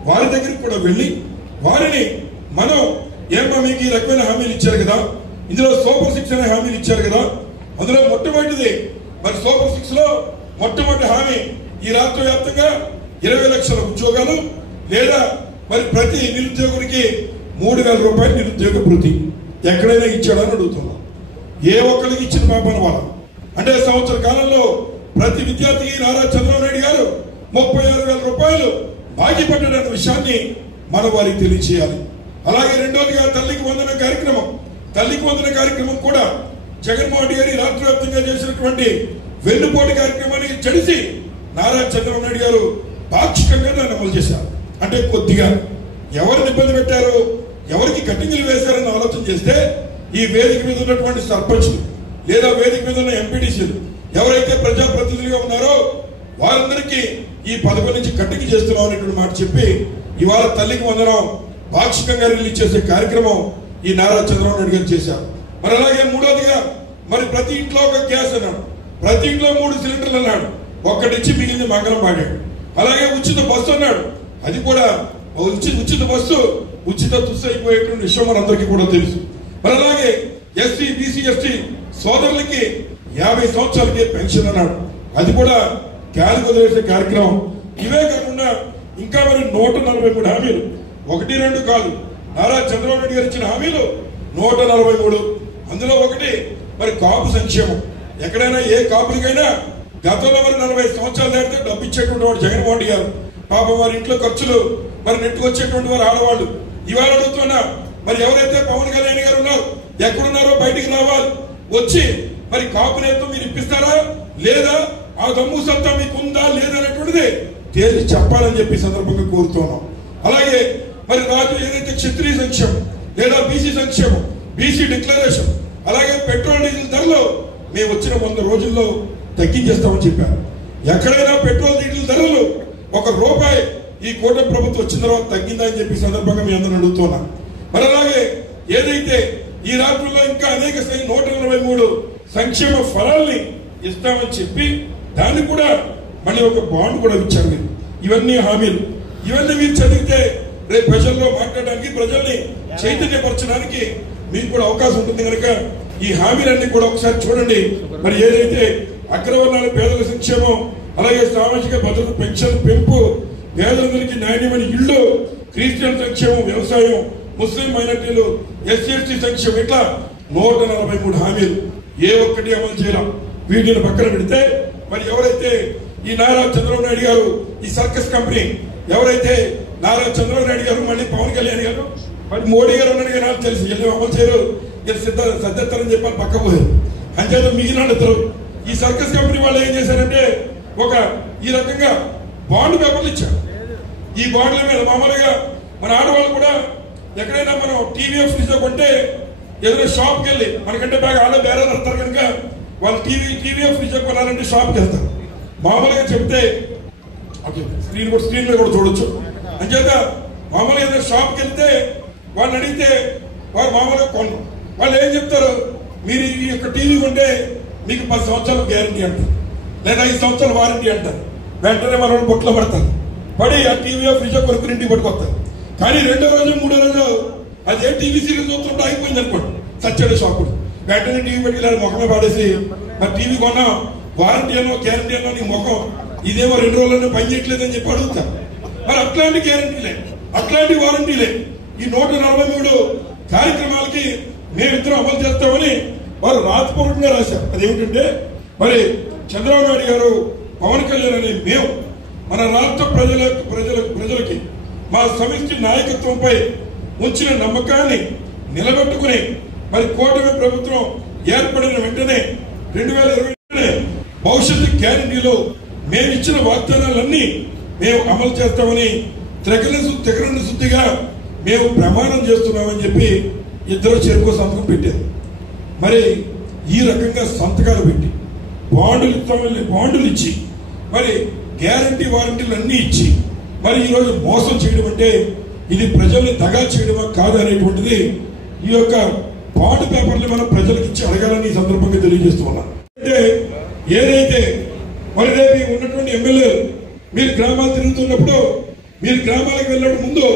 వారి దగ్గరికి కూడా వెళ్ళి వారిని మనం ఏమో మీకు ఈ రకమైన హామీలు ఇచ్చారు కదా, ఇందులో సూపర్ 6 అనే హామీలు ఇచ్చారు కదా, అందులో మొట్టమొదటిది మరి సూపర్ 6 లో మొట్టమొదటి హామీ ఈ రాష్ట్ర వ్యాప్తంగా 20 లక్షల ఉద్యోగాలు లేదా మరి ప్రతి నిరుద్యోగునికి 3,000 రూపాయలు నిరుద్యోగ భృతి ఎక్కడైనా ఇచ్చాడని అడుగుతున్నాం. ఏ ఒక్కరికి ఇచ్చిన పాపన వాళ్ళ అంటే సంవత్సర కాలంలో ప్రతి విద్యార్థికి నారా చంద్రబాబు నాయుడు గారు 36,000 రూపాయలు బాకీ పడ్డాడన్న విషయాన్ని మన వారికి తెలియచేయాలి. అలాగే రెండోదిగా తల్లికి వందన కార్యక్రమం, తల్లికి వందన కార్యక్రమం కూడా జగన్మోహన్ రెడ్డి గారి రాష్ట్ర వ్యాప్తంగా చేసినటువంటి వెన్నుపోటు కార్యక్రమాన్ని చెడిసి నారా చంద్రబాబు నాయుడు గారు పాక్షికంగా దాన్ని అమలు చేశారు. అంటే కొద్దిగా ఎవరిని ఇబ్బంది పెట్టారో, ఎవరికి కట్టింగులు వేశారని ఆలోచన చేస్తే ఈ వేదిక మీద ఉన్నటువంటి సర్పంచ్లు లేదా వేదిక మీద ఉన్న ఎంపీటీసీలు ఎవరైతే ప్రజాప్రతినిధులుగా ఉన్నారో వారందరికీ ఈ పదవి నుంచి కట్టికి చేస్తున్నాం అనేటువంటి మాట చెప్పి ఇవాళ తల్లికి వందనం పాక్షికంగా రిలీజ్ చేసే కార్యక్రమం ఈ నారా చంద్రబాబు నాయుడు గారు చేశారు. మరి అలాగే మూడోదిగా మరి ప్రతి ఇంట్లో ఒక గ్యాస్ అన్నాడు, ప్రతి ఇంట్లో 3 సిలిండర్లు అన్నాడు, ఒక్కటిచ్చి మిగిలింది మంగళం పాడాడు. అలాగే ఉచిత బస్సు అన్నాడు, అది కూడా ఉచిత బస్సు ఉచిత తుస్సు అయిపోయేటువంటి విషయం మనందరికీ కూడా తెలుసు. మరి అలాగే ఎస్సీ బీసీ ఎస్టీ సోదరులకి 50 సంవత్సరాలకి పెన్షన్ అన్నాడు, అది కూడా గాలికి వదిలేసే కార్యక్రమం. ఇవే కాకుండా ఇంకా మరి 143 హామీలు, 1-2 కాదు, నారా చంద్రబాబు నాయుడు గారు ఇచ్చిన హామీలు 143. అందులో ఒకటి మరి కాపు సంక్షేమం. ఎక్కడైనా ఏ కాపులకైనా గతంలో మరి 40 సంవత్సరాలు దాటితే డబ్బు ఇచ్చేటువంటి వాడు జగన్మోహన్ రెడ్డి గారు. పాపం వారి ఇంట్లో ఖర్చులు మరి నెట్టుకొచ్చేటువంటి వారు ఆడవాళ్ళు. ఇవాళ అడుగుతున్నా మరి ఎవరైతే పవన్ కళ్యాణ్ గారు ఉన్నారు ఎక్కడున్నారో బయటికి రావాలి, వచ్చి మరి కాపు నేతతో మీరు ఇప్పిస్తారా లేదా, ఆ దమ్ము సత్తా మీకు ఉందా లేదా అనేటువంటిది తేల్చి చెప్పాలని చెప్పి సందర్భంగా కోరుతున్నాం. అలాగే మరి రాజు ఏదైతే క్షత్రియ సంక్షేమం లేదా బీసీ సంక్షేమం, బీసీ డిక్లరేషన్, అలాగే పెట్రోల్ డీజిల్ ధరలు మేము వచ్చిన 100 రోజుల్లో తగ్గించేస్తామని చెప్పారు. ఎక్కడైనా పెట్రోల్ డీజిల్ ధరలు ₹1 ఈ కూటమి ప్రభుత్వం వచ్చిన తర్వాత తగ్గిందా అని చెప్పి సందర్భంగా మీ అందరూ అడుగుతున్నా. మరి అలాగే ఏదైతే ఈ రాష్ట్రంలో ఇంకా అనేక 143 సంక్షేమ ఫలాల్ని ఇస్తామని చెప్పి దాన్ని కూడా మళ్ళీ ఒక బాండ్ కూడా ఇచ్చారు మీరు. ఇవన్నీ హామీలు, ఇవన్నీ మీరు చదివితే రేపు ప్రజల్లో మాట్లాడడానికి ప్రజల్ని చైతన్యపరచడానికి మీకు కూడా అవకాశం ఉంటుంది కనుక ఈ హామీలన్నీ కూడా ఒకసారి చూడండి. మరి ఏదైతే అగ్రవర్ణాల పేదల సంక్షేమం, అలాగే సామాజిక భద్రత పెన్షన్ పెంపు, పేదలందరికీ నాణ్యమైన ఇళ్లు, క్రిస్టియన్ సంక్షేమం, వ్యవసాయం, ముస్లిం మైనార్టీలు, ఎస్సీ సంక్షేమం, ఇట్లా 143 హామీలు ఏ ఒక్కటి అమలు చేయడం. వీటిని పక్కన పెడితే మరి ఎవరైతే ఈ నారా చంద్రబాబు నాయుడు గారు ఈ సర్కస్ కంపెనీ, ఎవరైతే నారా చంద్రబాబు నాయుడు గారు మళ్ళీ పవన్ కళ్యాణ్ గారు మరి మోడీ గారు ఉన్నాడు కానీ నాకు తెలిసి ఎల్లు అమలు చేయరు, సద్దెత్తారని చెప్పాలి పక్క పోయారు. అంచేత మిగిలిన ఇద్దరు ఈ సర్కస్ కంపెనీ వాళ్ళు ఏం చేశారంటే ఈ రకంగా బాండ్ పేపర్లు ఇచ్చారు. ఈ బాండ్ల మీద మామూలుగా మన ఆడవాళ్ళు కూడా ఎక్కడైనా మనం టీవీఎఫ్ ఫ్రిడ్జ్ కొంటే ఏదైనా షాప్కి వెళ్ళి మనకంటే బాగా ఆడ బేరాలు వస్తారు కనుక వాళ్ళు టీవీఎఫ్ ఫ్రిడ్జ్ కొనాలంటే షాప్కి వెళ్తారు. మామూలుగా చెప్తే స్క్రీన్ మీద కూడా చూడొచ్చు. అంచేత మామూలుగా ఏదైనా షాప్కి వెళ్తే వాళ్ళని అడిగితే వారు మామూలుగా కొను. వాళ్ళు ఏం చెప్తారు, మీరు ఈ యొక్క టీవీ కొంటే మీకు 10 సంవత్సరాలు గ్యారంటీ అంటారు, లేదా 5 సంవత్సరాలు వారంటీ అంటారు. వెంటనే మన బొట్లో పడతారు, పడి ఆ టీవీ ఫ్రిడ్జ్ కొనుక్కుని ఇంటికి పట్టుకొస్తారు. కానీ 2వ రోజు 3వ రోజు అదే టీవీ సీరియల్ చూస్తుంటే అయిపోయింది అనుకోండి, సచ్చడే షాపుడు వెంటనే టీవీ పెట్టి ముఖమే పాడేసి మరి టీవీ కొన్నా వారంటీ అనో గ్యారంటీ అనో నీ ముఖం ఇదేమో 2 రోజుల్లోనే పని చేయట్లేదని చెప్పి అడుగుతారు. మరి అట్లాంటి గ్యారంటీలే, అట్లాంటి వారంటీలే ఈ 143 కార్యక్రమాలకి మేమిద్దరం అమలు చేస్తామని వారు రాతపూర్వకంగా రాశారు. అదేమిటంటే మరి చంద్రబాబు నాయుడు గారు, పవన్ కళ్యాణ్ అనే మేము మన రాష్ట్ర ప్రజలకి మా సమిష్టి నాయకత్వంపై ఉంచిన నమ్మకాన్ని నిలబెట్టుకుని మరి కూటమి ప్రభుత్వం ఏర్పడిన వెంటనే 2020 భవిష్యత్తు గ్యారంటీలో మేమిచ్చిన వాగ్దానాలన్నీ మేము అమలు చేస్తామని త్రికరణ శుద్ధిగా మేము ప్రమాణం చేస్తున్నామని చెప్పి ఇద్దరు చెరుకు సంతకం పెట్టారు. మరి ఈ రకంగా సంతకాలు పెట్టి బాండులు ఇచ్చి మరి గ్యారంటీ వారంటీలు అన్ని ఇచ్చి మరి ఈరోజు మోసం చేయడం అంటే ఇది ప్రజల్ని దగా చేయడమా కాదు అనేటువంటిది ఈ యొక్క బాండ్ పేపర్లు మనం ప్రజలకు ఇచ్చి అడగాలని ఈ సందర్భంగా తెలియజేస్తూ ఉన్నాం. అంటే ఏదైతే మరి రేపు ఉన్నటువంటి ఎమ్మెల్యేలు మీరు గ్రామాలు తిరుగుతున్నప్పుడు మీరు గ్రామాలకు వెళ్ళడం ముందు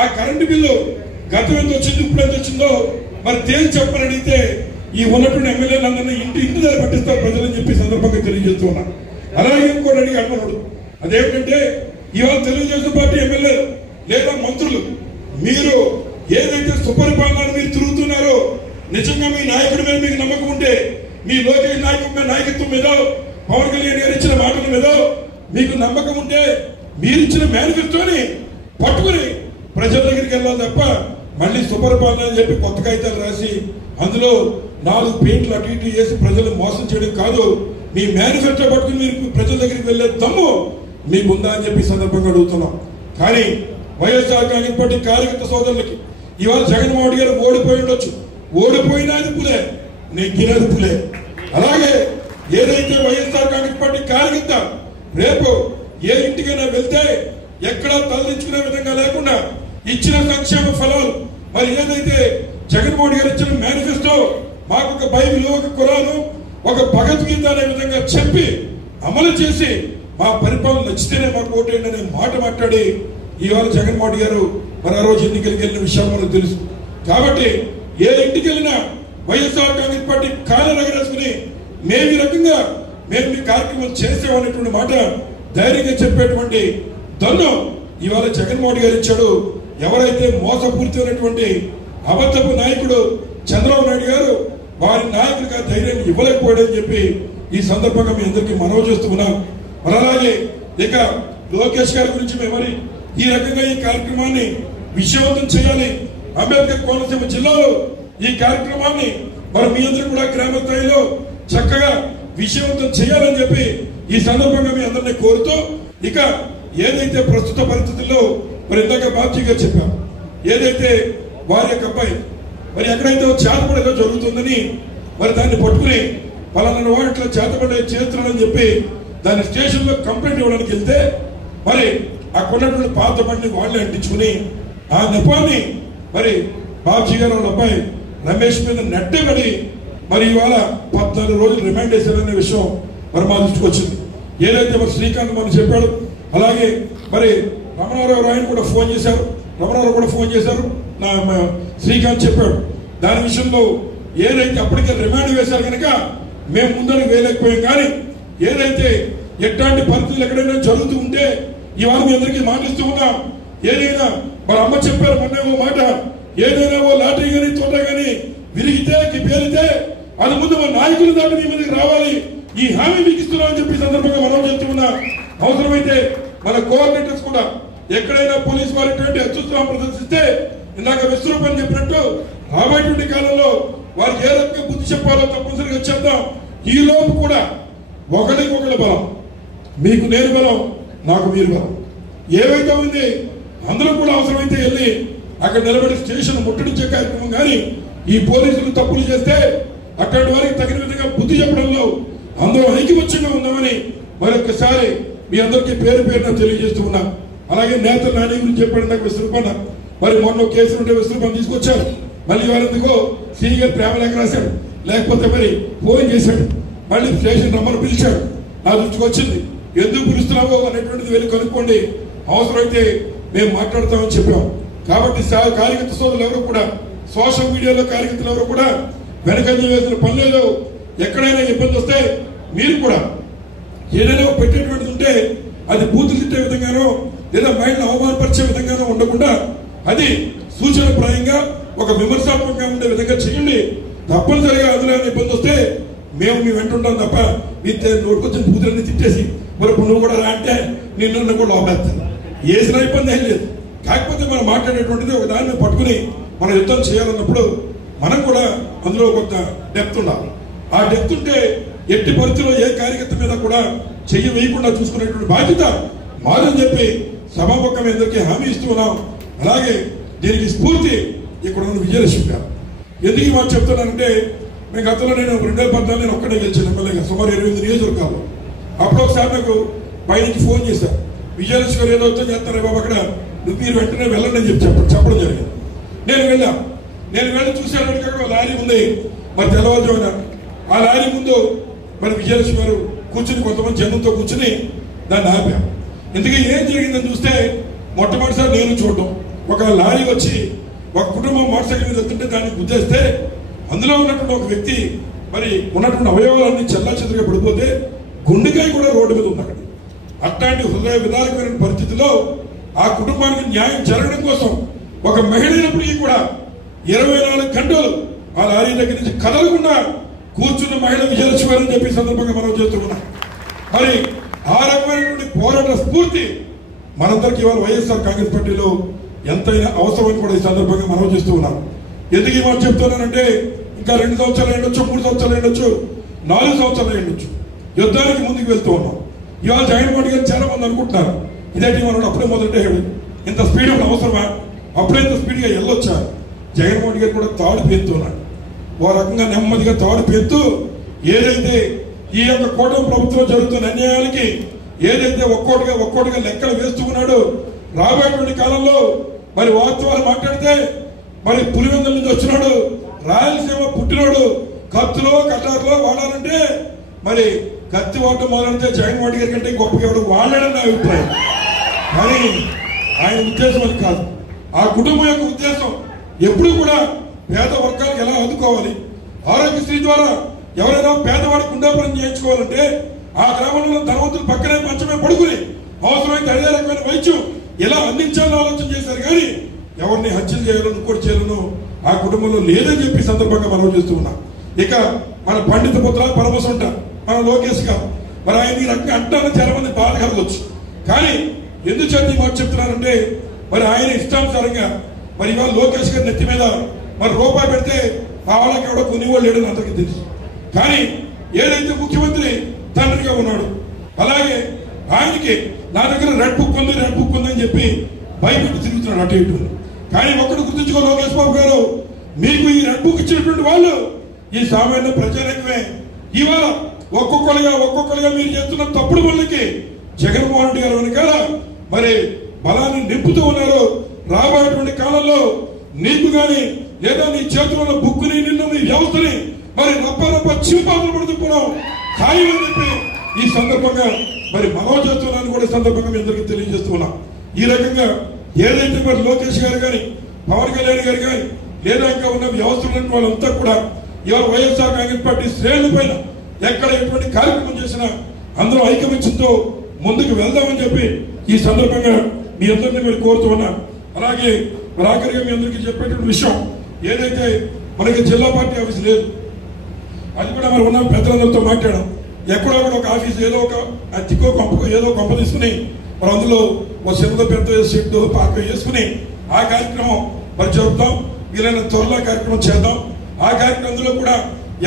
ఆ కరెంటు బిల్లు గతం ఎంత వచ్చింది ఇప్పుడు ఎంత వచ్చిందో మరి తేల్చి చెప్పని అడిగితే ఈ ఉన్నటువంటి ఎమ్మెల్యేలందరినీ ఇంటి దగ్గర పట్టిస్తారు ప్రజలని చెప్పి సందర్భంగా తెలియజేస్తూ ఉన్నాను. అలాగే ఇంకోటి అడిగి అన్నాడు, అదేమిటంటే ఇవాళ తెలుగుదేశం పార్టీ ఎమ్మెల్యేలు లేదా మంత్రులు మీరు ఏదైతే సుపరిపాలన మీరు తిరుగుతున్నారో నిజంగా మీ నాయకుడి మీద మీకు నమ్మకం ఉంటే, మీ లోకేష్ నాయకత్వం మీద, పవన్ కళ్యాణ్ గారు ఇచ్చిన మాటల మీద మీకు నమ్మకం ఉంటే మీరు ఇచ్చిన మేనిఫెస్టోని పట్టుకుని ప్రజల దగ్గరికి వెళ్ళాలి తప్ప మళ్ళీ సుపరిపాలన అని చెప్పి కొత్త కాగితాలు రాసి అందులో 4 పెయింట్లు అటు ఇటు చేసి ప్రజలు మోసం చేయడం కాదు. మీ మేనిఫెస్టో పట్టుకుని మీరు ప్రజల దగ్గరికి వెళ్లే దమ్ము మీకుందా అని చెప్పి సందర్భంగా అడుగుతున్నాం. కానీ వైఎస్ఆర్ కాంగ్రెస్ పార్టీ కార్యకర్త సోదరులకి ఇవాళ జగన్మోహన్ రెడ్డి గారు ఓడిపోయి ఉండొచ్చు, ఓడిపోయినది పులే, నెగ్గినది పులే. అలాగే ఏదైతే వైఎస్ఆర్ కాంగ్రెస్ పార్టీ కార్యకర్త రేపు ఏ ఇంటికైనా వెళ్తే ఎక్కడా తలదించుకునే విధంగా లేకుండా ఇచ్చిన సంక్షేమ ఫలాలు, మరి ఏదైతే జగన్మోహన్ గారు ఇచ్చిన మేనిఫెస్టో, మాకు ఒక బైబిల్, ఒక ఖురాను, ఒక భగవద్గీత అనే విధంగా చెప్పి అమలు చేసి మా పరిపాలన నచ్చితేనే మాకు ఓటేయండి అనే మాట మాట్లాడి ఇవాళ జగన్మోహన్ గారు మరి ఆ రోజు ఎన్నికలకు వెళ్ళిన విషయాలు మనకు తెలుసు. కాబట్టి ఏ ఇంటికి వెళ్ళినా వైఎస్ఆర్ కాంగ్రెస్ పార్టీ కాళ్ళ ఎగరేసుకుని మేము ఈ రకంగా మేము మీ కార్యక్రమం చేసామనేటువంటి మాట ధైర్యంగా చెప్పేటువంటి దన్ను ఇవాళ జగన్మోహన్ గారు ఇచ్చాడు. ఎవరైతే మోసపూరితమైనటువంటి అబద్ధపు నాయకుడు చంద్రబాబు నాయుడు గారు వారి నాయకుడిగా ధైర్యాన్ని ఇవ్వలేకపోయాడని చెప్పి ఈ సందర్భంగా మీ అందరికీ మనవి చేస్తున్నాం. మరి అలాగే ఇక లోకేష్ గారి గురించి మేము మరి ఈ రకంగా ఈ కార్యక్రమాన్ని విజయవంతం చేయాలి. అంబేద్కర్ కోనసీమ జిల్లాలో ఈ కార్యక్రమాన్ని మరి మీ అందరూ కూడా గ్రామ స్థాయిలో చక్కగా విజయవంతం చేయాలని చెప్పి ఈ సందర్భంగా మీ అందరినీ కోరుతూ, ఇక ఏదైతే ప్రస్తుత పరిస్థితుల్లో మరి ఇందాక బాబ్జీ గారు చెప్పారు, ఏదైతే వారి యొక్క అబ్బాయి మరి ఎక్కడైతే చేతపడేదో జరుగుతుందని మరి దాన్ని పట్టుకుని పలానా వాటిలో చేతపడే చేస్తున్నాడని చెప్పి దాని స్టేషన్ లో కంప్లైంట్ ఇవ్వడానికి వెళ్తే మరి అక్కడ ఉన్నటువంటి పాత బండిని వాళ్ళే అంటించుకుని ఆ నెపాన్ని మరి బాబ్జీ గారు వాళ్ళ అబ్బాయి రమేష్ మీద నెట్టబడి మరి ఇవాళ 14 రోజులు రిమాండ్ చేశారనే విషయం మరి మా దృష్టికి వచ్చింది. ఏదైతే మరి శ్రీకాంత్ మనం చెప్పాడు, అలాగే మరి రమణారావు రాయని కూడా ఫోన్ చేశారు, రమణారావు కూడా ఫోన్ చేశారు, శ్రీకాంత్ చెప్పాడు. దాని విషయంలో ఏదైతే అప్పటికే రిమాండ్ వేశారు కనుక మేము ముందరకు వేయలేకపోయాం. కానీ ఏదైతే ఎట్లాంటి పరిస్థితులు ఎక్కడైనా జరుగుతూ ఉంటే ఇవాళ మీ అందరికీ మాటిస్తూ ఉన్నాం. ఏదైనా మరి అమ్మ చెప్పారు మొన్న ఓ మాట, ఏదైనా ఓ లాటరీ కానీ తోట కానీ విరిగితే పేరితే అది ముందు మన నాయకుల దాకా మీ మీదకి రావాలి, ఈ హామీ మీకు ఇస్తున్నామని చెప్పి సందర్భంగా మనం చెప్తున్నా. అవసరమైతే మన కోఆర్డినేటర్స్ కూడా ఎక్కడైనా పోలీసు వారు ఎటువంటి అత్యుత్సాహం ప్రదర్శిస్తే ఇందాక విశ్వరూపని చెప్పినట్టు రాబోయేటువంటి కాలంలో వారికి ఏ రకంగా బుద్ధి చెప్పాలో తప్పనిసరిగా చెప్తాం. ఈ లోపు కూడా ఒకరికి ఒకళ్ళ బలం, మీకు నేను బలం, నాకు మీరు బలం ఏవైతే ఉంది అందరూ కూడా అవసరమైతే వెళ్ళి అక్కడ నిలబడి స్టేషన్ ముట్టడించే కార్యక్రమం. కానీ ఈ పోలీసులు తప్పులు చేస్తే అక్కడి వారికి తగిన విధంగా బుద్ధి చెప్పడంలో అందరూ ఐక్యమత్యంగా ఉందామని మరొకసారి మీ అందరికీ పేరు పేరున తెలియజేస్తూ ఉన్నాం. అలాగే నేతలు నాని గురించి చెప్పాడు నాకు విశ్రూపన్న, మరి మొన్న కేసు ఉంటే విశ్రూపన్న తీసుకొచ్చారు. మళ్ళీ వారెందుకో సిఈ గారు ప్రేమలేఖ రాశాడు, లేకపోతే మరి ఫోన్ చేశాడు, మళ్ళీ స్టేషన్ రమ్మని పిలిచాడు. నా దృష్టికి వచ్చింది, ఎందుకు పిలుస్తున్నావో అనేటువంటిది వెళ్ళి కనుక్కోండి, అవసరమైతే మేము మాట్లాడతామని చెప్పాం. కాబట్టి కార్యకర్త సోదరులు ఎవరు కూడా సోషల్ మీడియాలో కార్యకర్తలు ఎవరు కూడా వెనకంజ వేసిన పనులలో ఎక్కడైనా ఇబ్బంది వస్తే మీరు కూడా ఏదైనా పెట్టేటువంటిది ఉంటే అది బూతులు తిట్టే విధంగానో లేదా మహిళను అవమానపరిచే విధంగానో ఉండకుండా అది సూచనప్రాయంగా ఒక విమర్శాత్మకంగా ఉండే విధంగా చేయండి. తప్పనిసరిగా అందులో ఇబ్బంది వస్తే మేము మీ వెంటుంటాం తప్ప మీ నోటుకొచ్చిన బూతులన్నీ తిట్టేసి మరి నువ్వు కూడా రా అంటే నిన్ను కూడా లోపేస్తాను. వేసిన ఇబ్బంది ఏం లేదు. కాకపోతే మనం మాట్లాడేటువంటిది ఒక దాన్ని పట్టుకుని మనం యుద్ధం చేయాలన్నప్పుడు మనం కూడా అందులో కొంత డెప్త్ ఉండాలి. ఆ డెప్త్ ఉంటే ఎట్టి పరిస్థితుల్లో ఏ కార్యకర్త మీద కూడా చెయ్యి వేయకుండా చూసుకునేటువంటి బాధ్యత మాదని చెప్పి సభాముఖం అందరికీ హామీ ఇస్తూ ఉన్నాం. అలాగే దీనికి స్ఫూర్తి ఇక్కడ ఉన్న విజయలక్ష్మి గారు. ఎందుకు ఈ మాట చెప్తున్నానంటే మేము గతంలో నేను 2014 నేను ఒక్కడే గెలిచాను ఎమ్మెల్యేగా సుమారు 28 నియోజకవర్గాల్లో. అప్పుడు ఒకసారి నాకు పైనుంచి ఫోన్ చేశారు, విజయలక్ష్మి గారు ఏదో చేస్తారే బాబు అక్కడ నువ్వు మీరు వెంటనే వెళ్ళండి అని చెప్పడం జరిగింది. నేను వెళ్ళి చూశాను, అక్కడ లారీ ఉంది. మరి తెల్లవారుజామున ఆ లారీ ముందు మరి విజయలక్ష్మి గారు కూర్చుని కొంతమంది జనంతో కూర్చుని దాన్ని ఆపాం. ఇందుకే ఏం జరిగిందని చూస్తే మొట్టమొదటిసారి నేను చూడటం, ఒక లారీ వచ్చి ఒక కుటుంబం మోటార్ సైకిల్ మీద వెళ్తుంటే దాన్ని గుద్దేస్తే అందులో ఉన్నటువంటి ఒక వ్యక్తి మరి ఉన్నటువంటి అవయవాలన్నీ చెల్లాచెదురుగా పడిపోతే గుండెకాయ కూడా రోడ్డు మీద ఉంది. అక్కడ అట్లాంటి హృదయ విదారకమైన పరిస్థితిలో ఆ కుటుంబానికి న్యాయం జరగడం కోసం ఒక మహిళ అయినప్పటికీ కూడా 24 గంటలు ఆ లారీ దగ్గర నుంచి కదలకుండా కూర్చున్న మహిళ విజయలక్ష్మి అని చెప్పి సందర్భంగా మనం చేస్తున్నాం. మరి ఆ రకమైనటువంటి పోరాట స్ఫూర్తి మనందరికీ ఇవాళ వైఎస్ఆర్ కాంగ్రెస్ పార్టీలో ఎంతైనా అవసరమని కూడా ఈ సందర్భంగా మనం చేస్తూ ఉన్నాం. ఎందుకు ఈ మాట చెప్తున్నానంటే ఇంకా 2 సంవత్సరాలు అయ్యొచ్చు, 3 సంవత్సరాలు అయ్యొచ్చు, 4 సంవత్సరాలు అయ్యొచ్చు, యుద్ధానికి ముందుకు వెళ్తూ ఉన్నాం. ఇవాళ జగన్మోహన్ గారు చాలా మంది అనుకుంటున్నారు ఇదేంటి మనోడు అప్పుడే మొదలెట్టాడు, ఇంత స్పీడ్ అవసరమా, అప్పుడే ఇంత స్పీడ్గా వెళ్ళొచ్చా. జగన్మోహన్ గారు కూడా తాడు పేరుతున్నాడు. ఓ రకంగా నెమ్మదిగా తాడు పెడుతూ ఏదైతే ఈ యొక్క కూటమి ప్రభుత్వం జరుగుతున్న అన్యాయాలకి ఏదైతే ఒక్కోటిగా లెక్కలు వేస్తూ ఉన్నాడో రాబోయేటువంటి కాలంలో మరి వాస్తవాలు మాట్లాడితే మరి పులివెందుల నుంచి వచ్చినాడు, రాయలసీమ పుట్టినోడు, కత్తులో కటార్లో వాడాలంటే మరి కత్తి వాడటం మొదలెడితే జగన్మోహన్ రెడ్డి గారి కంటే గొప్పగా ఎవడు వాడాడని నా అభిప్రాయం. కానీ ఆయన ఉద్దేశం అది కాదు. ఆ కుటుంబం యొక్క ఉద్దేశం ఎప్పుడు కూడా పేద వర్గాలకు ఎలా ఆదుకోవాలి, ఆరోగ్యశ్రీ ద్వారా ఎవరైనా పేదవాడి గుండాపురం చేయించుకోవాలంటే ఆ గ్రామంలో ధనవంతులు పక్కనే మంచమే పడుకుని అవసరమైతే అదే రకమైన వైద్యం ఎలా అందించాలని ఆలోచన చేశారు. కానీ ఎవరిని హత్యలు చేయాలని ఇంకోటి చేయాలను ఆ కుటుంబంలో లేదని చెప్పి సందర్భంగా మనం చేస్తూ ఉన్నాం. ఇక మన పండిత పుత్ర పరమసుంట మన లోకేష్ గారు మరి ఆయన ఈ రకంగా అంటారని చాలా మంది బాధ కలగవచ్చు. కానీ ఎందుకు చెప్పి మాట చెప్తున్నారంటే మరి ఆయన ఇష్టానుసారంగా మరి ఇవాళ లోకేష్ గారి నెత్తి మీద మరి రూపాయి పెడితే ఆ వాళ్ళకి ఎవడో కొనివాళ్ళు లేడని అందరికీ తెలుసు. కానీ ఏదైతే ముఖ్యమంత్రి తండ్రిగా ఉన్నాడు అలాగే ఆయనకి నా దగ్గర రెడ్ బుక్ ఉంది అని చెప్పి భయపెట్టి తిరుగుతున్నాడు అటు ఇటు. కానీ ఒక్కడు గుర్తుంచుకో లోకేష్ బాబు గారు, మీకు ఈ రెడ్ బుక్ ఇచ్చినటువంటి వాళ్ళు ఈ సామాన్య ప్రజానికమే. ఇవాళ ఒక్కొక్కరుగా మీరు చేస్తున్న తప్పుడు పనులకి జగన్మోహన్ రెడ్డి గారు వెనకాల మరి బలాన్ని నింపుతూ ఉన్నారు. రాబోయేటువంటి కాలంలో నీకు గాని లేదా నీ చేతుల్లో బుక్కుని నిన్ను మీ వ్యవస్థని మరి రప్ప చింపాకులు పడుతున్నాం ఖాయం అని చెప్పి ఈ సందర్భంగా మరి మనవి చేస్తున్నాను కూడా సందర్భంగా మీ అందరికీ తెలియజేస్తున్నాం. ఈ రకంగా ఏదైతే మరి లోకేష్ గారు కానీ పవన్ కళ్యాణ్ గారు కానీ లేదా ఇంకా ఉన్న వ్యవస్థలు వాళ్ళంతా కూడా ఇవాళ వైఎస్ఆర్ కాంగ్రెస్ పార్టీ శ్రేణుల పైన ఎక్కడ ఎటువంటి కార్యక్రమం చేసినా అందరూ ఐకమత్యంతో ముందుకు వెళ్దామని చెప్పి ఈ సందర్భంగా మీ అందరినీ మీరు కోరుతూ ఉన్నా. అలాగే మరి ఆఖరిగా మీ అందరికీ చెప్పేటువంటి విషయం ఏదైతే మనకి జిల్లా పార్టీ ఆఫీస్ లేదు, అది కూడా మరి ఉన్న పెద్దలందరితో మాట్లాడాం. ఎక్కడో కూడా ఒక ఆఫీస్ ఏదో ఒక అతికో కొంపకో ఏదో కొంప తీసుకుని మరి అందులో ఒక చిన్న పెద్ద షెడ్డు పాక వేసుకుని ఆ కార్యక్రమం మరి జరుపుతాం. వీలైన త్వరలో కార్యక్రమం చేద్దాం. ఆ కార్యక్రమంలో కూడా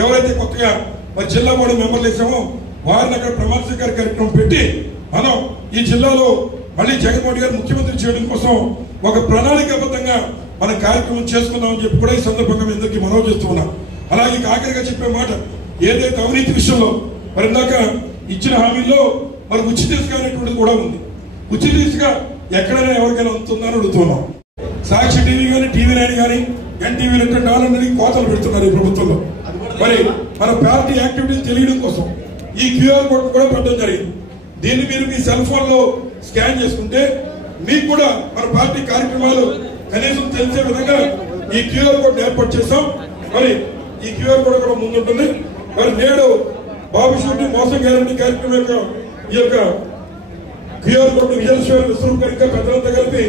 ఎవరైతే కొత్తగా మరి జిల్లా బోర్డు మెంబర్లు వేసామో వారిని అక్కడ ప్రమాణ స్వీకార కార్యక్రమం పెట్టి మనం ఈ జిల్లాలో మళ్ళీ జగన్మోహన్ గారు ముఖ్యమంత్రి చేయడం కోసం ఒక ప్రణాళికాబద్ధంగా మన కార్యక్రమం చేసుకుందామని చెప్పి కూడా ఈ సందర్భంగా మీ అందరికీ మనవి చేస్తూ ఉన్నాం. అలాగే ఆఖరిగా చెప్పే మాట ఏదైతే అవినీతి విషయంలో మరి ఇందాక ఇచ్చిన హామీల్లో మరి ఉచిత ఇసుక అనేటువంటిది కూడా ఉంది. ఉచిత ఇసుక ఎక్కడైనా ఎవరికైనా ఉంటుందని అడుగుతున్నాం. సాక్షి టీవీ కానీ టీవీ నైన్ కానీ ఎన్టీవీలు డాలర్ని కోతలు పెడుతున్నారు ఈ ప్రభుత్వంలో. మరి మన పార్టీ యాక్టివిటీస్ తెలియడం కోసం ఈ క్యూఆర్ కోడ్ కూడా పెట్టడం జరిగింది. దీన్ని మీరు మీ సెల్ ఫోన్ లో స్కాన్ చేసుకుంటే మీకు కూడా మన పార్టీ కార్యక్రమాలు కనీసం తెలిసే విధంగా ఈ క్యూఆర్ కోడ్ ఏర్పాటు చేస్తాం. మరి ఈ క్యూఆర్ కోడ్ కూడా ముందుంటుంది. మరి నేడు బాబు షూటింగ్ మోసం గ్యారంటీ కార్యక్రమం యొక్క ఈ యొక్క క్యూఆర్ కోడ్ విజయశ్వర విశ్వరూపం ఇంకా పెద్దలంతా కలిపి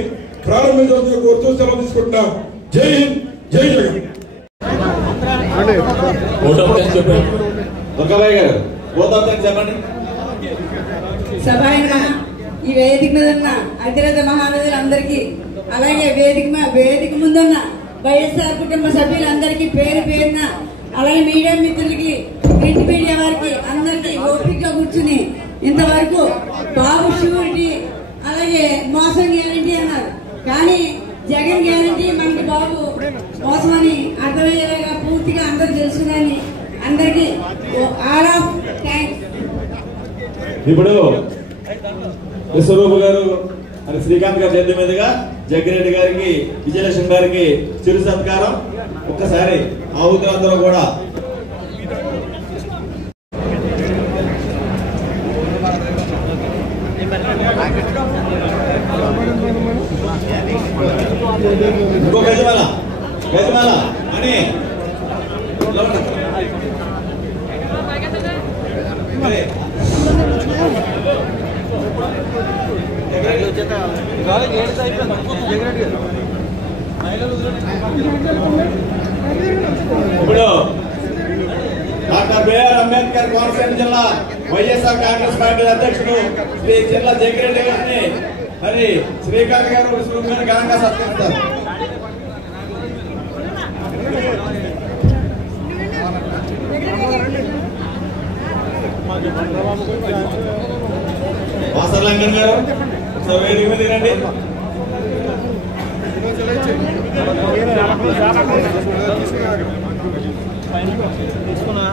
ప్రారంభించాలని కోరుతూ సెలవు తీసుకుంటున్నాం. జై హింద్, జై జగన్. చెప్పండి. సభ ఈ వేదిక మీద ఉన్న అతిరథ మహానదులందరికీ అలాగే వేదిక ముందున్న వైఎస్ఆర్ కుటుంబ సభ్యులందరికీ పేరు పేరున అలాగే మీడియా మిత్రులకి ప్రింట్ మీడియా వారికి అందరికీ ఓపికగా కూర్చుని ఇంతవరకు బాబు షూరిటీ అలాగే మోసం గ్యారంటీ అన్నారు. కానీ జగన్ గ్యారంటీ మనకి బాబు మోసం అని అర్థమయ్యేలాగా పూర్తిగా అందరూ తెలుసుకున్నారని అందరికీ ఆల్ ఆఫ్ థ్యాంక్స్. ఇప్పుడు విశ్వరూప్ గారు మరి శ్రీకాంత్ గారి చేతి మీదుగా జగ్గిరెడ్డి గారికి విజయలక్ష్మి గారికి చిరు సత్కారం. ఒక్కసారి ఆవుతులందరూ కూడా ఇంకో గజమాల అని ఇప్పుడు డాక్టర్ బిఆర్ అంబేద్కర్ కోనసీమ జిల్లా వైఎస్ఆర్ కాంగ్రెస్ పార్టీ అధ్యక్షుడు శ్రీ జిల్లా జగ్గిరెడ్డి గారిని మరి శ్రీకాంత్ గారు విశ్వరూప్ గారిని ఘనంగా సత్కరిస్తారు. వాసర్లంకన్ గారు వేదిక మీద రండి. తీసుకున్నా